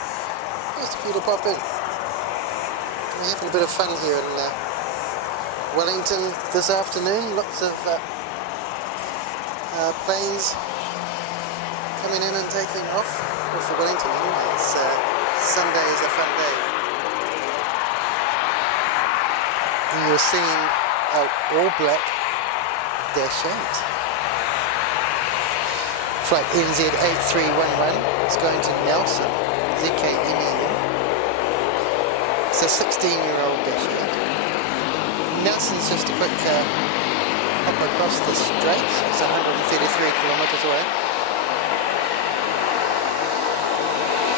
Nice of you to pop in. We're having a bit of fun here in Wellington this afternoon. Lots of planes coming in and taking off. Well, for Wellington anyway, Sunday is a fun day. And you're seeing all black Dash 8. Flight NZ8311 is going to Nelson, ZK-NEM. It's a 16-year-old Dash 8. Nelson's just a quick hop across the strait. It's 133 kilometres away.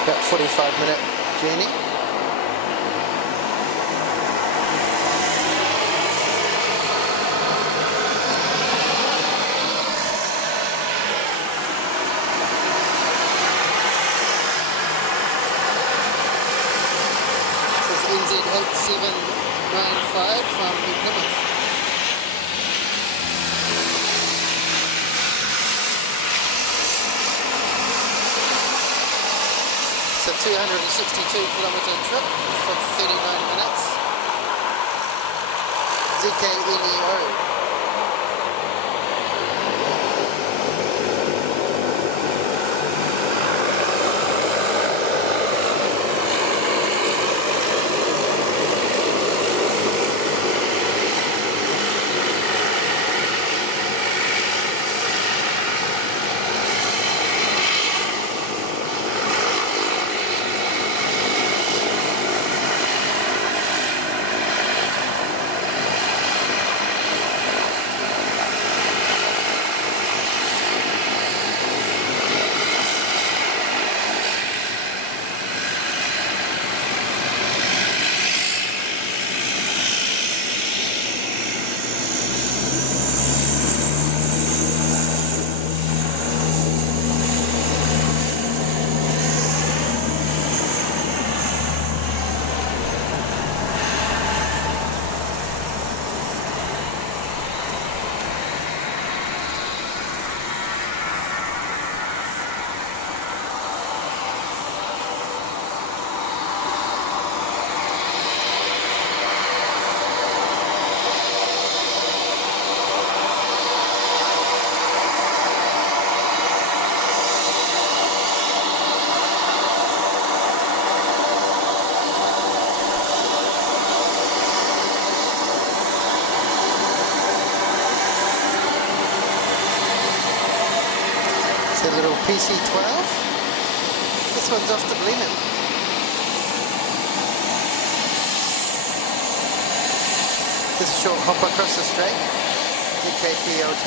About 45-minute journey. NZ8795 from New Plymouth. It's a 262-kilometre trip for 39 minutes. ZK-NEO. A little PC-12. This one's off to Blenheim. This is a short hop across the strait. ZK-PLV.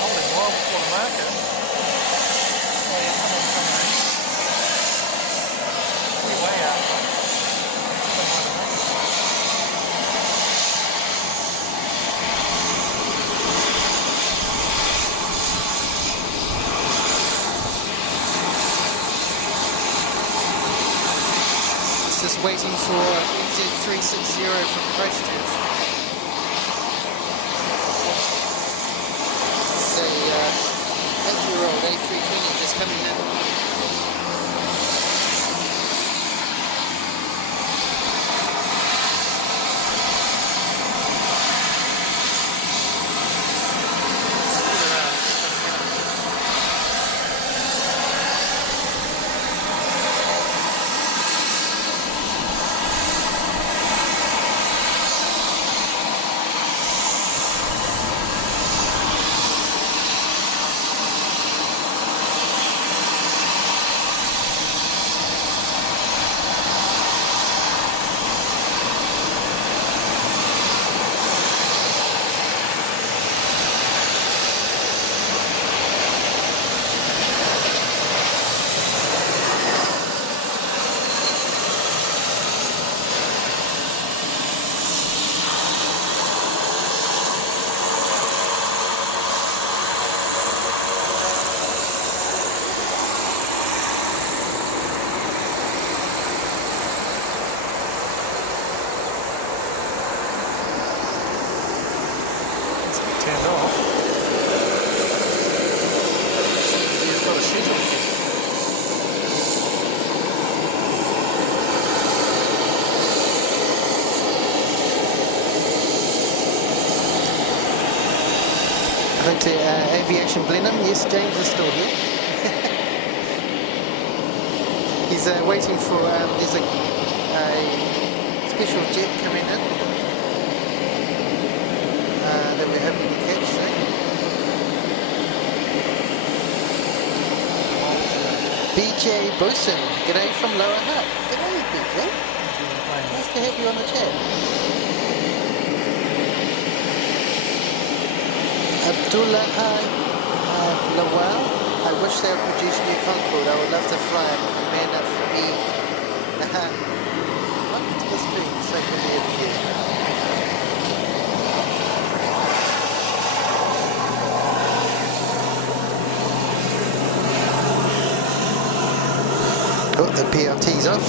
Holding well before the marker. Oh yeah, someone's coming in. We're way out. waiting for NZ360 from Christchuch. It's a 8-year-old A320 just coming in. Turned off. He's got a schedule here. Hello to Aviation Blenheim. Yes, James is still here. He's waiting for, there's a special jet coming in that we're hoping to catch soon. BJ Bosun, g'day from Lower Hutt. G'day BJ. Nice to have you on the chat. Abdullah Lawal, I wish they would produce new Concorde. I would love to fly it. Man up for me. Welcome to the stream. So good to have you. Oh, the PLT's off.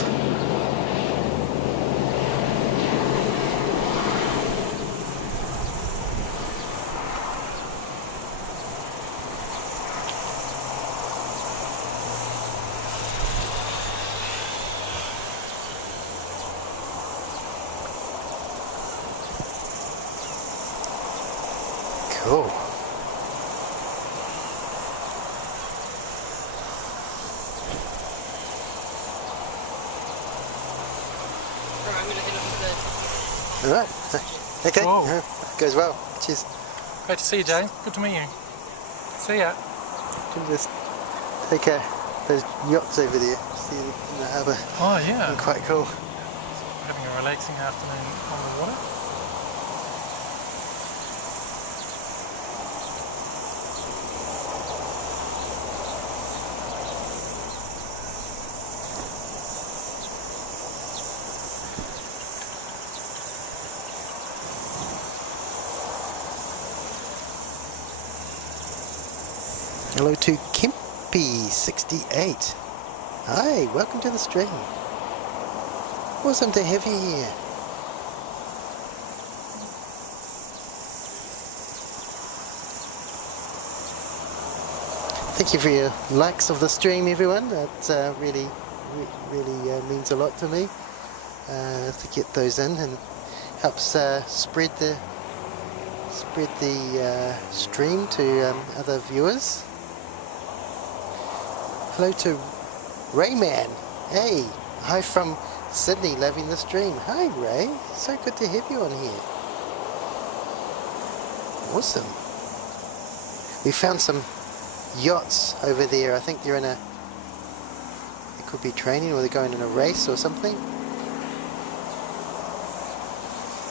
Cool. Alright, okay, Whoa. Goes well, cheers. Great to see you, Jay. Good to meet you. See ya. Can just take those yachts over there, see them in the harbour. Oh yeah. They're quite cool. Having a relaxing afternoon on the water. Hello to Kimpy68. Hi, welcome to the stream. Awesome to have you here. Thank you for your likes of the stream, everyone. That really means a lot to me to get those in, and helps spread the stream to other viewers. Hello to Rayman. Hey, hi from Sydney, loving the stream. Hi Ray, so good to have you on here. Awesome. We found some yachts over there. I think they're in a, they could be training or they're going in a race or something.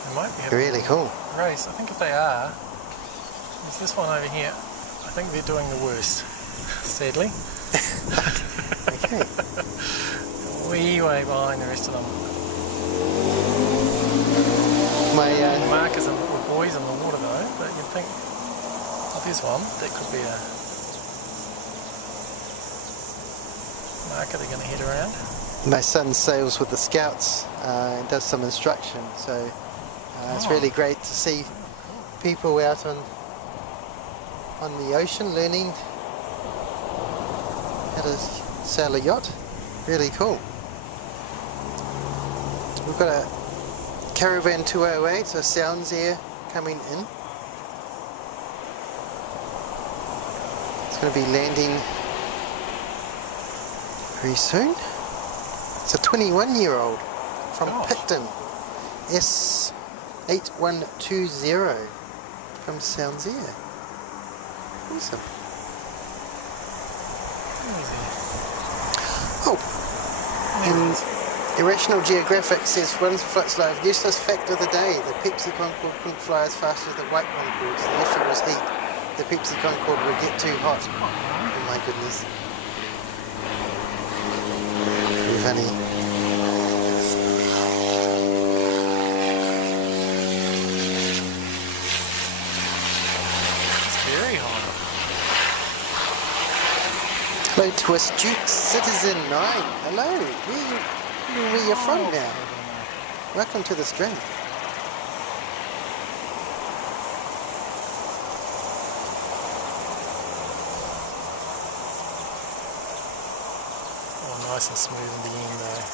They might be Really cool. race. I think if they are, there's this one over here. I think they're doing the worst, sadly. Okay. Way behind the rest of them. My The markers are little buoys in the water though, but you'd think, oh, there's one. That could be a marker they're going to head around. my son sails with the Scouts and does some instruction. So it's really great to see people out on the ocean learning how to sail a yacht. Really cool. We've got a Caravan 208, so Sounds Air coming in. It's going to be landing very soon. It's a 21-year-old from Picton, S8120 from Sounds Air. Awesome. Oh, and Irrational Geographic says, runs flights live, useless fact of the day, the Pepsi Concorde couldn't fly as fast as the white Concords. The issue was heat. The Pepsi Concorde would get too hot. Oh my goodness. Pretty funny. It's very hot. Hello to Astute Citizen 9. Hello. Where you're from now? Welcome to the stream. Oh, nice and smooth in the end though.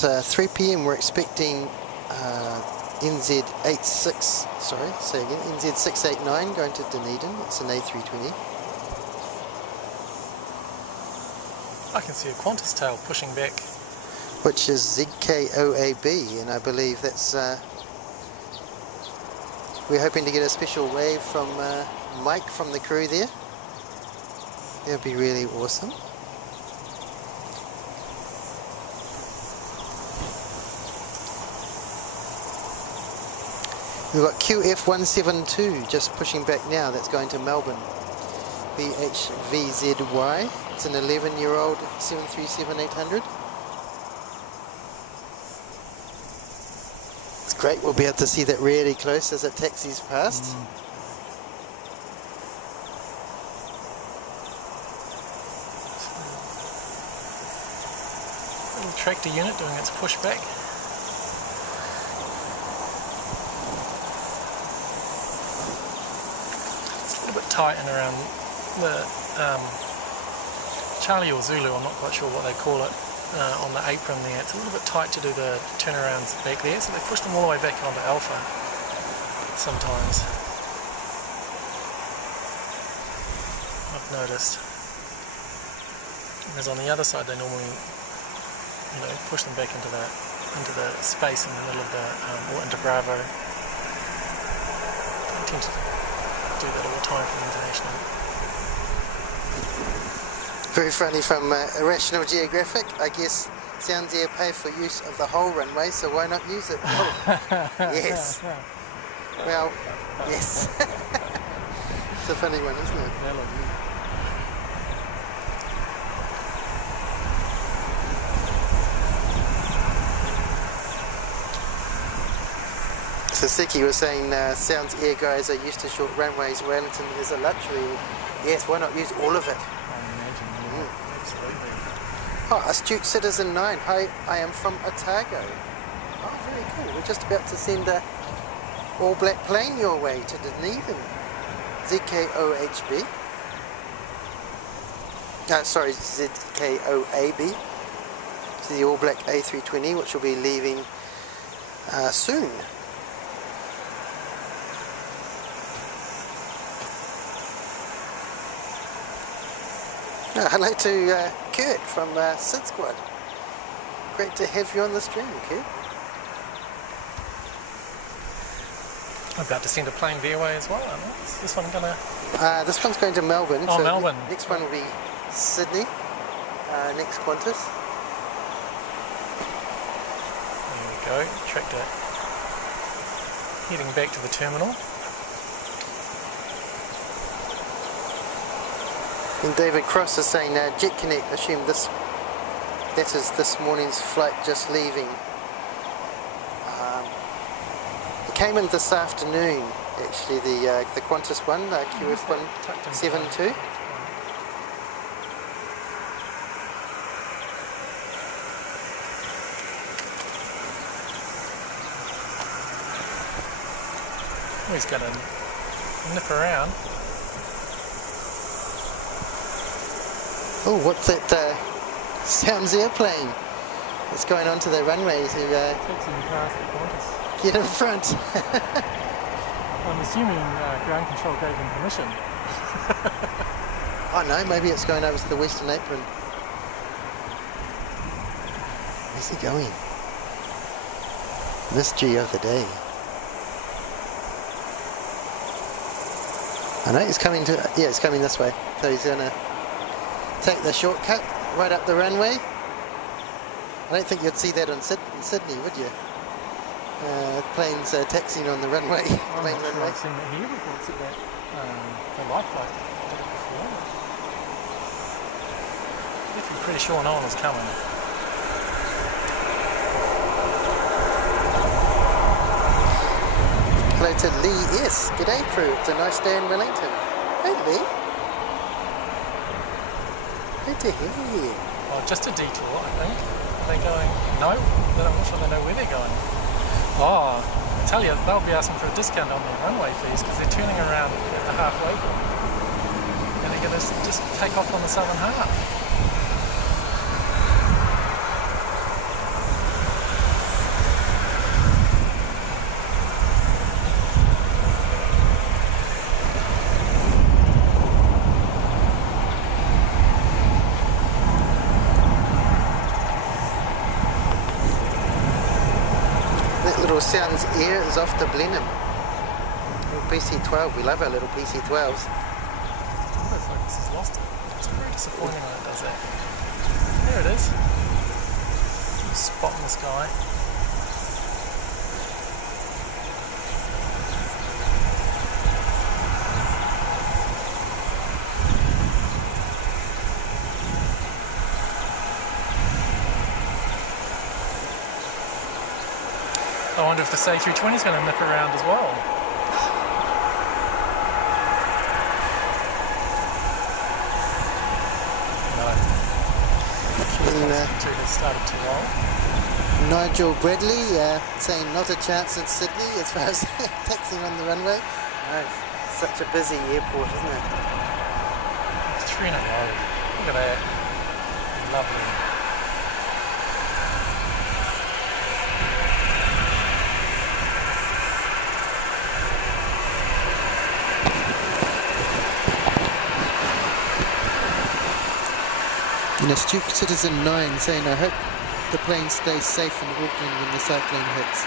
At 3 p.m. we're expecting NZ689 going to Dunedin. It's an A320. I can see a QANTAS tail pushing back. Which is ZK-OAB, and I believe that's we're hoping to get a special wave from Mike from the crew there. That'd be really awesome. We've got QF172 just pushing back now, that's going to Melbourne. VH-VZY, it's an 11-year-old 737-800. It's great, we'll be able to see that really close as it taxis past. Little tractor unit doing its pushback. Tight and around the Charlie or Zulu, I'm not quite sure what they call it, on the apron there. It's a little bit tight to do the turnarounds back there, so they push them all the way back onto Alpha sometimes. I've noticed. Whereas on the other side they normally, push them back into the space in the middle of the, or into Bravo. They tend to do that all the time for international. Very funny from Irrational Geographic. I guess Sounds Air pay for use of the whole runway, so why not use it? Oh, yes. Well, yes. It's a funny one, isn't it? So Seki was saying Sounds Air guys are used to short runways. Wellington is a luxury. Yes, why not use all of it? I imagine, absolutely. Oh, Astute Citizen 9. Hi, I am from Otago. Oh, very cool. We're just about to send a all-black plane your way to Dunedin. ZK-OHB. Sorry, ZK-OAB. It's the all-black A320, which will be leaving soon. Hello to Kurt from Sid Squad. Great to have you on the stream, Kurt. I'm about to send a plane their way as well, aren't I? Is this one gonna... This one's going to Melbourne. Oh, so Melbourne. Next one will be Sydney. Next Qantas. There we go. Tractor heading back to the terminal. And David Cross is saying Jet Connect assume this That is this morning's flight just leaving. It came in this afternoon, actually, the Qantas one, QF172. He's going to nip around. Oh, what's that? Sounds airplane. It's going onto the runway to Takes him past the Qantas. get in front. I'm assuming ground control gave him permission. Oh no, maybe it's going over to the Western Apron. Where's he going? Mystery of the day. I know he's coming to, yeah, he's coming this way. So he's going to take the shortcut right up the runway. I don't think you'd see that in Sydney, would you? Planes taxiing on the runway. I'm not sure I've seen it here before. It's at that, the life flight did it before. You have to be pretty sure no one was coming. Hello to Lee S. G'day crew, it's a nice day in Wellington. Hey Lee. Good to have you here. Oh, just a detour, I think. Are they going? No, I'm not sure they know where they're going. Oh, I tell you, they'll be asking for a discount on their runway fees because they're turning around at the halfway point. And they're going to just take off on the southern half. Sounds Air is off to Blenheim. Little PC-12, we love our little PC-12s. The focus has lost it. It's very disappointing when it does that. There it is. Keep spotting this guy. I wonder if the A320 is going to nip around as well. No. QANTAS has started to roll. Nigel Bradley saying not a chance in Sydney as far as taxiing on the runway. No, it's such a busy airport, isn't it? 3 in a row. Look at that. Lovely. And Astute Citizen 9 saying, I hope the plane stays safe in Auckland when the cyclone hits.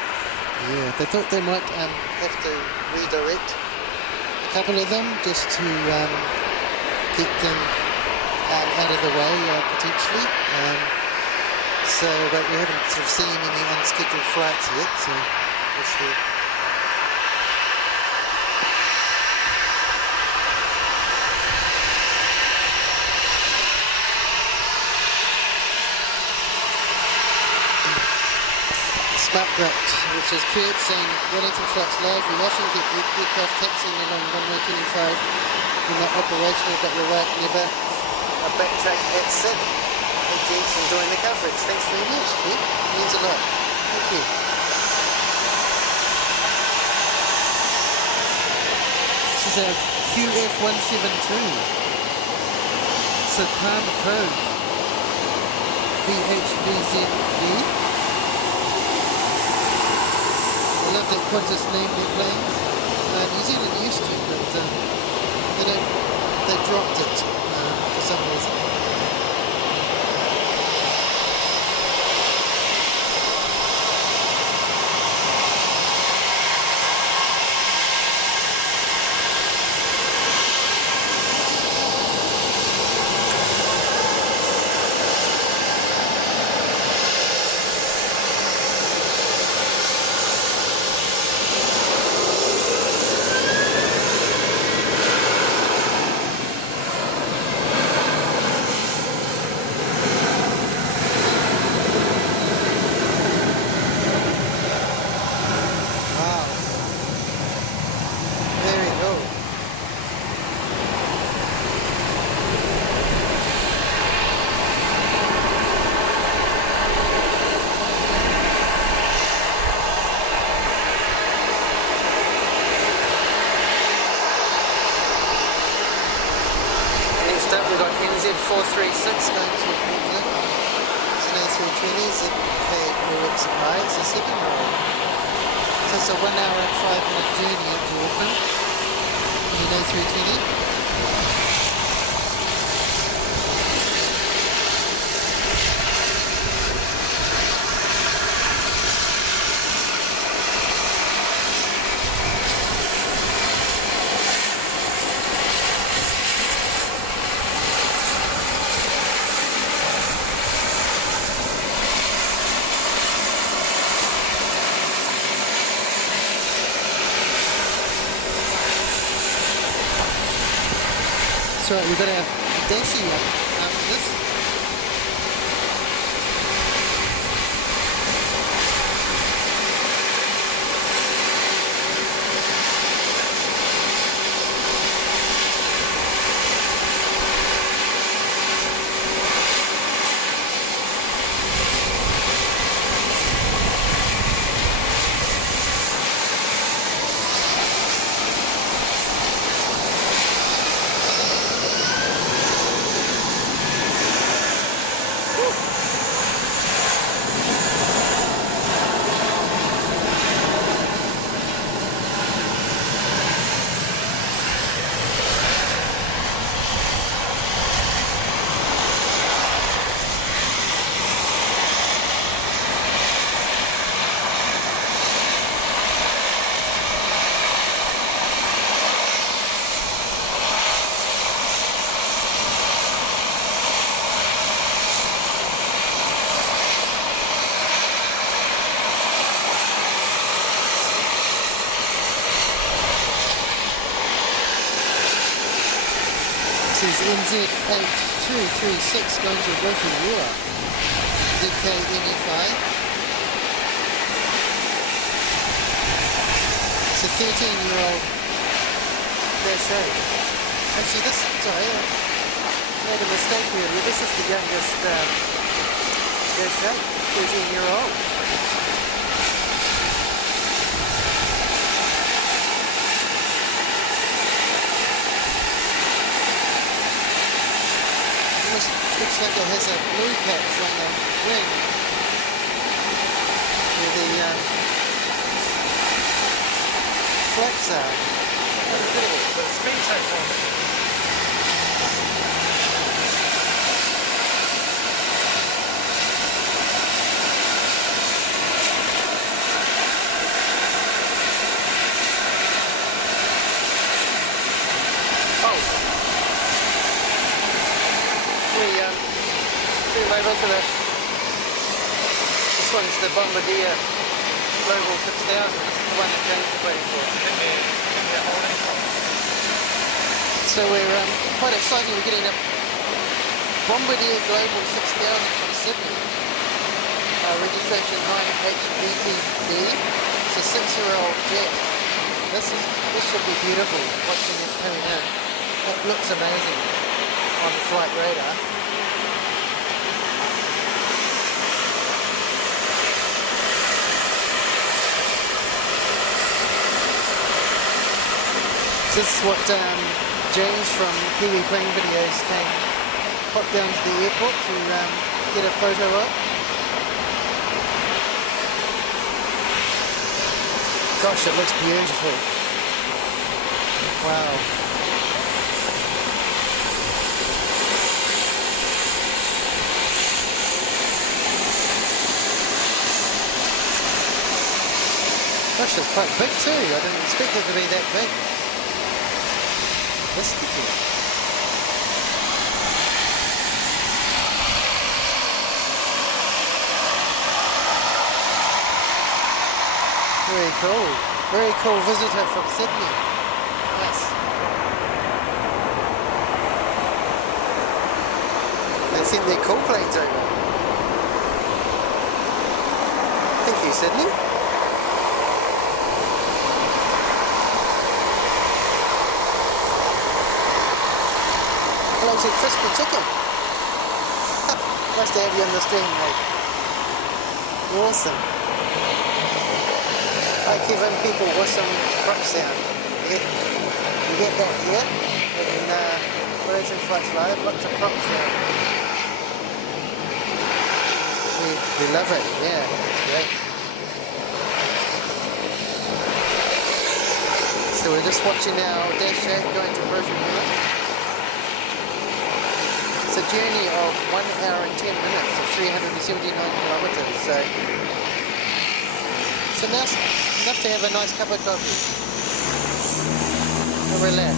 Yeah, they thought they might have to redirect a couple of them just to get them out of the way, potentially. But we haven't sort of seen any unscheduled flights yet, so we'll see. Smartgrat, which is Kurt saying, Wellington flights live, we often get aircraft taxiing along runway 25 when they're operational, but you're right, never a backtrack at Sid. Hey James, enjoying the coverage. Thanks very much, Kurt. Means a lot. Thank you. This is our QF172. Sakama Cove. VH-VZV. I love that Qantas named their planes. New Zealand used to, but they dropped it for some reason. going to Auckland. It's an A320 ZK-OXH. It's a 7-year-old. So it's a 1 hour and 5-minute journey into Auckland in an A320. So we've got our dashi after this. This is NZ-8-236 going to Rotorua, ZK-NFI. It's a 13-year-old Dash 8. Actually, this, sorry, I made a mistake here. This is the youngest Dash 8, 13-year-old. Looks like it has a blue patch on the wing where the flaps are. The speed tape on it. Over to this one's the Bombardier Global 6000. This is the one that James is waiting for. So we're quite excited. We're getting a Bombardier Global 6000 from Sydney. Registration 9HVTD. It's a 6-year-old jet. This should be beautiful watching it coming in. It looks amazing on the flight radar. This is what James from Kiwi Plane Videos popped down to the airport to get a photo of. Gosh, it looks beautiful. Wow. Gosh, it's quite big too. I didn't expect it to be that big. Very cool. Very cool visitor from Sydney. Yes. They send their cool planes over. Thank you, Sydney. Hello to crispy chicken. Nice to have you on the stream, mate. Awesome. Hi Kevin, people, awesome crop sound. Yeah. You get that here in Wellington Flights Live, lots of crop sound. We love it, yeah, it's great. So we're just watching our dash 8 going to Rotorua. It's a journey of 1 hour and 10 minutes of 379 kilometres, so it's enough to have a nice cup of coffee and relax.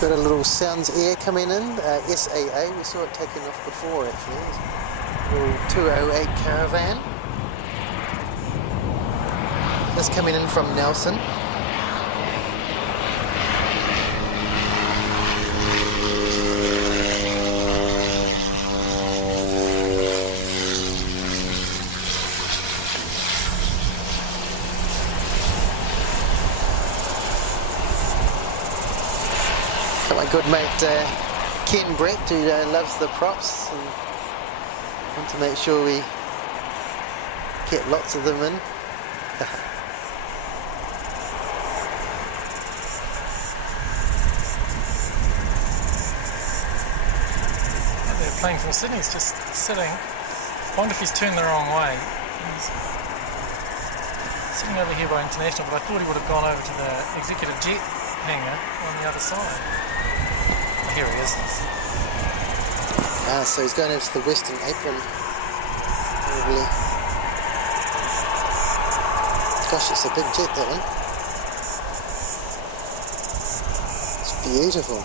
Got a little Sounds Air coming in, SAA, we saw it taking off before actually. A little 208 Caravan. Just coming in from Nelson. My good mate Ken Brett, who loves the props and want to make sure we get lots of them in. The plane from Sydney's just sitting. I wonder if he's turned the wrong way. He's sitting over here by International, but I thought he would have gone over to the executive jet hangar on the other side. Here he is. Ah, so he's going over to the Western Apron, probably. Gosh, it's a big jet, that one. It's beautiful.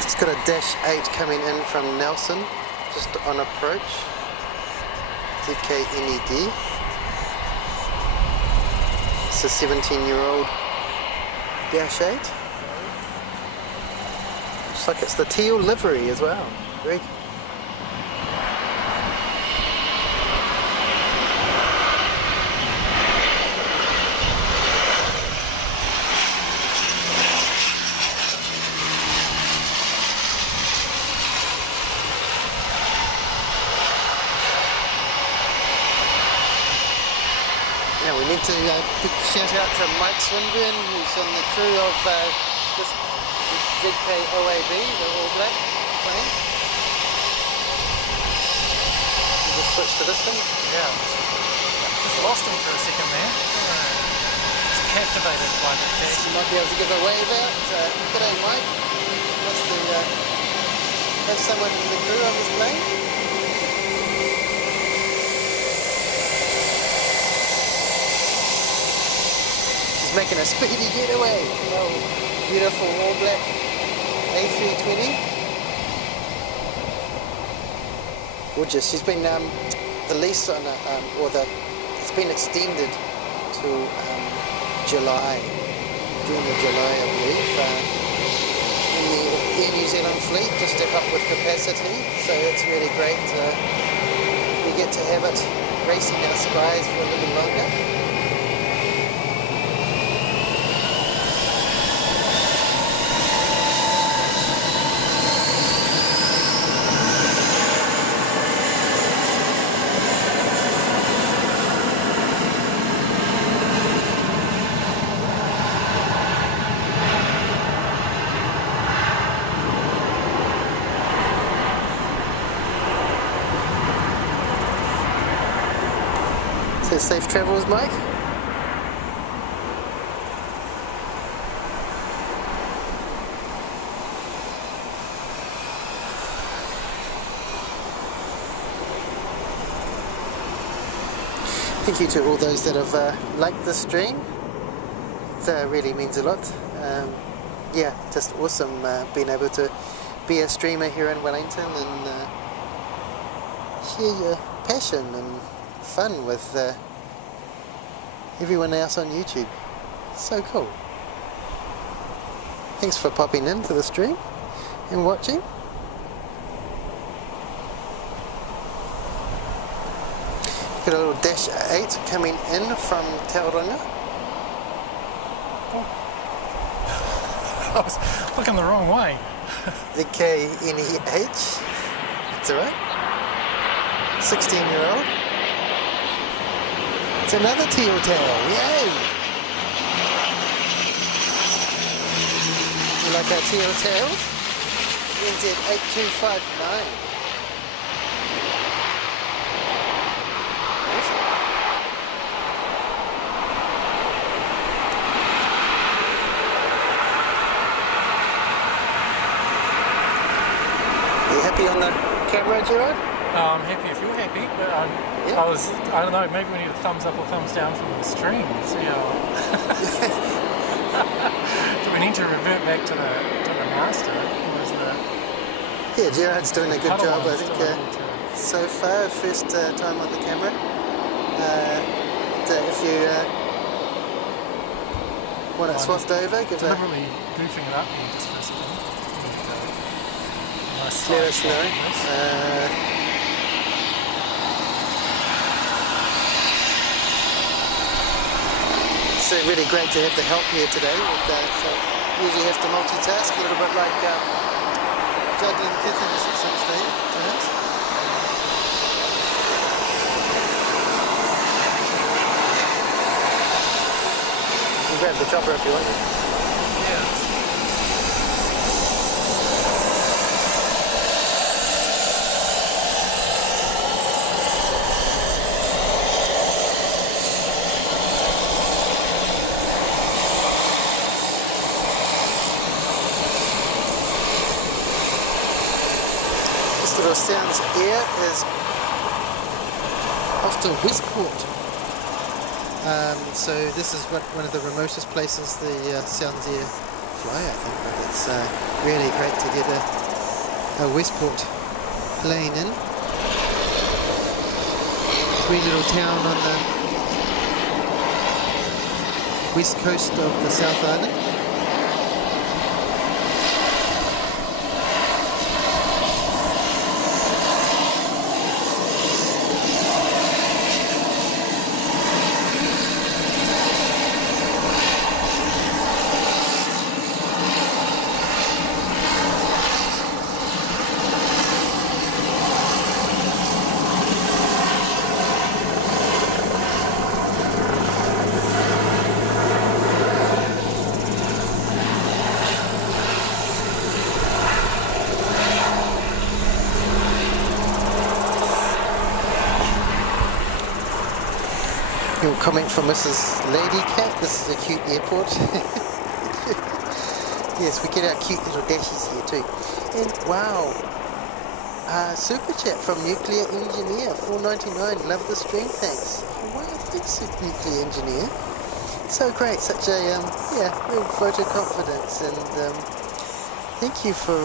It's got a Dash 8 coming in from Nelson, just on approach. ZK-NED. It's a 17-year-old Dash 8. Looks like it's the teal livery as well. Very we need to big shout out to Mike Swinburne, who's on the crew of this ZK-OAB, the All Black plane. We just switch to this one. Yeah, just lost him for a second there. It's captivated by the dash. You might be able to give a wave out. G'day Mike. have someone in the crew on this plane. She's making a speedy getaway. Oh, beautiful all black A320. Gorgeous. She's been the lease on it's been extended to July, June or July, I believe. In the Air New Zealand fleet to step up with capacity, so it's really great. We get to have it racing our skies for a little longer. So safe travels, Mike. Thank you to all those that have liked the stream. It really means a lot. Yeah, just awesome being able to be a streamer here in Wellington and share your passion and fun with everyone else on YouTube. So cool. Thanks for popping into the stream and watching. Got a little Dash 8 coming in from Tauranga. Oh. I was looking the wrong way. ZK-NEH. It's alright. 16-year-old. It's another teal tail, yay! You like our teal tails? NZ-8259. Are you happy on the camera, Gerard? I'm happy if you're happy, but Yeah. I don't know, maybe we need a thumbs up or thumbs down from the stream and see how... Do we need to revert back to the master? Or is the Yeah, Gerard's doing a good cuddle job, I one think. still able to- So far, first time on the camera. If you want it swapped over, give it. Deliberately goofing it up here just for a second. Nice Let side us shot know. of this. It's really great to have the help here today. So usually have to multitask a little bit like juggling kittens at some stage, perhaps. You can grab the chopper if you want. Yes. Little Sounds Air is off to Westport. So this is one of the remotest places the Sounds Air fly, I think, but it's really great to get a Westport plane in. Wee little town on the west coast of the South Island. Comment from Mrs. Lady Cat. This is a cute airport. Yes, we get our cute little dashies here too. And wow, Super chat from Nuclear Engineer, 4.99. Love the stream, thanks. Wow, thanks, Nuclear Engineer. So great, such a real photo confidence, and thank you for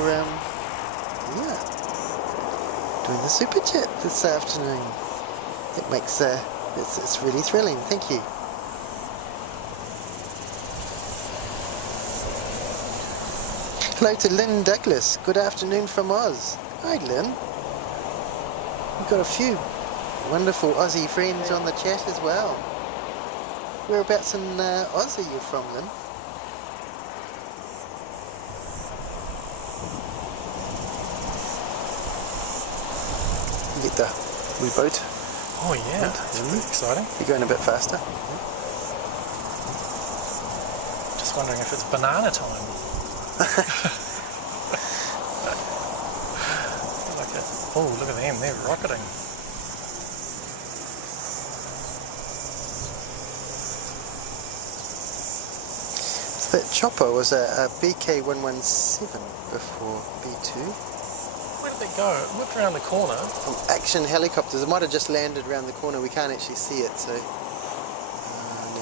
doing the super chat this afternoon. It makes it's really thrilling. Thank you. Hello to Lynn Douglas. Good afternoon from Oz. Hi, Lynn. We've got a few wonderful Aussie friends on the chat as well. Whereabouts in Oz are you from, Lynn? You get the wee boat. Oh yeah, that's pretty exciting. You're going a bit faster. Just wondering if it's banana time. Oh, look at them, they're rocketing. So that chopper was a BK-117 before B2. Where did they go? It whipped around the corner. From Action Helicopters. It might have just landed around the corner. We can't actually see it, so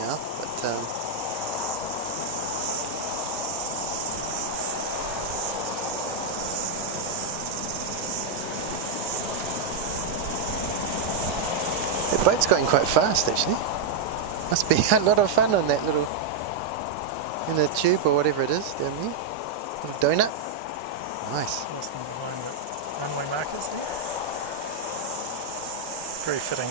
now, but the boat's going quite fast, actually. Must be a lot of fun on that little inner tube or whatever it is down there. Little donut. Nice. Runway markers there. Very fitting.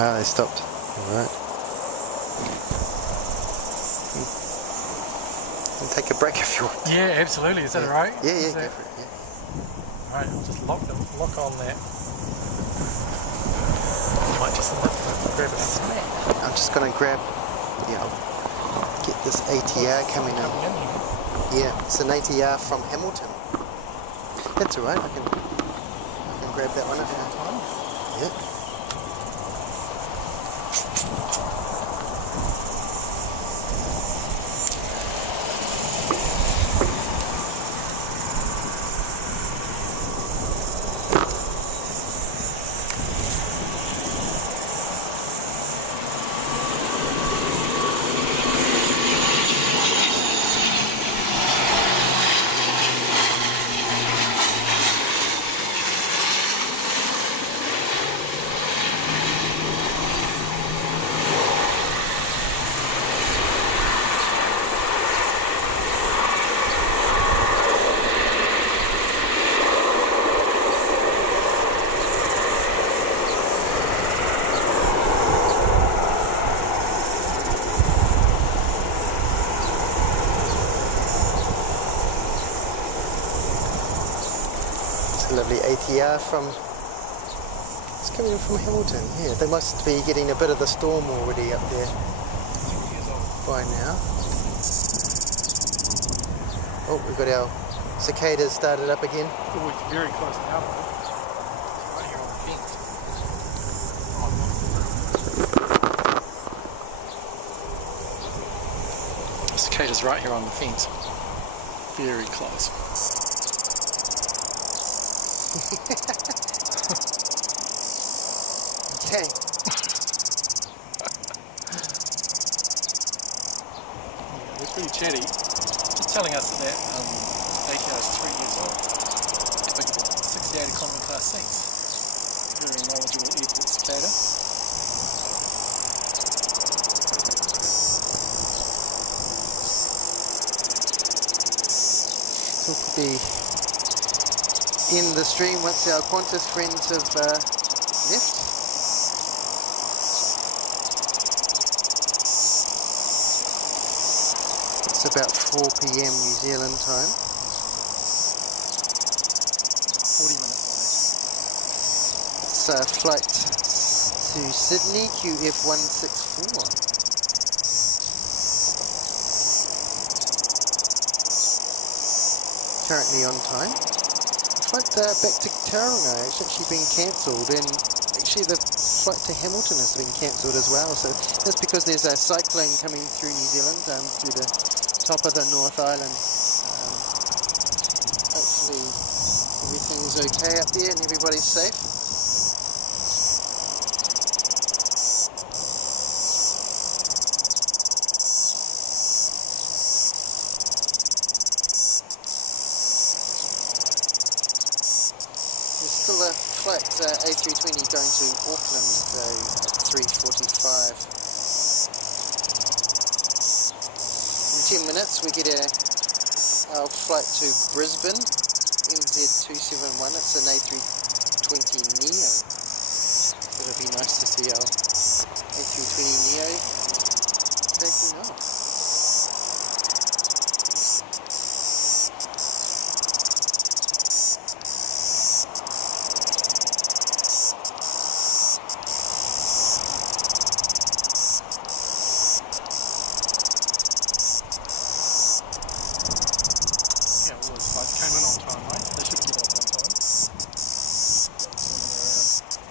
Ah, they stopped. Alright. And take a break if you want. Yeah, absolutely. Is that alright? Yeah, Is go that... for it. Yeah. Alright, I'll just lock on that. Might just grab a snack. I'm just going to grab, get this ATR coming in. Yeah, it's an ATR from Hamilton. That's alright, I can grab that one if you want. Yeah. Lovely ATR from, it's coming in from Hamilton. Yeah, they must be getting a bit of the storm already up there by now. Oh, we've got our cicadas started up again. Oh, it's very close now, though. Right here on the fence. Cicada's right here on the fence. Very close. Okay. They're pretty chatty. Just telling us that ATR is 3 years old. Applicable 68 economy class seats. Very knowledgeable airport cicada. So we'll be in the stream once our Qantas friends have left. It's about 4 PM New Zealand time. 40 minutes It's flight to Sydney, QF164. Currently on time. Flight back to Tauranga has actually been cancelled, and actually the flight to Hamilton has been cancelled as well, so that's because there's a cyclone coming through New Zealand, through the top of the North Island. see everything's okay up there and everybody's safe. There's still a flight A320 going to Auckland though at 3:45. In 10 minutes we get our flight to Brisbane, NZ271. It's an A320neo. So it'll be nice to see our A320neo taking off.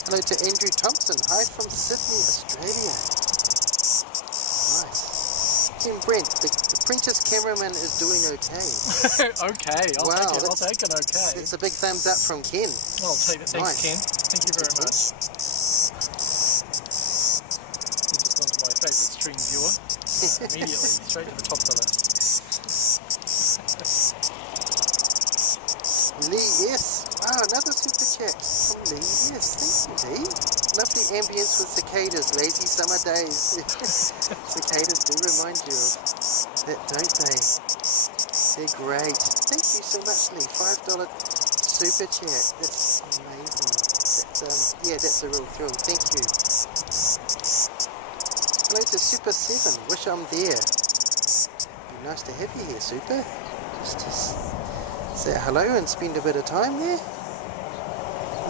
Hello to Andrew Thompson. Hi from Sydney, Australia. Nice. Tim Brent, the apprentice cameraman is doing okay. Okay, I'll take it okay. It's a big thumbs up from Ken. I'll take it. Thanks, Nice. Ken. Thank you very much. You just onto my favourite stream viewer. Immediately, straight to the top of the list. Lee S. Wow, another super chat from Lee S. Thank you, Lee. Lovely ambience with cicadas, lazy summer days. Cicadas do remind you of that, don't they? They're great. Thank you so much, Lee. $5 super chat. That's amazing. Yeah, that's a real thrill. Thank you. Hello to Super 7. Wish I'm there. Be nice to have you here, Super. Just to say hello and spend a bit of time there.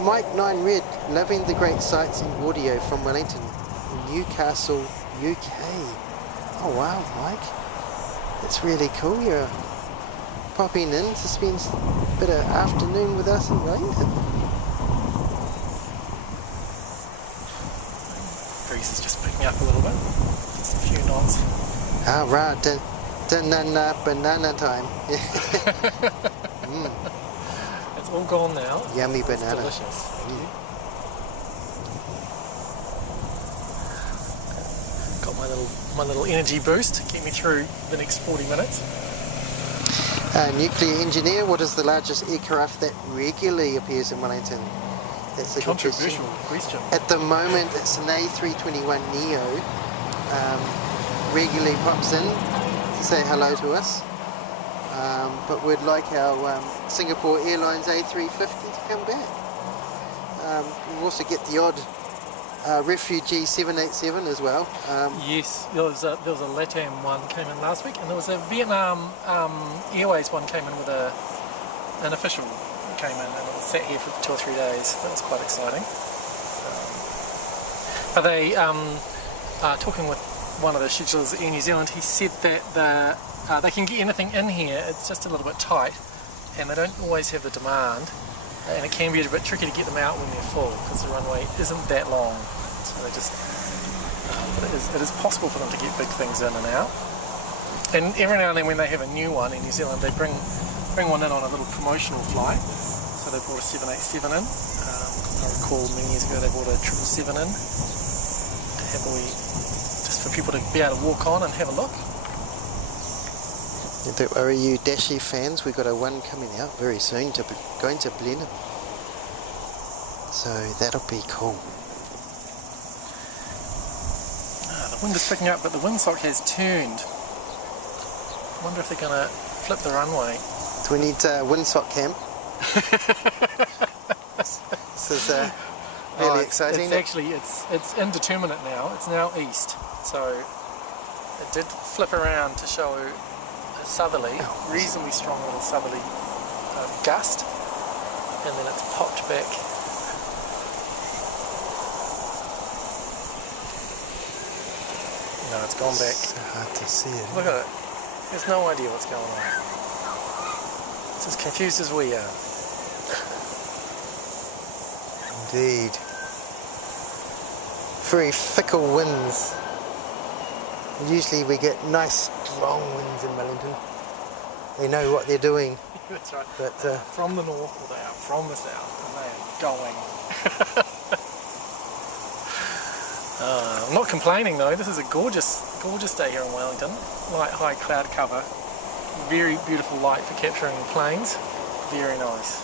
Mike 9 Red, loving the great sights and audio from Wellington, Newcastle, UK. Oh wow, Mike. That's really cool. You're popping in to spend a bit of afternoon with us in Wellington. Breeze is just picking up a little bit. Just a few knots. Ah, right. Banana time. It's all gone now. Yummy banana. It's delicious. Thank you. Got my little energy boost to get me through the next 40 minutes. Nuclear engineer, what is the largest aircraft that regularly appears in Wellington? That's a good Controversial question. At the moment, it's an A321neo. Regularly pops in to say hello to us. But we'd like our Singapore Airlines A350 to come back. We'll also get the odd Refugee 787 as well. Yes, there was a LATAM one came in last week, and there was a Vietnam Airways one came in with an official came in, and it was sat here for 2 or 3 days. That was quite exciting. But they talking with one of the schedulers at Air New Zealand, he said that they can get anything in here, it's just a little bit tight and they don't always have the demand, and it can be a bit tricky to get them out when they're full because the runway isn't that long, so they just but it is possible for them to get big things in and out. And every now and then when they have a new one in New Zealand, they bring one in on a little promotional flight. So they brought a 787 in. I recall many years ago they brought a 777 in just for people to be able to walk on and have a look. Don't worry, you Dashi fans, we've got a one coming out very soon going to Blenheim. So that'll be cool. The wind is picking up, but the windsock has turned. I wonder if they're going to flip the runway. Do we need windsock cam? This is really exciting. It's indeterminate now. It's now east, so it did flip around to show a southerly, reasonably strong little southerly gust, and then it's popped back. No, it's gone back. It's so hard to see it. Look at it. There's no idea what's going on. It's as confused as we are. Indeed. Very fickle winds. Usually we get nice strong winds in Wellington. they know what they're doing. That's right. But from the north, or they are from the south, and they are going. I'm not complaining though. This is a gorgeous, gorgeous day here in Wellington. Light, high cloud cover. Very beautiful light for capturing the planes. Very nice.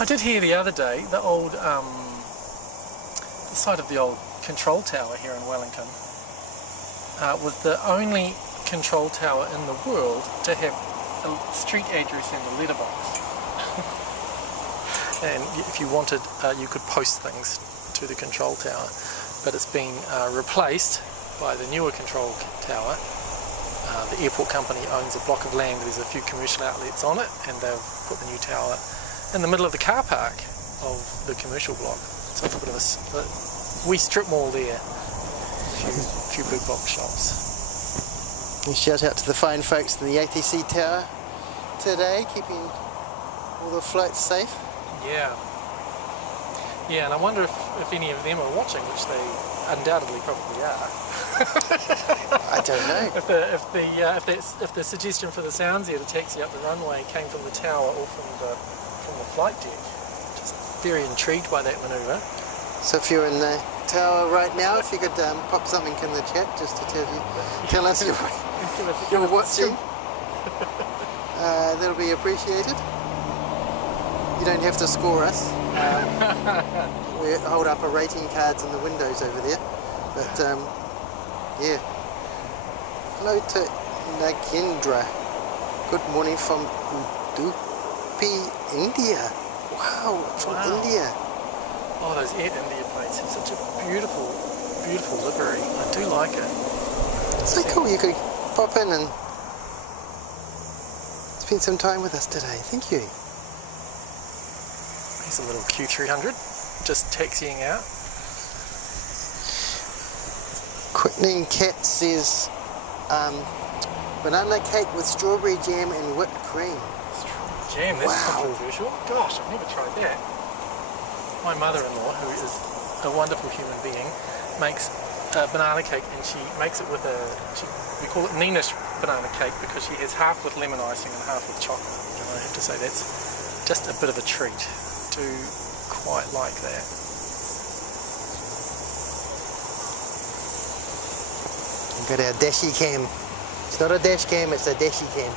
I did hear the other day the old, the site of the old control tower here in Wellington was the only control tower in the world to have a street address in the letterbox. And if you wanted, you could post things to the control tower, but it's been replaced by the newer control tower. The airport company owns a block of land. There's a few commercial outlets on it, and they've put the new tower in the middle of the car park of the commercial block. So it's a bit of a wee strip mall there. A few big box shops. And shout out to the fine folks in the ATC tower today, keeping all the flights safe. Yeah. Yeah, and I wonder if any of them are watching, which they undoubtedly probably are. I don't know. If the suggestion for the sounds here to taxi up the runway came from the tower or from the flight deck. Just very intrigued by that manoeuvre. So if you're in the tower right now, if you could pop something in the chat just to tell us you're watching, that'll be appreciated. You don't have to score us. We hold up our rating cards in the windows over there. But yeah. Hello to Nagendra. Good morning from Udupi, India. Wow, from India. Oh, those Air India plates have such a beautiful, beautiful livery. I do like it. So cool, you could pop in and spend some time with us today. Thank you. Here's a little Q300, just taxiing out. Quitting Cat says, banana cake with strawberry jam and whipped cream. Strawberry jam, that's controversial. Gosh, I've never tried that. My mother-in-law, who is a wonderful human being, makes a banana cake, and she makes it with we call it Nenish banana cake because she has half with lemon icing and half with chocolate. And I have to say that's just a bit of a treat. Do quite like that. We've got our dashi cam. It's not a dash cam, it's a dashi cam.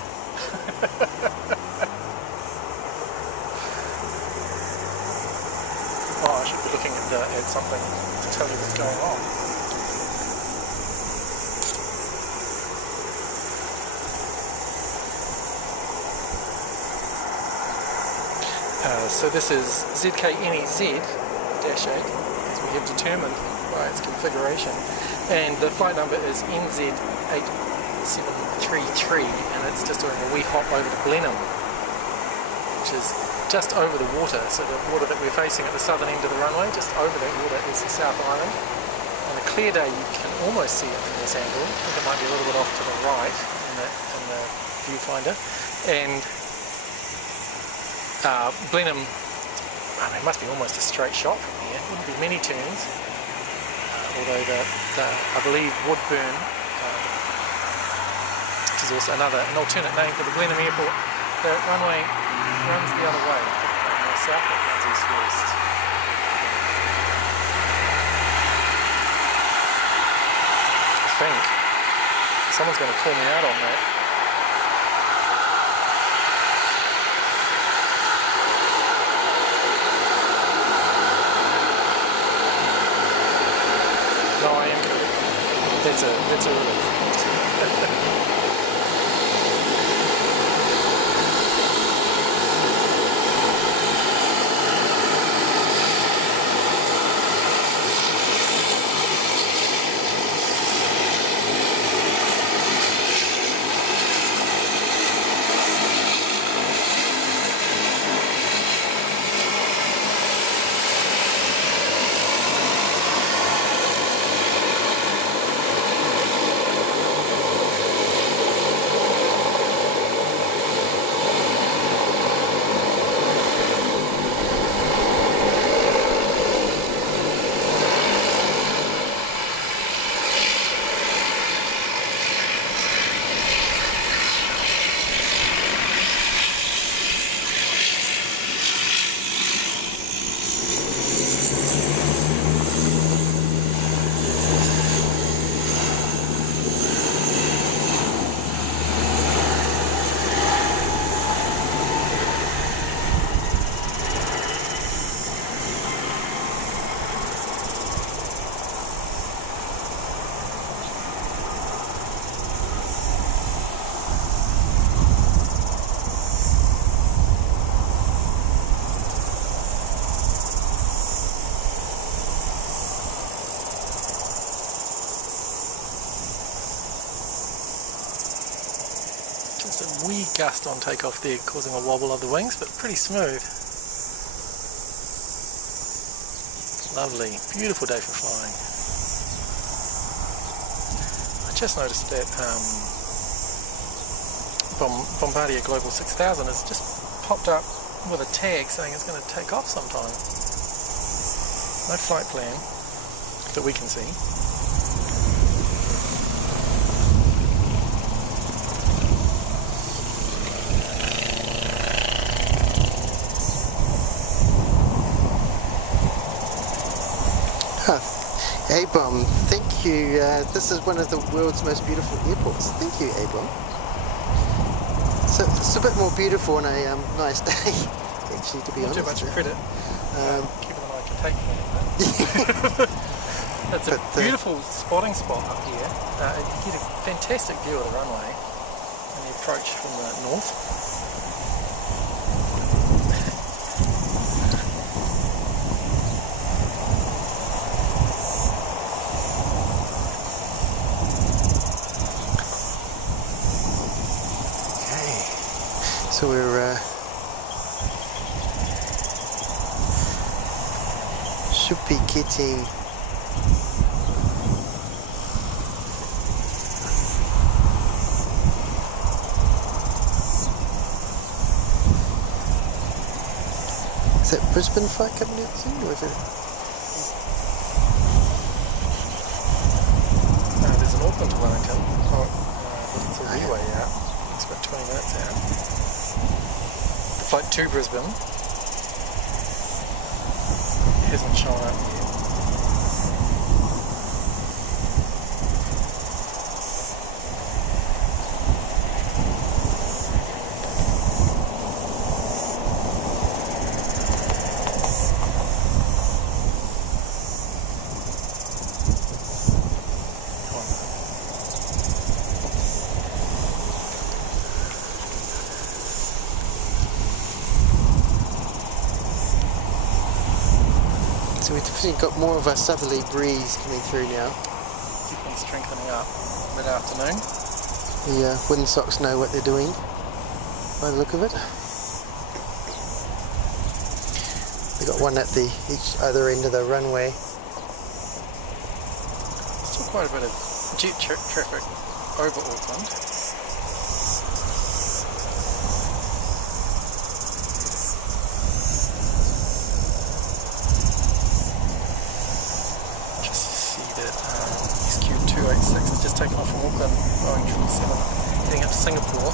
Oh, I should be looking at something to tell you what's going on. So this is ZK-NEZ-8, as we have determined by its configuration, and the flight number is NZ8733, and it's just doing a wee hop over to Blenheim, which is just over the water. So the water that we're facing at the southern end of the runway, just over that water is the South Island. On a clear day you can almost see it from this angle. I think it might be a little bit off to the right in the viewfinder. And Blenheim, I mean, it must be almost a straight shot from here. It wouldn't be many turns, although I believe Woodburn, which is also an alternate name for the Blenheim Airport, the runway runs the other way, south, it runs east-west. I think someone's going to call me out on that. No, I am. That's a relief. Just a wee gust on takeoff there, causing a wobble of the wings, but pretty smooth. Lovely, beautiful day for flying. I just noticed that Bombardier Global 6000 has just popped up with a tag saying it's going to take off sometime. No flight plan that we can see. A-Bomb, thank you. This is one of the world's most beautiful airports. Thank you, A-Bomb. So it's a bit more beautiful on a nice day, actually, to be honest. Not too much credit. Keeping an eye to take it. It's a beautiful spotting spot up here. You get a fantastic view of the runway and the approach from the north. So we're should be getting is that Brisbane flight coming out soon, or is it? No, there's an Auckland to Wellington. It's a leeway out. It's about 20 minutes out. Flight to Brisbane hasn't shown up yet. So we've definitely got more of a southerly breeze coming through now. Definitely strengthening up mid-afternoon. The windsocks know what they're doing by the look of it. We've got one at the each other end of the runway. Still quite a bit of jet traffic over Auckland. Taken off from Auckland, Boeing 777, heading up to Singapore.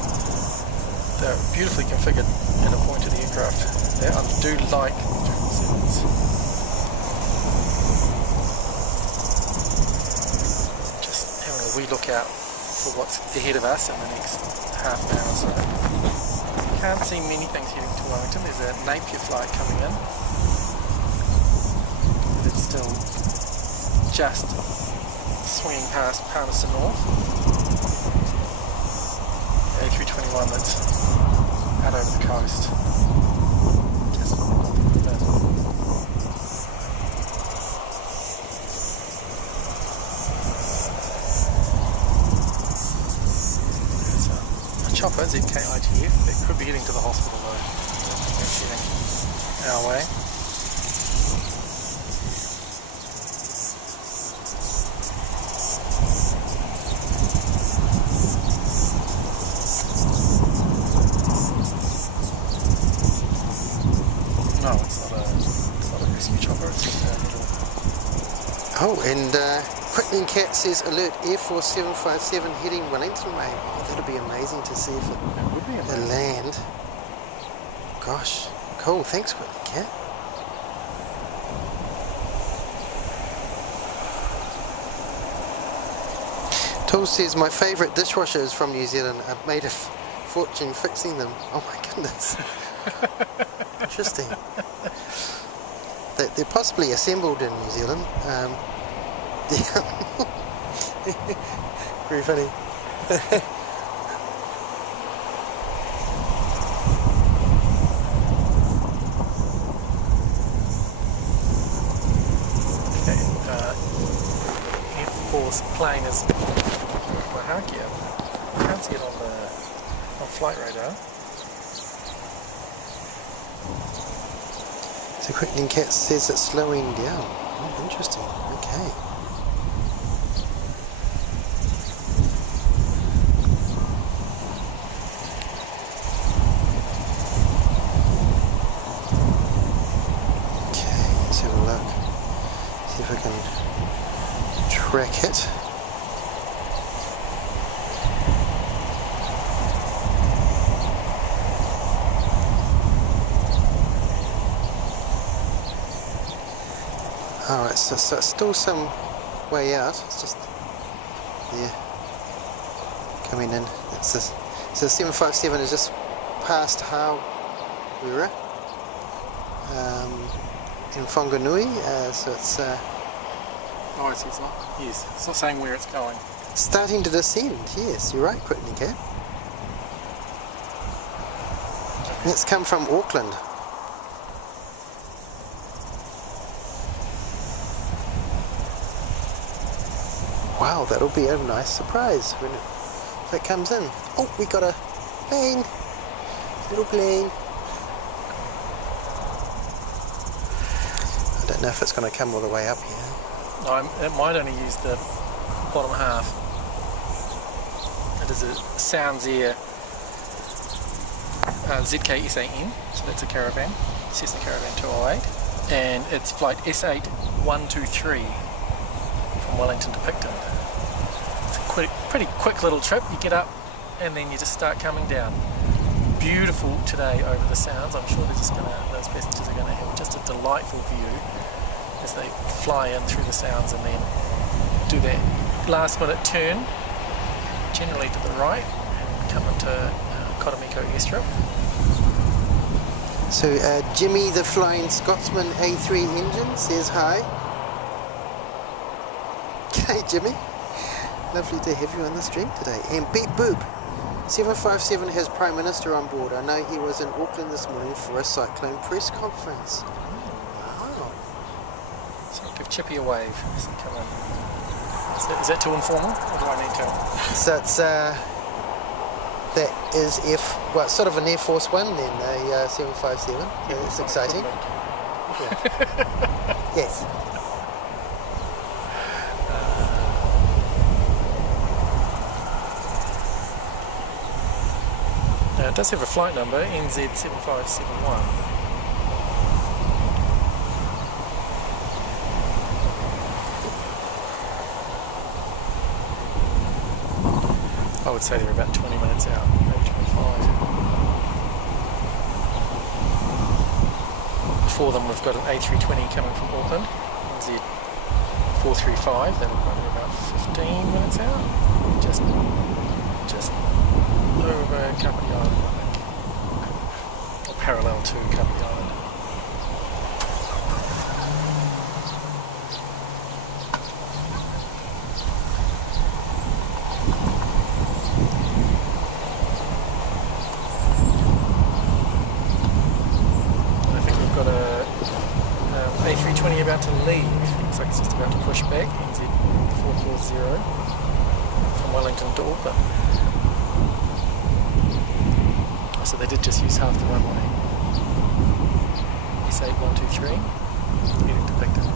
They're beautifully configured and appointed aircraft. I do like 777s. Just having a wee look out for what's ahead of us in the next half an hour or so. Can't see many things heading to Wellington. There's a Napier flight coming in. But it's still just swinging past Palmerston North. A321 that's out over the coast. Just north of that. It's a chopper, ZK-ITF, that could be heading to the hospital though. It's heading our way. Oh, and Quickling Cat says, alert Air Force 757 heading Wellington way. Oh, that'll be amazing to see if it land. Gosh, cool. Thanks, Quickling Cat. Tool says, my favourite dishwasher is from New Zealand. I've made a fortune fixing them. Oh my goodness. Interesting. They're possibly assembled in New Zealand. Very funny. Air Force plane is Mahakia. I can't see it on flight radar. So Quickening Cat says it's slowing down. Oh, interesting. Okay. Okay, let's have a look. See if I can track it. Alright, so it's still some way out. It's just, yeah, coming in. It's this, so the 757 is just past Hawera in Whanganui, so it's Oh, I see, it's not. Yes, it's not saying where it's going. starting to descend. Yes, you're right, Quickening Cat. It's come from Auckland. Wow, that'll be a nice surprise when it comes in. Oh, we got a plane, little plane. I don't know if it's going to come all the way up here. No, it might only use the bottom half. It is a Sounds Air ZK-SAN, so that's a Caravan, Cessna Caravan 208, and it's flight S8123 from Wellington to Picton. It's a pretty quick little trip. You get up and then you just start coming down. Beautiful today over the Sounds. I'm sure those passengers are going to have just a delightful view as they fly in through the Sounds and then do that last minute turn, generally to the right, and come into Kotomiko Airstrip. So Jimmy the Flying Scotsman A3 engine says hi. G'day Jimmy, lovely to have you on the stream today. And Beep Boop 757 has Prime Minister on board. I know he was in Auckland this morning for a cyclone press conference. Wow. So I'll give Chippy a wave as they come in. Is that too informal, or do I need to? So it's that is it's sort of an Air Force One then, a 757. So it's exciting. Yeah. Yes. Now it does have a flight number, NZ7571. I would say they're about 20 minutes out, maybe 25. Before them we've got an A320 coming from Auckland, NZ435, that will probably be about 15 minutes out, just over Kapiti Island, I think, or parallel to Kapiti Island. A320 about to leave. Looks like it's just about to push back. NZ440 from Wellington to Auckland. So they did just use half the runway. S8123 heading to Picton.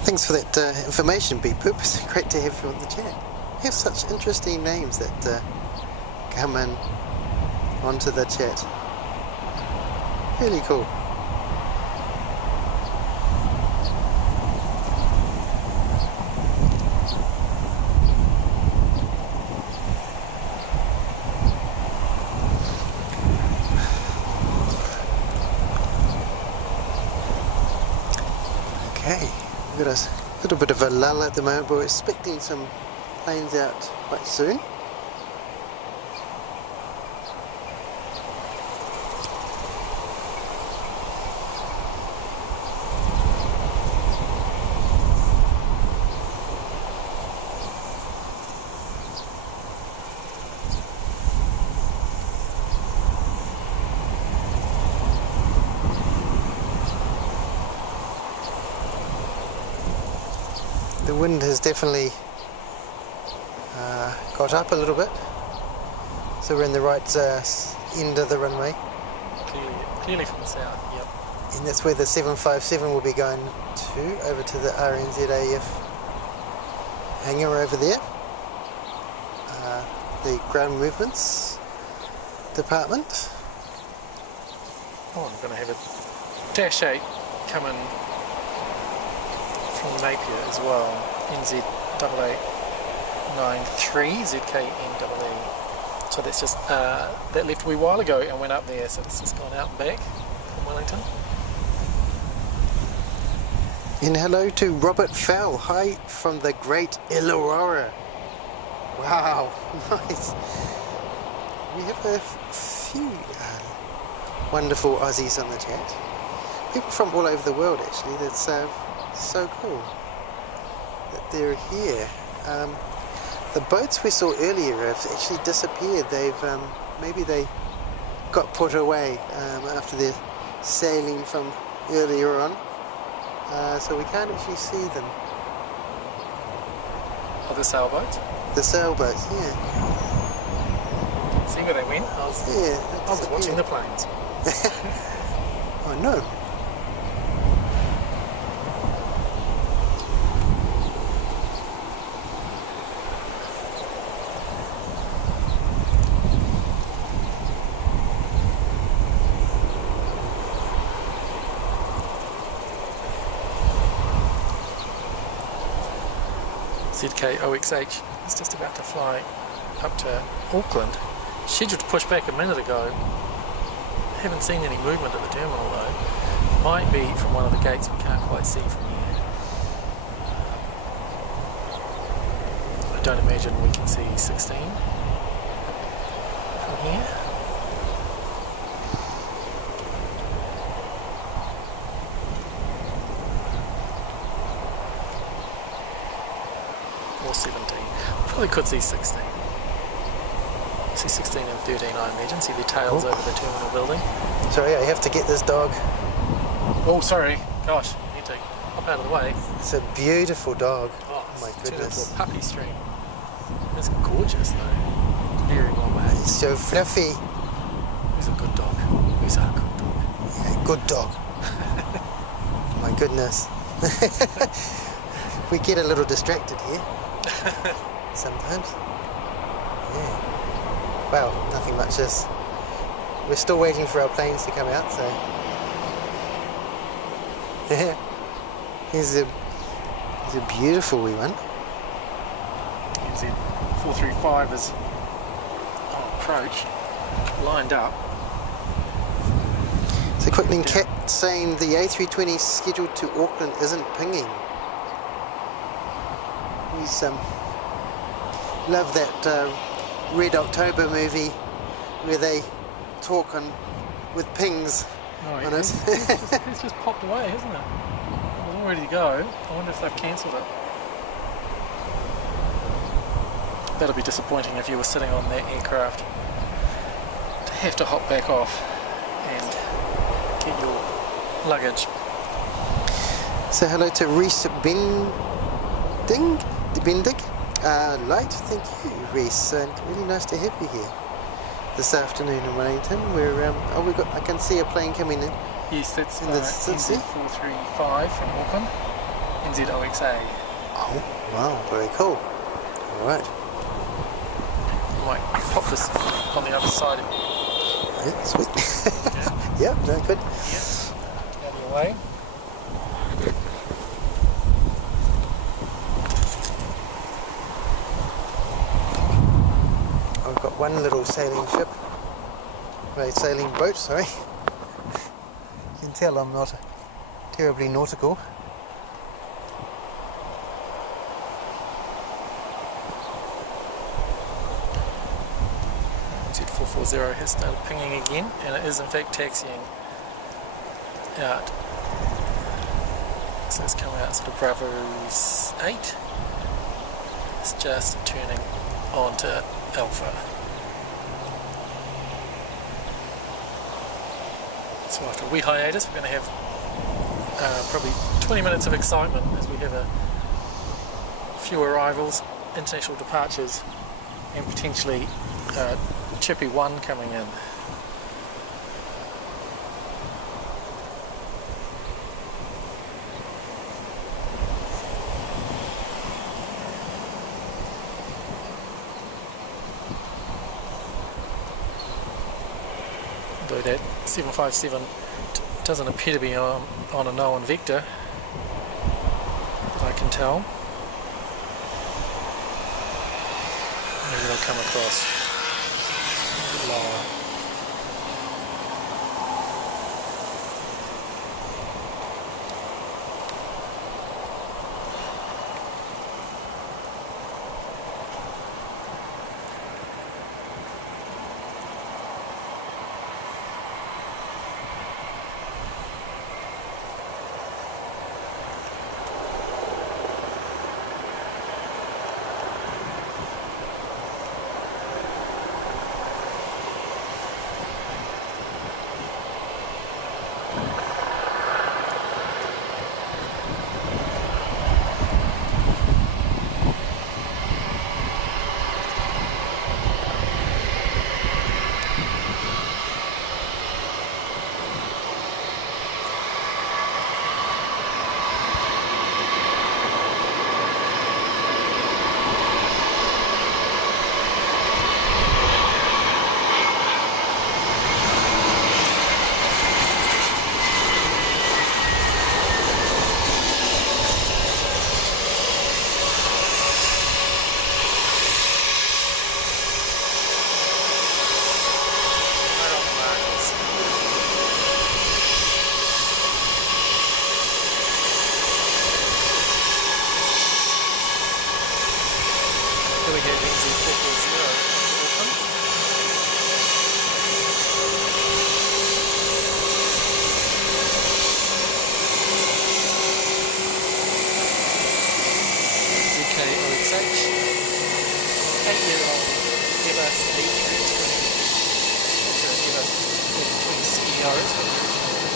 Thanks for that information, Beep Boop. It's great to have you on the chat. We have such interesting names that come in onto the chat. Really cool. Okay. We've got a little bit of a lull at the moment, but we're expecting some planes out quite soon. The wind has definitely got up a little bit, so we're in the right end of the runway. Clearly from the south, yep. And that's where the 757 will be going to, over to the RNZAF hangar over there. The ground movements department. Oh, I'm going to have a Dash 8 coming from Napier as well. NZ8893 ZK-NEE. So that's just, that left a wee while ago and went up there, so it's just gone out and back from Wellington. And hello to Robert Fell. Hi from the great Illawarra. Wow, nice. We have a few wonderful Aussies on the chat. People from all over the world actually. That's so cool that they're here. The boats we saw earlier have actually disappeared. They've maybe they got put away after their sailing from earlier on. So we can't actually see them. Oh, the sailboats? The sailboats, yeah. See where they went? I was watching the planes. Oh no. ZK-OXH is just about to fly up to Auckland. Scheduled to push back a minute ago. Haven't seen any movement at the terminal though. Might be from one of the gates we can't quite see from here. I don't imagine we can see 16 from here. Or 17. Probably could see 16. See 16 and 13 I imagine. See the tails over the terminal building. Sorry, I have to get this dog. Oh, sorry. Gosh, I need to hop out of the way. It's a beautiful dog. Oh, my it's turned goodness. into a puppy stream. It's gorgeous though. Very well made. It's so fluffy. Who's a good dog? Who's a good dog? Yeah, good dog. My goodness. We get a little distracted here. Sometimes. Yeah. Well, nothing much is. We're still waiting for our planes to come out, so. He's a beautiful wee one. NZ435 is on approach, lined up. So quickly, Cat saying the A320 scheduled to Auckland isn't pinging. He's love that Red October movie where they talk with pings on it. It's just popped away, hasn't it? It was all ready to go. I wonder if they've cancelled it. That'll be disappointing if you were sitting on that aircraft to have to hop back off and get your luggage. So hello to Reese Bendig. Light, thank you, Reese, and really nice to have you here this afternoon in Wellington. We're I can see a plane coming in. Yes, that's NZ435 from Auckland, NZ-OXA. Oh, wow, very cool. All right. I might pop this on the other side. Yeah, sweet. Yeah. Yeah, no, good. Yeah. Out of your way. I've got one little sailing boat, sorry. You can tell I'm not terribly nautical. Z440 has started pinging again, and it is in fact taxiing out. So it's coming out sort of Bravo's 8. It's just turning onto Alpha. So after a wee hiatus, we're going to have probably 20 minutes of excitement as we have a few arrivals, international departures, and potentially Chippy 1 coming in. Though that 757 doesn't appear to be on a known vector that I can tell. Maybe they'll come across a bit lower. ZK-OXH, 8-year-old Airbus A320, it's an Airbus A320CERs,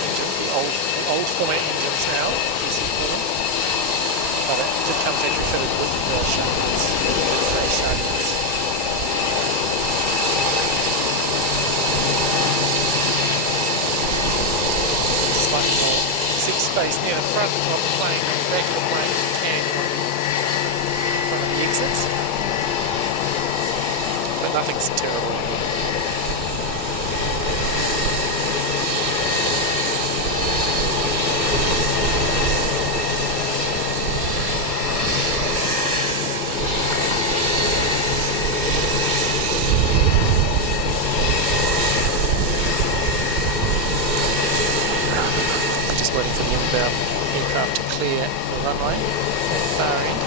engines, the old format engines now, DC format, but it did come factory fitted with the sharknets, the sharknets. Slightly more seat space near the front of the plane and back of the plane as you can in front of the exits, but nothing's terrible. Waiting for the inbound aircraft to clear the runway at the far end.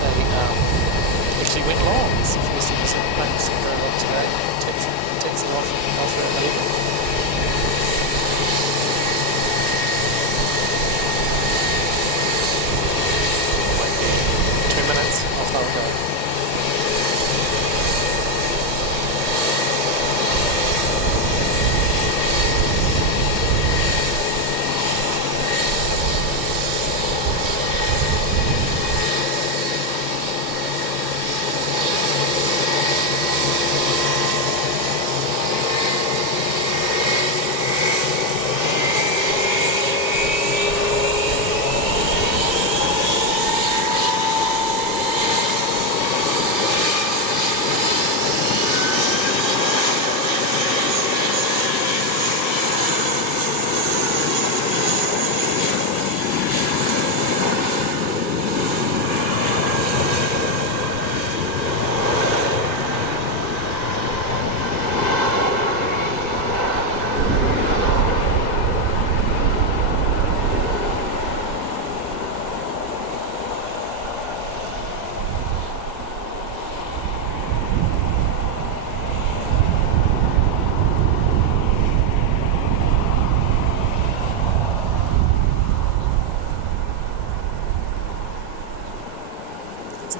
They actually went long. It's the first time I've seen the plane sitting very long today. Taxi off at 11. Wait there. 2 minutes, off they'll go.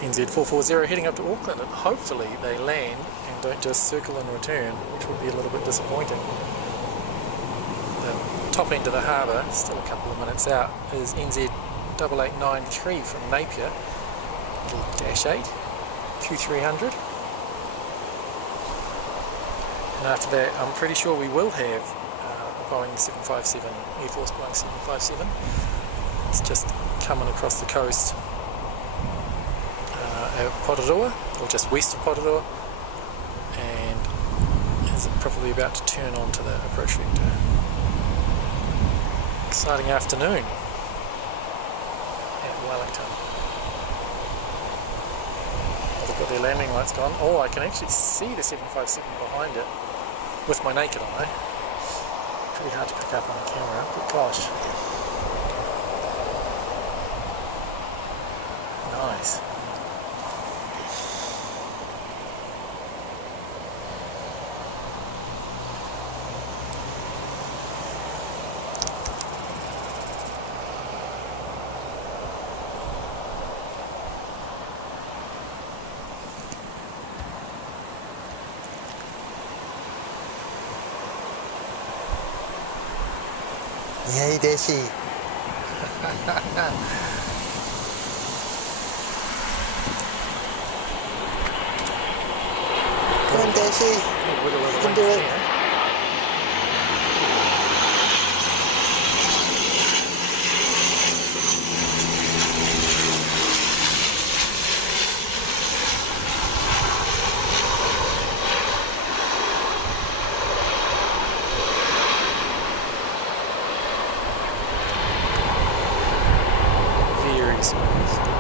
NZ440 heading up to Auckland, and hopefully they land and don't just circle and return, which would be a little bit disappointing. The top end of the harbour, still a couple of minutes out, is NZ8893 from Napier, 777-8, Q300. And after that, I'm pretty sure we will have a Boeing 757, Air Force Boeing 757. It's just coming across the coast at Porirua, or just west of Porirua, and is probably about to turn onto the approach vector. Exciting afternoon at Wellington. Oh, they've got their landing lights gone. Oh, I can actually see the 757 behind it with my naked eye. Pretty hard to pick up on the camera, but gosh. Nice. Yay, Dashi. Come on, Dashi. You can do it.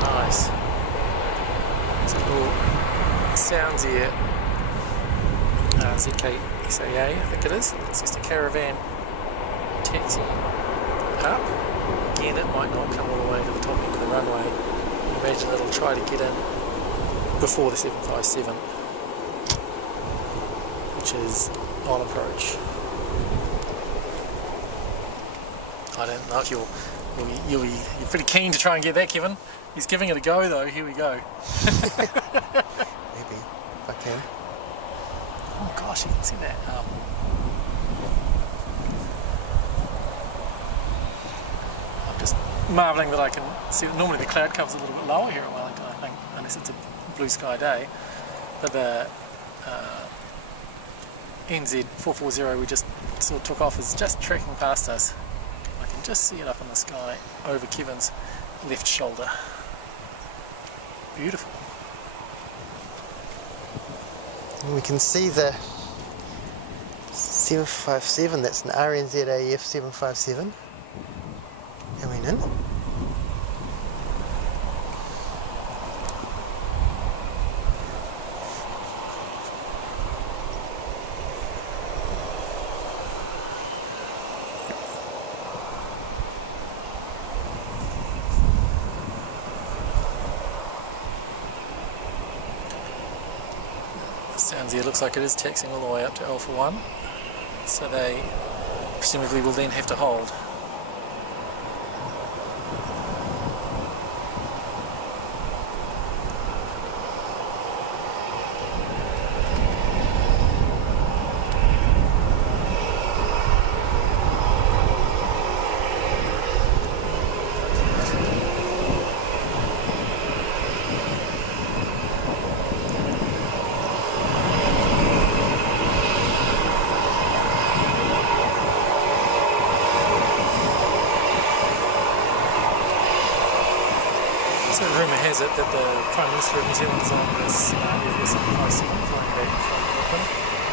Nice. It's a little sounds here. ZK-SAA, I think it is. It's just a caravan taxi up. Again, it might not come all the way to the top end of the runway. I imagine it'll try to get in before the 757, which is on approach. I don't know if you're pretty keen to try and get that, Kevin. He's giving it a go though. Here we go. Maybe, if I can. Oh gosh, you can see that. I'm just marvelling that I can see that normally the cloud cover's a little bit lower here at Wellington, I think, unless it's a blue sky day. But the NZ440 we just sort of took off is just tracking past us. I can just see it up in the sky over Kevin's left shoulder. Beautiful. And we can see the 757, that's an RNZAF 757 coming in. Sounds here looks like it is taxiing all the way up to Alpha 1, so they presumably will then have to hold. So rumour has it that the Prime Minister of New Zealand is on this Air Force 757 flying back from Auckland.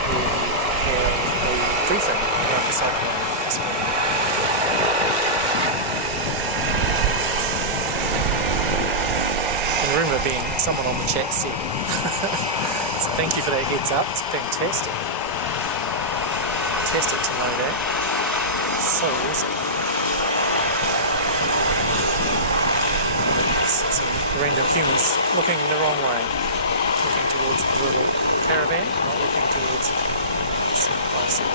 We'll have a briefing about the cyclone this morning. And rumour being someone on the chat said. So thank you for that heads up, it's fantastic. Fantastic to know that. So awesome. Some random humans looking the wrong way, looking towards the little caravan, not looking towards 757.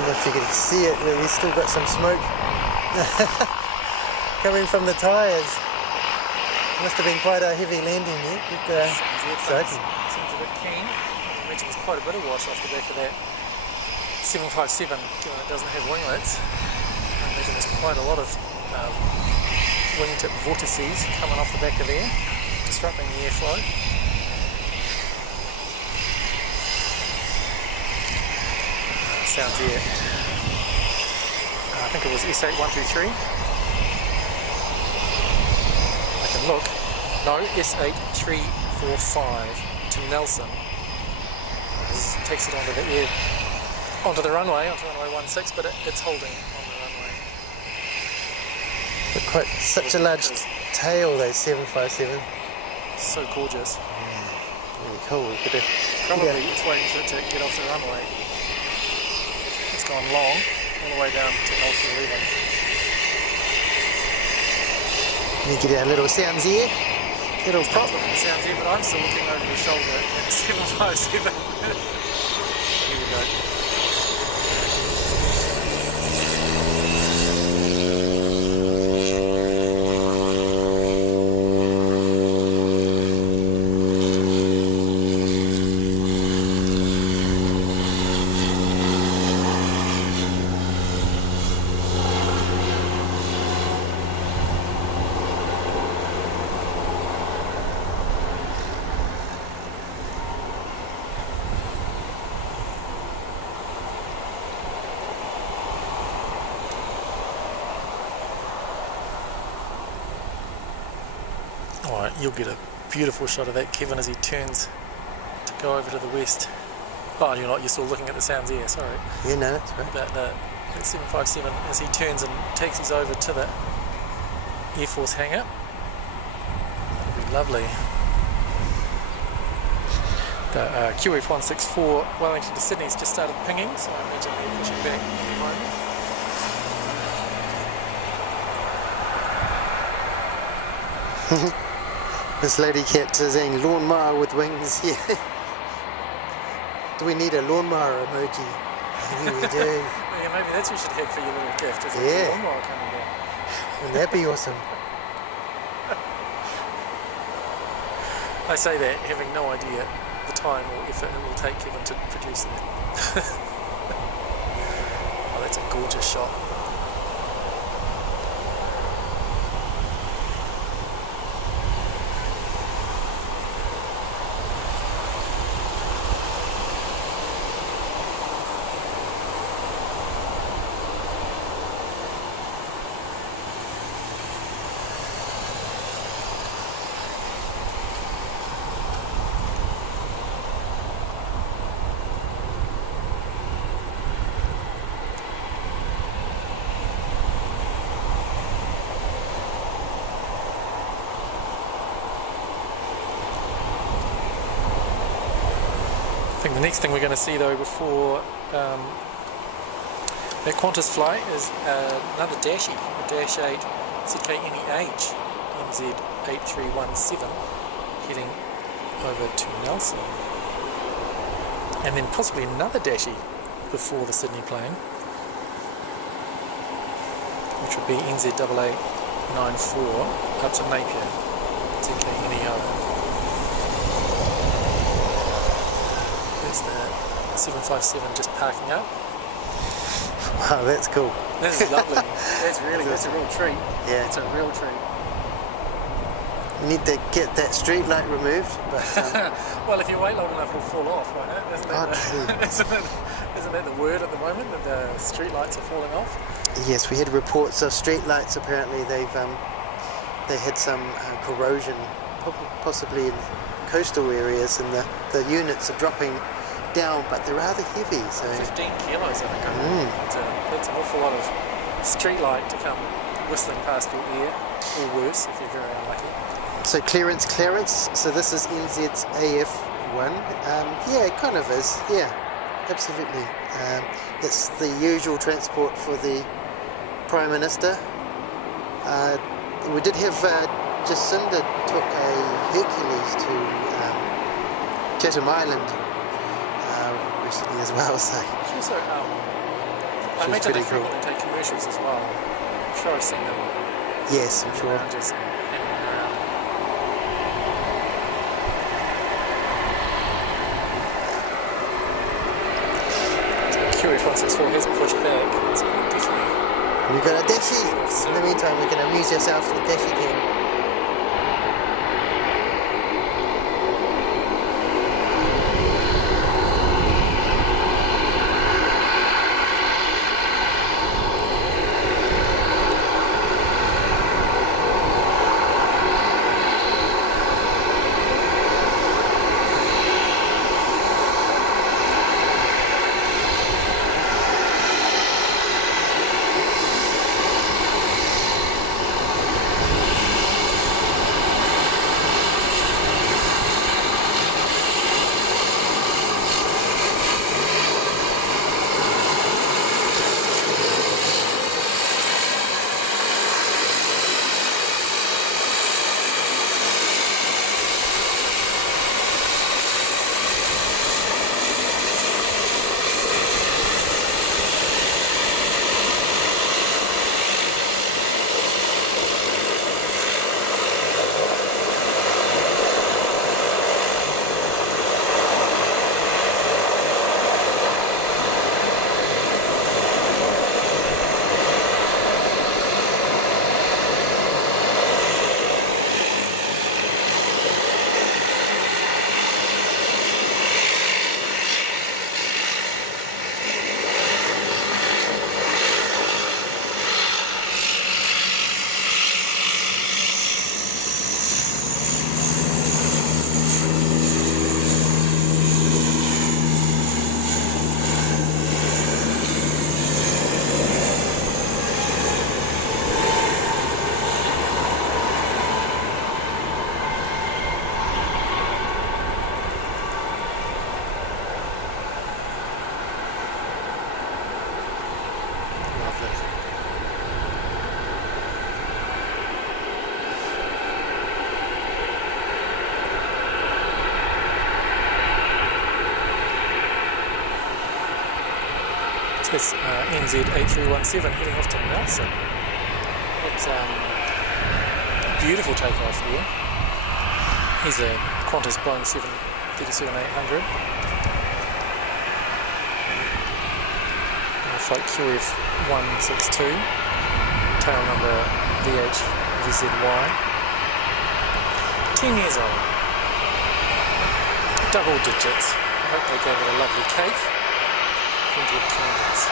don't know if you can see it, but we've still got some smoke coming from the tyres. Must have been quite a heavy landing there. Exciting. Seems a bit keen. I mentioned there's quite a bit of wash off the back of that 757, given it doesn't have winglets. I imagine there's quite a lot of wingtip vortices coming off the back of there, disrupting the airflow. Sounds here. I think it was S8123. I can look. No, S8345 to Nelson. This takes it onto the runway, onto runway 16, but it's holding on the runway. But quite such a large tail, those 757. So gorgeous. Really cool. Probably it's waiting for it to get off the runway. It's gone long, all the way down to Nelson 11. Let me get our little sounds here. Little prop looking sounds here, but I'm still looking over your shoulder at 757. Here we go. Alright, you'll get a beautiful shot of that, Kevin, as he turns to go over to the west. Oh, you're not, you're still looking at the sounds here, sorry. Yeah, no, that's right. But that 757, as he turns and taxis over to the Air Force hangar. That'll be lovely. The QF164 Wellington to Sydney's just started pinging, so I imagine they're pushing back at the moment. This lady kept saying lawnmower with wings. Yeah. Do we need a lawnmower emoji? Maybe we do. Yeah, maybe that's what you should have for your little gift. Is a lawnmower coming down. Wouldn't that be awesome? I say that having no idea the time or effort it will take Kevin to produce that. Oh, that's a gorgeous shot. I think the next thing we're going to see though before that QANTAS flight is another Dashi, a Dash 8 ZK-NEH NZ8317 heading over to Nelson, and then possibly another Dashi before the Sydney plane, which would be NZ-8894 up to Napier, ZK-NEO. There's the 757 just parking up. Wow, that's cool. This is lovely. That's a real treat. Yeah. It's a real treat. We need to get that street light removed, but well, if you wait long enough it'll fall off, won't it? Isn't that the word at the moment, that the street lights are falling off? yes, we had reports of street lights. Apparently they had some corrosion, possibly in coastal areas, and the units are dropping down, but they're rather heavy. So 15 kilos, I think. That's an awful lot of street light to come whistling past your ear, or worse if you're very unlucky. So clearance. So this is NZ's AF1. Yeah, it kind of is. Yeah, absolutely. It's the usual transport for the Prime Minister. We did have Jacinda took a Hercules to Chatham Island recently as well. So She also I which is imagine pretty they cool. frequently take commercials as well. I'm sure I've seen them Yes, I'm sure. around just hanging around. QA164 has pushed back. So definitely. We've got a dashi. In the meantime, we can amuse yourselves with dashi cam. It's NZ8317 heading off to Nelson. It's beautiful takeoff there. Here's a Qantas Boeing 737-800. Flight QF162, tail number VH-VZY. 10 years old. Double digits. I hope they gave it a lovely cake. Plenty of candles.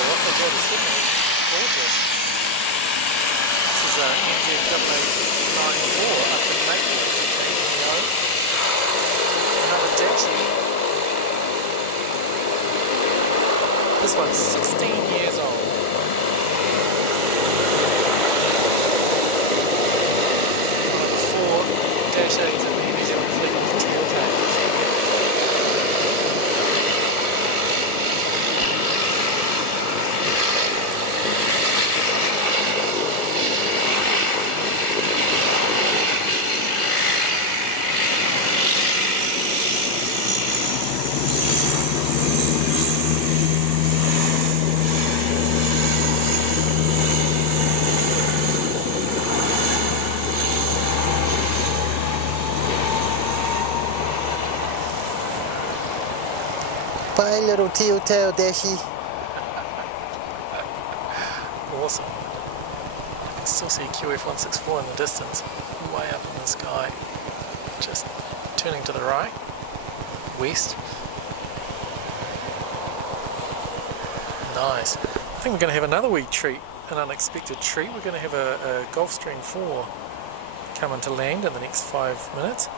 Airport, as well as Sydney. Gorgeous. This is NZ-AA94 up in Naples, ZK-NEO. Another Dashi. This one's 16 years old. One of the 4 Dash 8s in the New Zealand fleet of tails. Bye, little teal-tail Dashi. Awesome. I can still see QF164 in the distance, way up in the sky. Just turning to the right, west. Nice. I think we're going to have another wee treat, an unexpected treat. We're going to have a Gulfstream 4 coming to land in the next 5 minutes.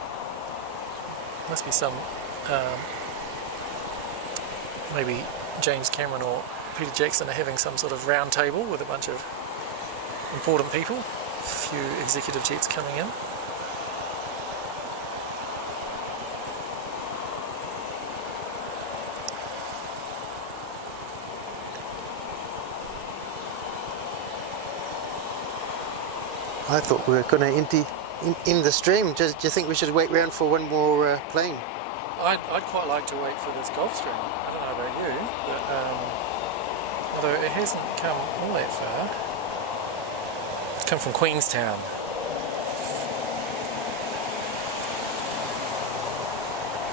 Must be some maybe James Cameron or Peter Jackson are having some sort of round table with a bunch of important people, a few executive jets coming in. I thought we were going to end the stream. Do you think we should wait around for one more plane? I'd quite like to wait for this Gulfstream. I don't know about you, but although it hasn't come all that far. It's come from Queenstown.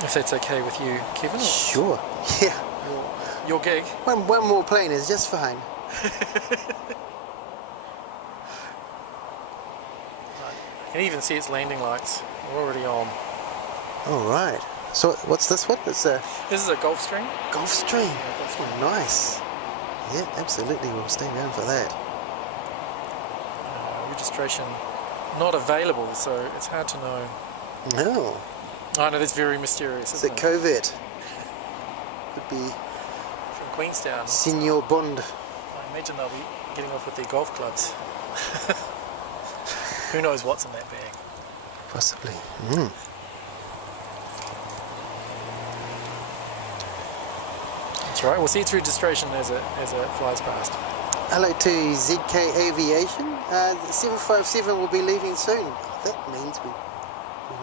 If that's okay with you, Kevin? Sure, yeah. Your gig? One more plane is just fine. I can even see its landing lights. We're already on. Alright. So what's this one? This is a Gulfstream. Gulfstream. Yeah, Gulfstream. Oh, nice. Yeah, absolutely. We'll stay around for that. Registration not available, so it's hard to know. No. I know that's very mysterious. Is it covert? Could be from Queenstown. Senior Bond. I imagine they'll be getting off with their golf clubs. Who knows what's in that bag? Possibly. That's right. We'll see it through registration as it flies past. Hello to ZK Aviation. The 757 will be leaving soon. That means we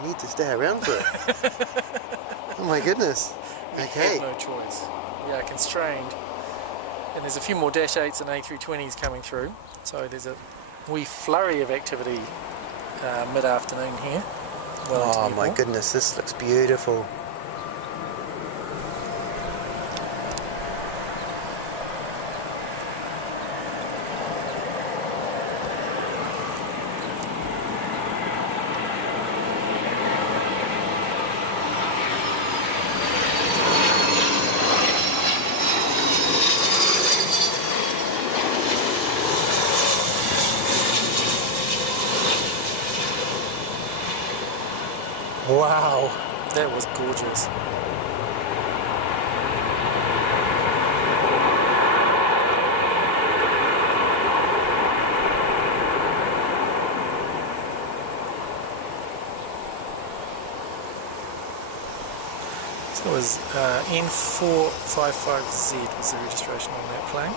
need to stay around for it. Oh my goodness. Okay. We have no choice. We are constrained. And there's a few more Dash 8s and A320s coming through. So there's a wee flurry of activity mid-afternoon here. Wellington Oh my Airport. goodness, this looks beautiful. Wow, that was gorgeous. So it was N455Z was the registration on that plane.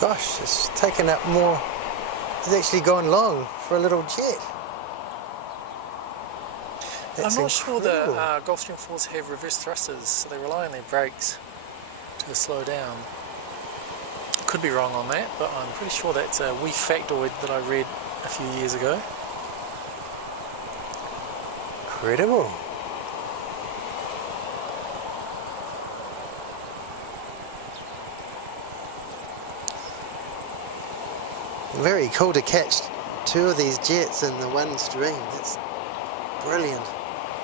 gosh, it's taken up more. It's actually gone long for a little jet. I'm not sure the Gulfstream 4s have reverse thrusters, so they rely on their brakes to slow down. Could be wrong on that, but I'm pretty sure that's a wee factoid that I read a few years ago. Incredible. Very cool to catch two of these jets in the one stream. That's brilliant.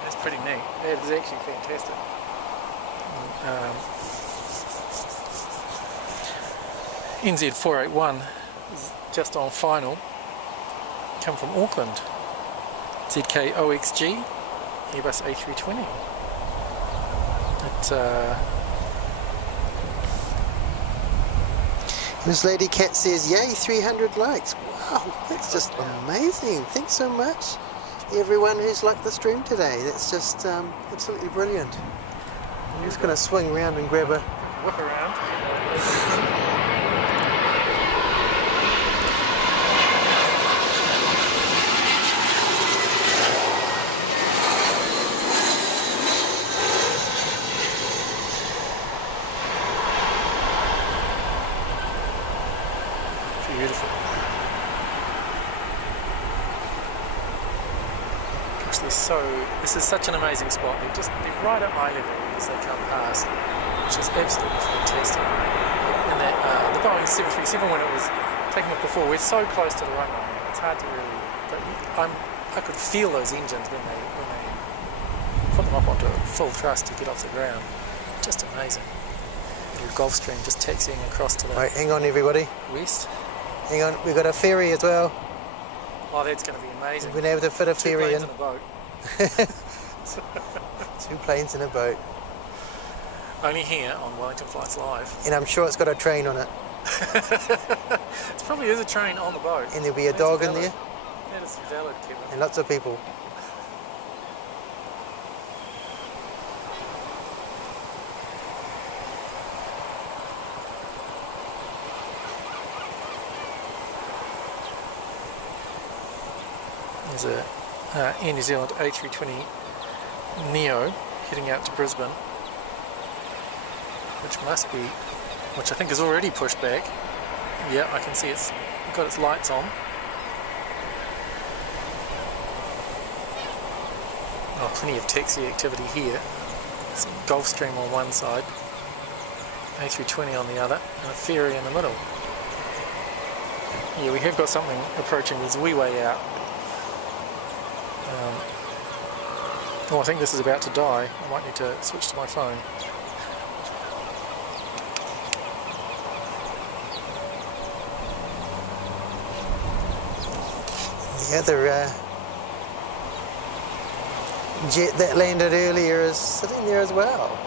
That's pretty neat. That is actually fantastic. NZ481 is just on final. Come from Auckland. ZK-OXG, Airbus A320. This lady Cat says, yay, 300 likes. Wow, that's just amazing. Thanks so much, everyone who's liked the stream today. That's just absolutely brilliant. I'm just going to swing around and grab a whip around. Beautiful. Gosh, this is such an amazing spot. They're right at eye level as they come past, which is absolutely fantastic. And that the Boeing 737, when it was taken off before, we're so close to the runway. It's hard to really. But I could feel those engines when they put them up onto full thrust to get off the ground. Just amazing. Little Gulfstream just taxiing across to the Right, hang on everybody. west. Hang on, we've got a ferry as well. Oh, that's going to be amazing. We've been able to fit a ferry in. Two planes and a boat. 2 planes in a boat. Only here on Wellington Flights Live. And I'm sure it's got a train on it. It probably is a train on the boat. And there'll be a dog in there. That is valid, Kevin. And lots of people. There's a Air New Zealand A320 Neo heading out to Brisbane, which I think is already pushed back. Yeah, I can see it's got its lights on. Oh, plenty of taxi activity here. There's a Gulfstream on one side, A320 on the other, and a ferry in the middle. Yeah, we have got something approaching. There's a wee way out. Oh, I think this is about to die. I might need to switch to my phone. The other jet that landed earlier is sitting there as well.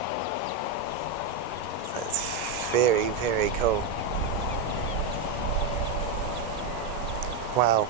That's very, very cool. Wow.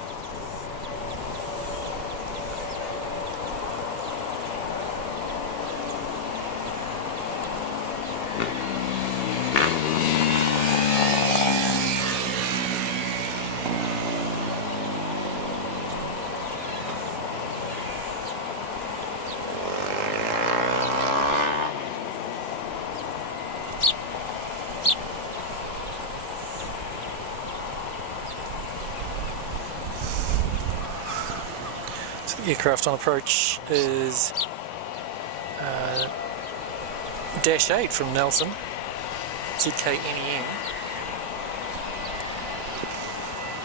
Aircraft on approach is Dash 8 from Nelson, ZK-NEM.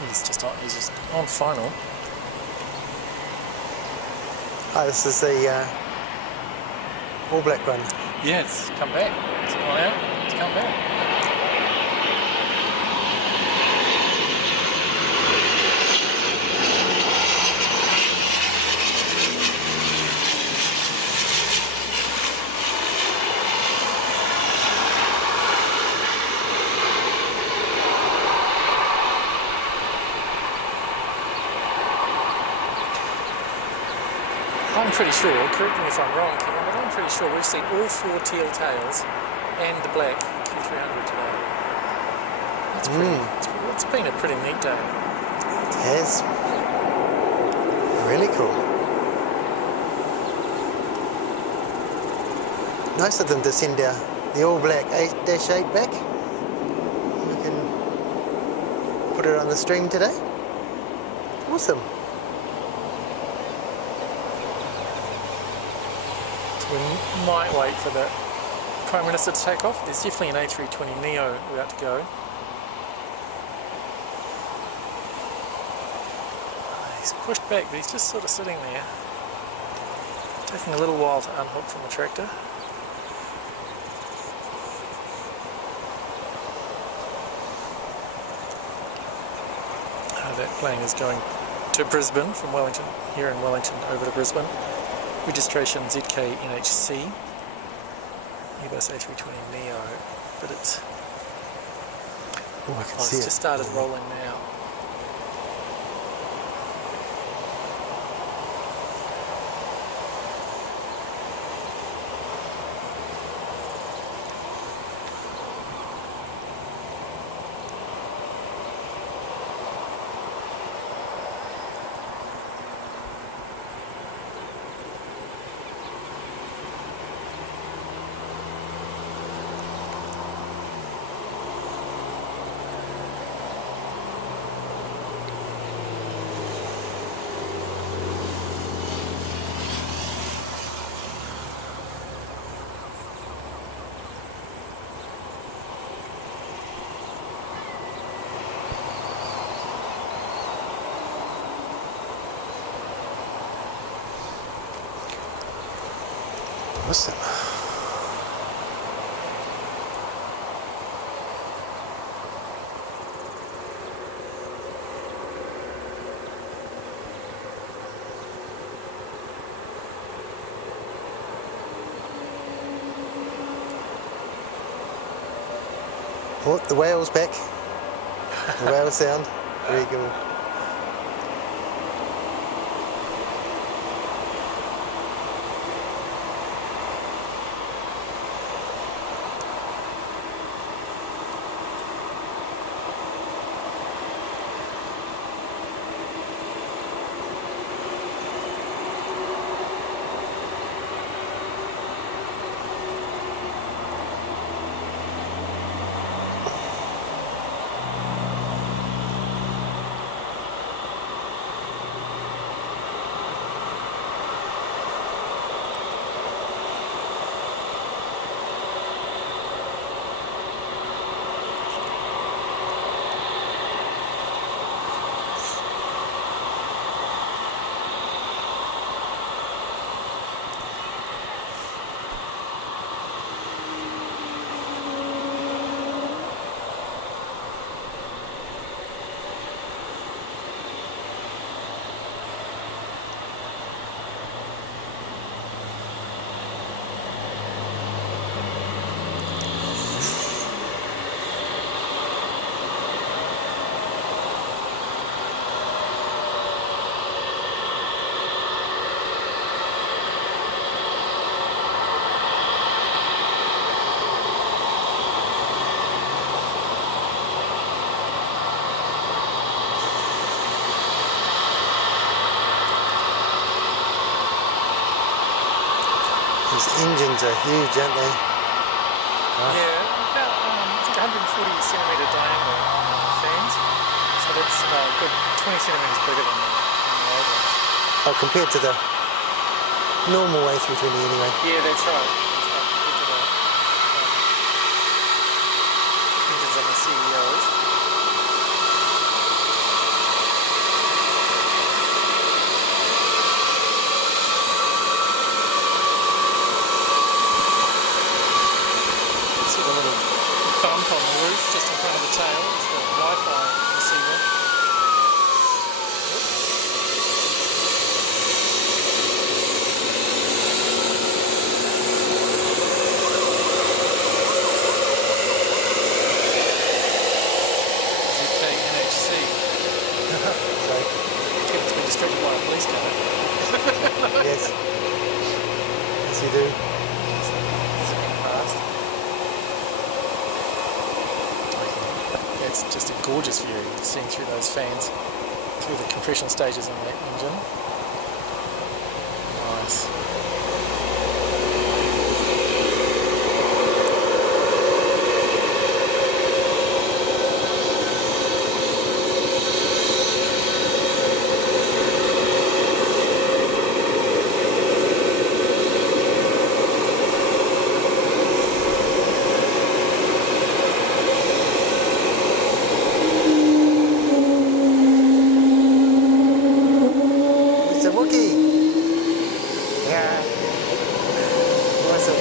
He's just on final. Oh, this is the All Black one. Yeah, it's come back. It's gone out. It's come back. I'm pretty sure, correct me if I'm wrong, Kevin, but I'm pretty sure we've seen all 4 teal tails and the black Q300 today. That's pretty, it's been a pretty neat day. It has. Really cool. Nice of them to send the all black 8-8 back. We can put it on the stream today. Awesome. We might wait for the Prime Minister to take off. There's definitely an A320neo about to go. He's pushed back, but he's just sort of sitting there. Taking a little while to unhook from the tractor. That plane is going to Brisbane from Wellington, here in Wellington over to Brisbane. Registration ZK-NHC. Airbus A320neo, but it's just started rolling now. Awesome. Oh, the whale's back. The whale sound. Very good. These engines are huge, aren't they? Yeah, about I think 140cm diameter fans, so that's a good 20cm bigger than the old ones. Oh, compared to the normal A320 anyway. Yeah, that's right. Compared to the engines on the CEOs. See the little bump on the roof just in front of the tail. It's the Wi-Fi receiver. ZK-NHC. Kids been distracted by a police car. Yes. Yes, you do. Zipping past. It's just a gorgeous view, seeing through those fans, through the compression stages on that engine. Nice. Yeah. Awesome.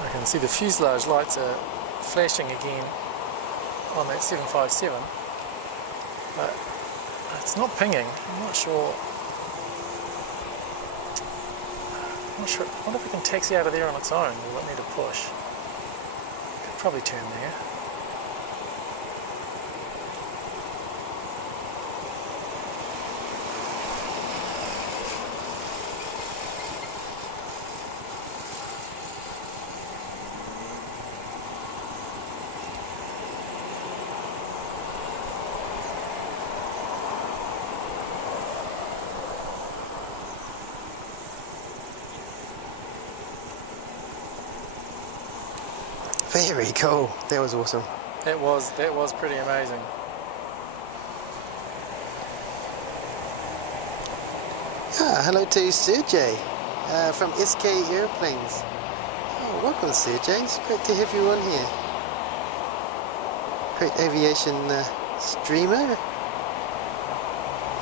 I can see the fuselage lights are flashing again on that 757, but it's not pinging. I'm not sure. I wonder if we can taxi out of there on its own, or will it need a push? Could probably turn there. Very cool. That was awesome. That was pretty amazing. Hello to Sergey from SK Airplanes. Oh, welcome Sergey. It's great to have you on here. Great aviation streamer.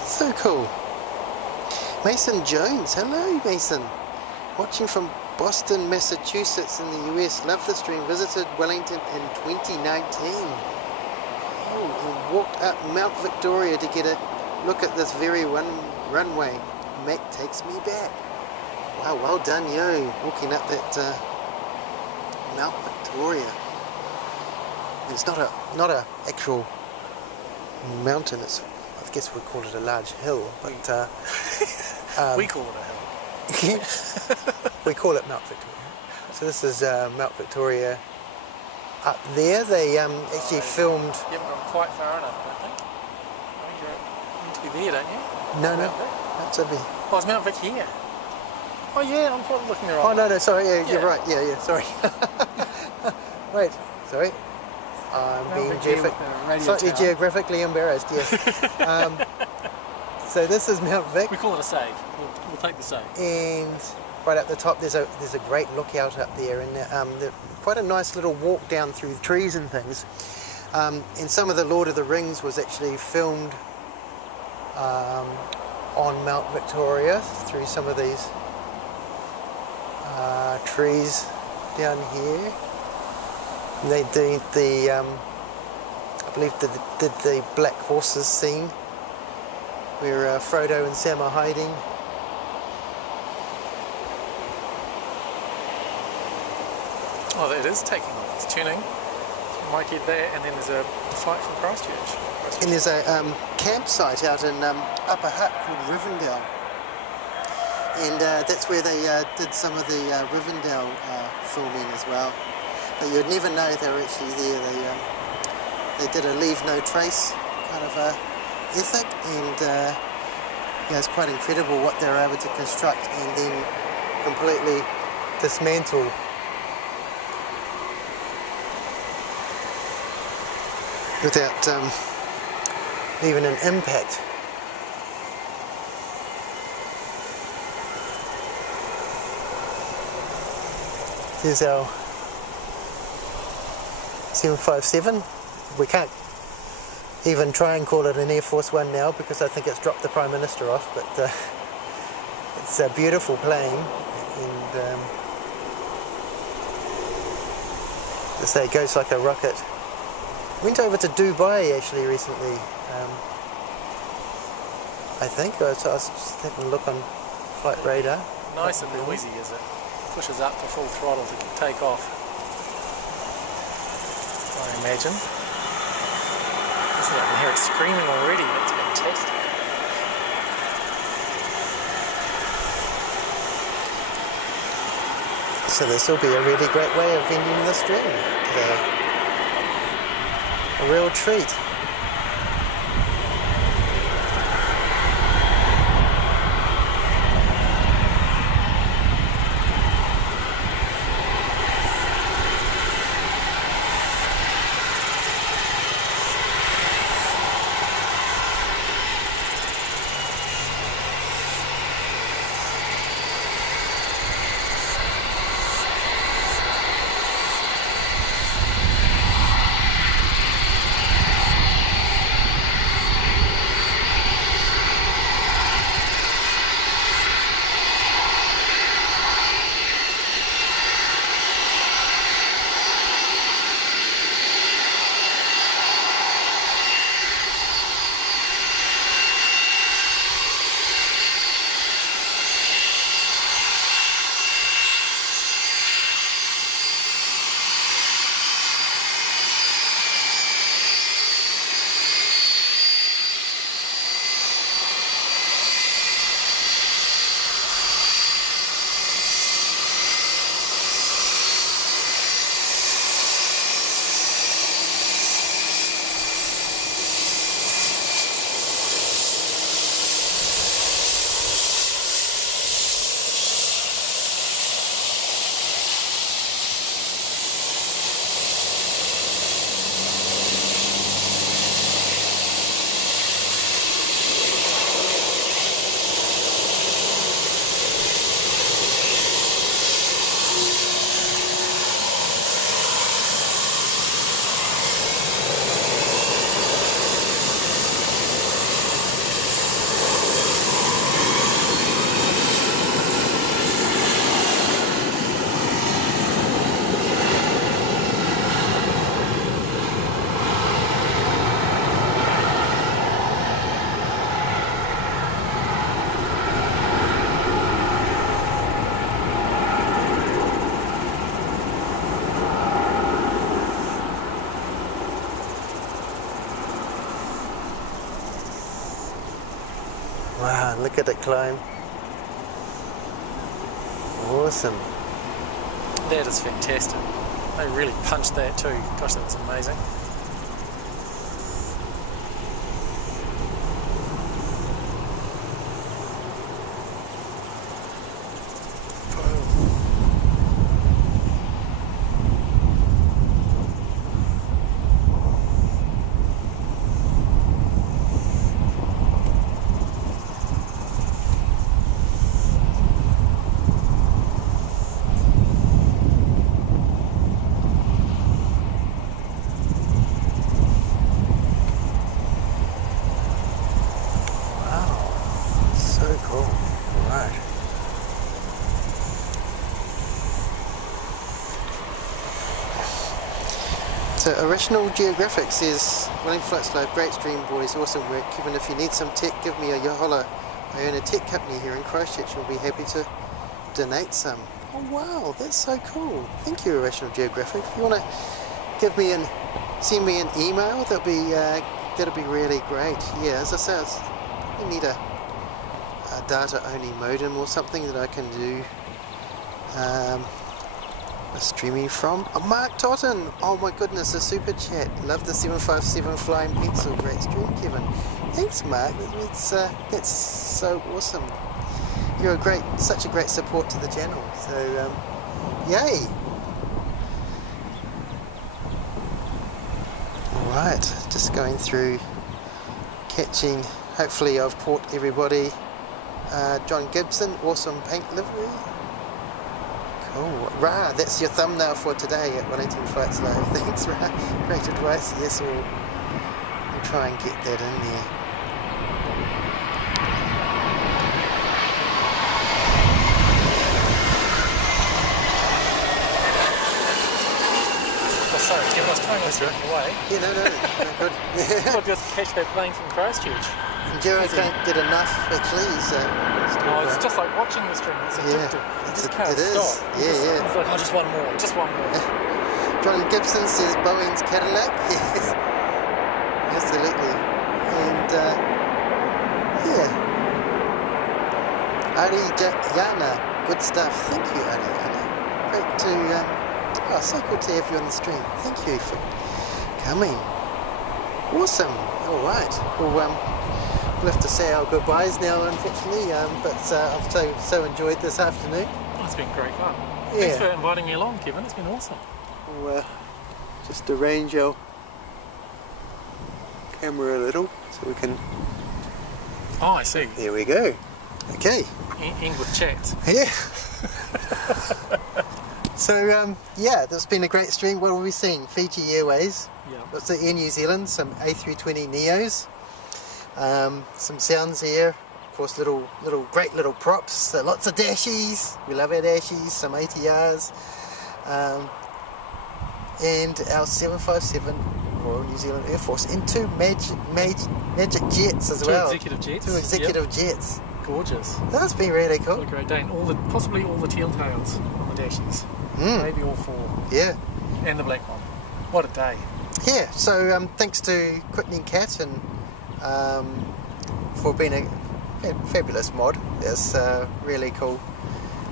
So cool. Mason Jones. Hello Mason. Watching from Boston, Massachusetts in the US. Love the stream. Visited Wellington in 2019. Oh, and walked up Mount Victoria to get a look at this very runway. Mac takes me back. Wow, well done you. Walking up that Mount Victoria. It's not a actual mountain. It's, I guess we'd call it a large hill, but we call it a hill. We call it Mount Victoria. So this is Mount Victoria up there. They actually filmed... You haven't gone quite far enough, I think. I think you're into there, don't you? No, that's a bit... Oh, it's Mount Vic here. Oh yeah, I'm probably looking the right way. Oh no, sorry, yeah, you're right, yeah, sorry. Wait, sorry. I'm being slightly geographically embarrassed, yes. So this is Mount Vic. We call it a save. We'll take the save. And right up the top there's a great lookout up there, and quite a nice little walk down through the trees and things. And some of the Lord of the Rings was actually filmed on Mount Victoria through some of these trees down here. And they did the, I believe did the Black Horses scene where Frodo and Sam are hiding. Oh, it is taking off. It's tuning. So might get there, and then there's a flight from Christchuch. And there's a campsite out in Upper Hutt called Rivendell. And that's where they did some of the Rivendell filming as well. But you'd never know they were actually there. They did a leave no trace kind of ethic, and yeah, it's quite incredible what they were able to construct and then completely dismantle. Without even an impact. Here's our 757. We can't even try and call it an Air Force One now because I think it's dropped the Prime Minister off, but it's a beautiful plane, and they say it goes like a rocket. Went over to Dubai actually recently, I think. I was just having a look on flight radar. Nice and noisy, is it? Pushes up to full throttle to take off, I imagine. I can hear it screaming already. That's fantastic. So this will be a really great way of ending the stream today. A real treat. Wow, look at it climb. Awesome. That is fantastic. They really punched that too. Gosh, that was amazing. So Original Geographic says, Wellington Flights Live, great stream boys, awesome work. Kevin, if you need some tech, give me a holler. I own a tech company here in Christchuch and we'll be happy to donate some. Oh wow, that's so cool. Thank you, Original Geographic. If you want to give me send me an email, that'll be really great. Yeah, as I say, I need a data-only modem or something that I can do streaming from. Oh, Mark Totten, oh my goodness, a super chat. Love the 757 flying pencil. Great stream, Kevin. Thanks, Mark. That's so awesome. You're such a great support to the channel. So, yay. Alright, just going through, catching, hopefully I've caught everybody. John Gibson, awesome paint livery. Cool. Ra, that's your thumbnail for today at Wellington Flights Live. Thanks, Ra. Great advice. Yes, we'll try and get that in there. Oh, sorry, Kevin, I was trying to get away. Yeah, no, good. I'll just catch that plane from Christchurch. And Gerard can't get enough, actually. It's just like watching the stream. It's addictive. You just can't stop. It's like, oh, just one more. John Gibson says Boeing's Cadillac. Yes, absolutely. And Ari Yana, good stuff. Thank you, Ari Yana. Great to, so good to have you on the stream. Thank you for coming. Awesome. All right. Well, we'll have to say our goodbyes now, unfortunately. But I've so enjoyed this afternoon. Oh, it's been great fun. Yeah. Thanks for inviting me along, Kevin. It's been awesome. We'll just arrange our camera a little so we can. Oh, I see. There we go. Okay. End with chat. Yeah. So that's been a great stream. What are we seeing? Fiji Airways. Yeah. What's the Air New Zealand? Some A320 Neos. Some sounds here. Of course, great little props. Lots of dashies. We love our dashies. Some ATRs. And our 757 Royal New Zealand Air Force, and two magic jets as well. Two executive jets. Two executive jets. Gorgeous. That's been really cool. What a great day. And possibly all the teal tails on the dashes. Maybe all four. Yeah. And the black one. What a day. Yeah, so thanks to Whitney and Kat and for being a fabulous mod. It's really cool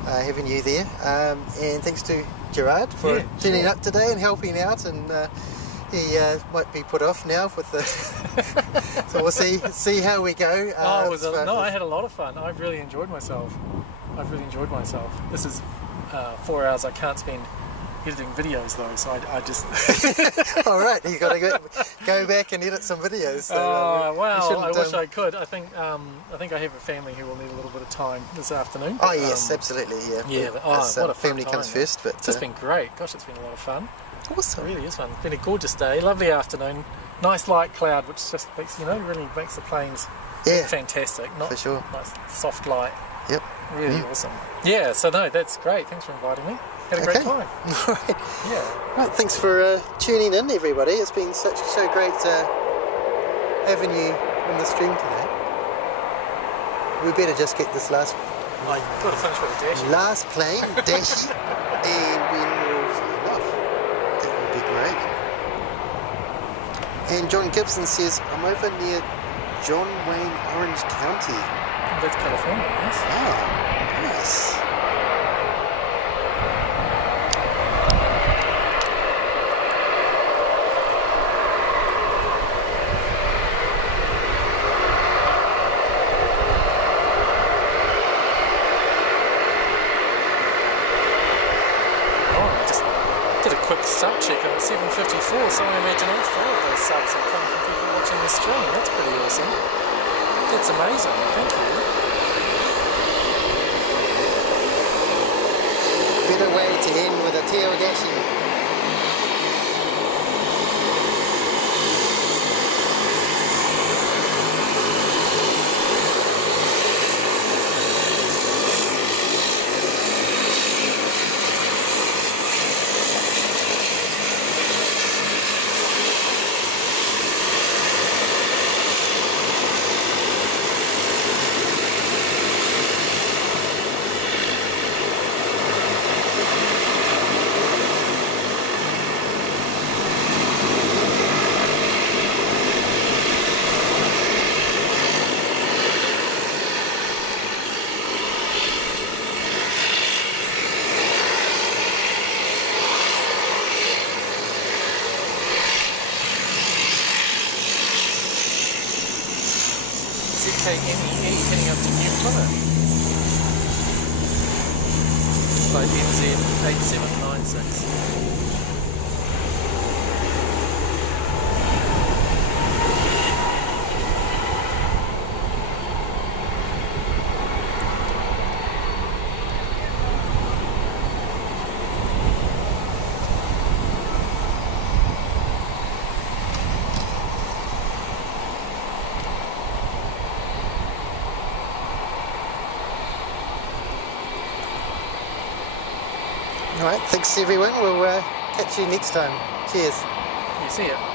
having you there. And thanks to Gerard for turning up today and helping out, and he might be put off now with the so we'll see how we go. I had a lot of fun. I've really enjoyed myself. This is 4 hours I can't spend editing videos though, so I just all right, you got to go back and edit some videos. So, I wish I could. I think I have a family who will need a little bit of time this afternoon. Oh yes, absolutely, yeah. What a family fun comes time. first, but It's just been great. Gosh, it's been a lot of fun. Awesome. It really is fun. It's been a gorgeous day, lovely afternoon, nice light cloud, which just makes really makes the planes look fantastic. Not for sure. Nice soft light. Yep. Really awesome. Yeah. So no, that's great. Thanks for inviting me. Had a great time. All right. Yeah. Right, thanks for tuning in, everybody. It's been so great having you on the stream today. We better just get this last You've got to finish with a dash. last plane, Dashi, and when we'll sign off. That would be great. And John Gibson says, I'm over near John Wayne, Orange County. That's California, yes. Ah, nice. Sub check at 7:54, so I imagine all 4 of those subs have come from people watching the stream. That's pretty awesome. That's amazing. Thank you. Better way to end with a tail dashing. ZK-NEH heading up to New Plymouth. Flight NZ-8796. Alright, thanks everyone. We'll catch you next time. Cheers. You see it.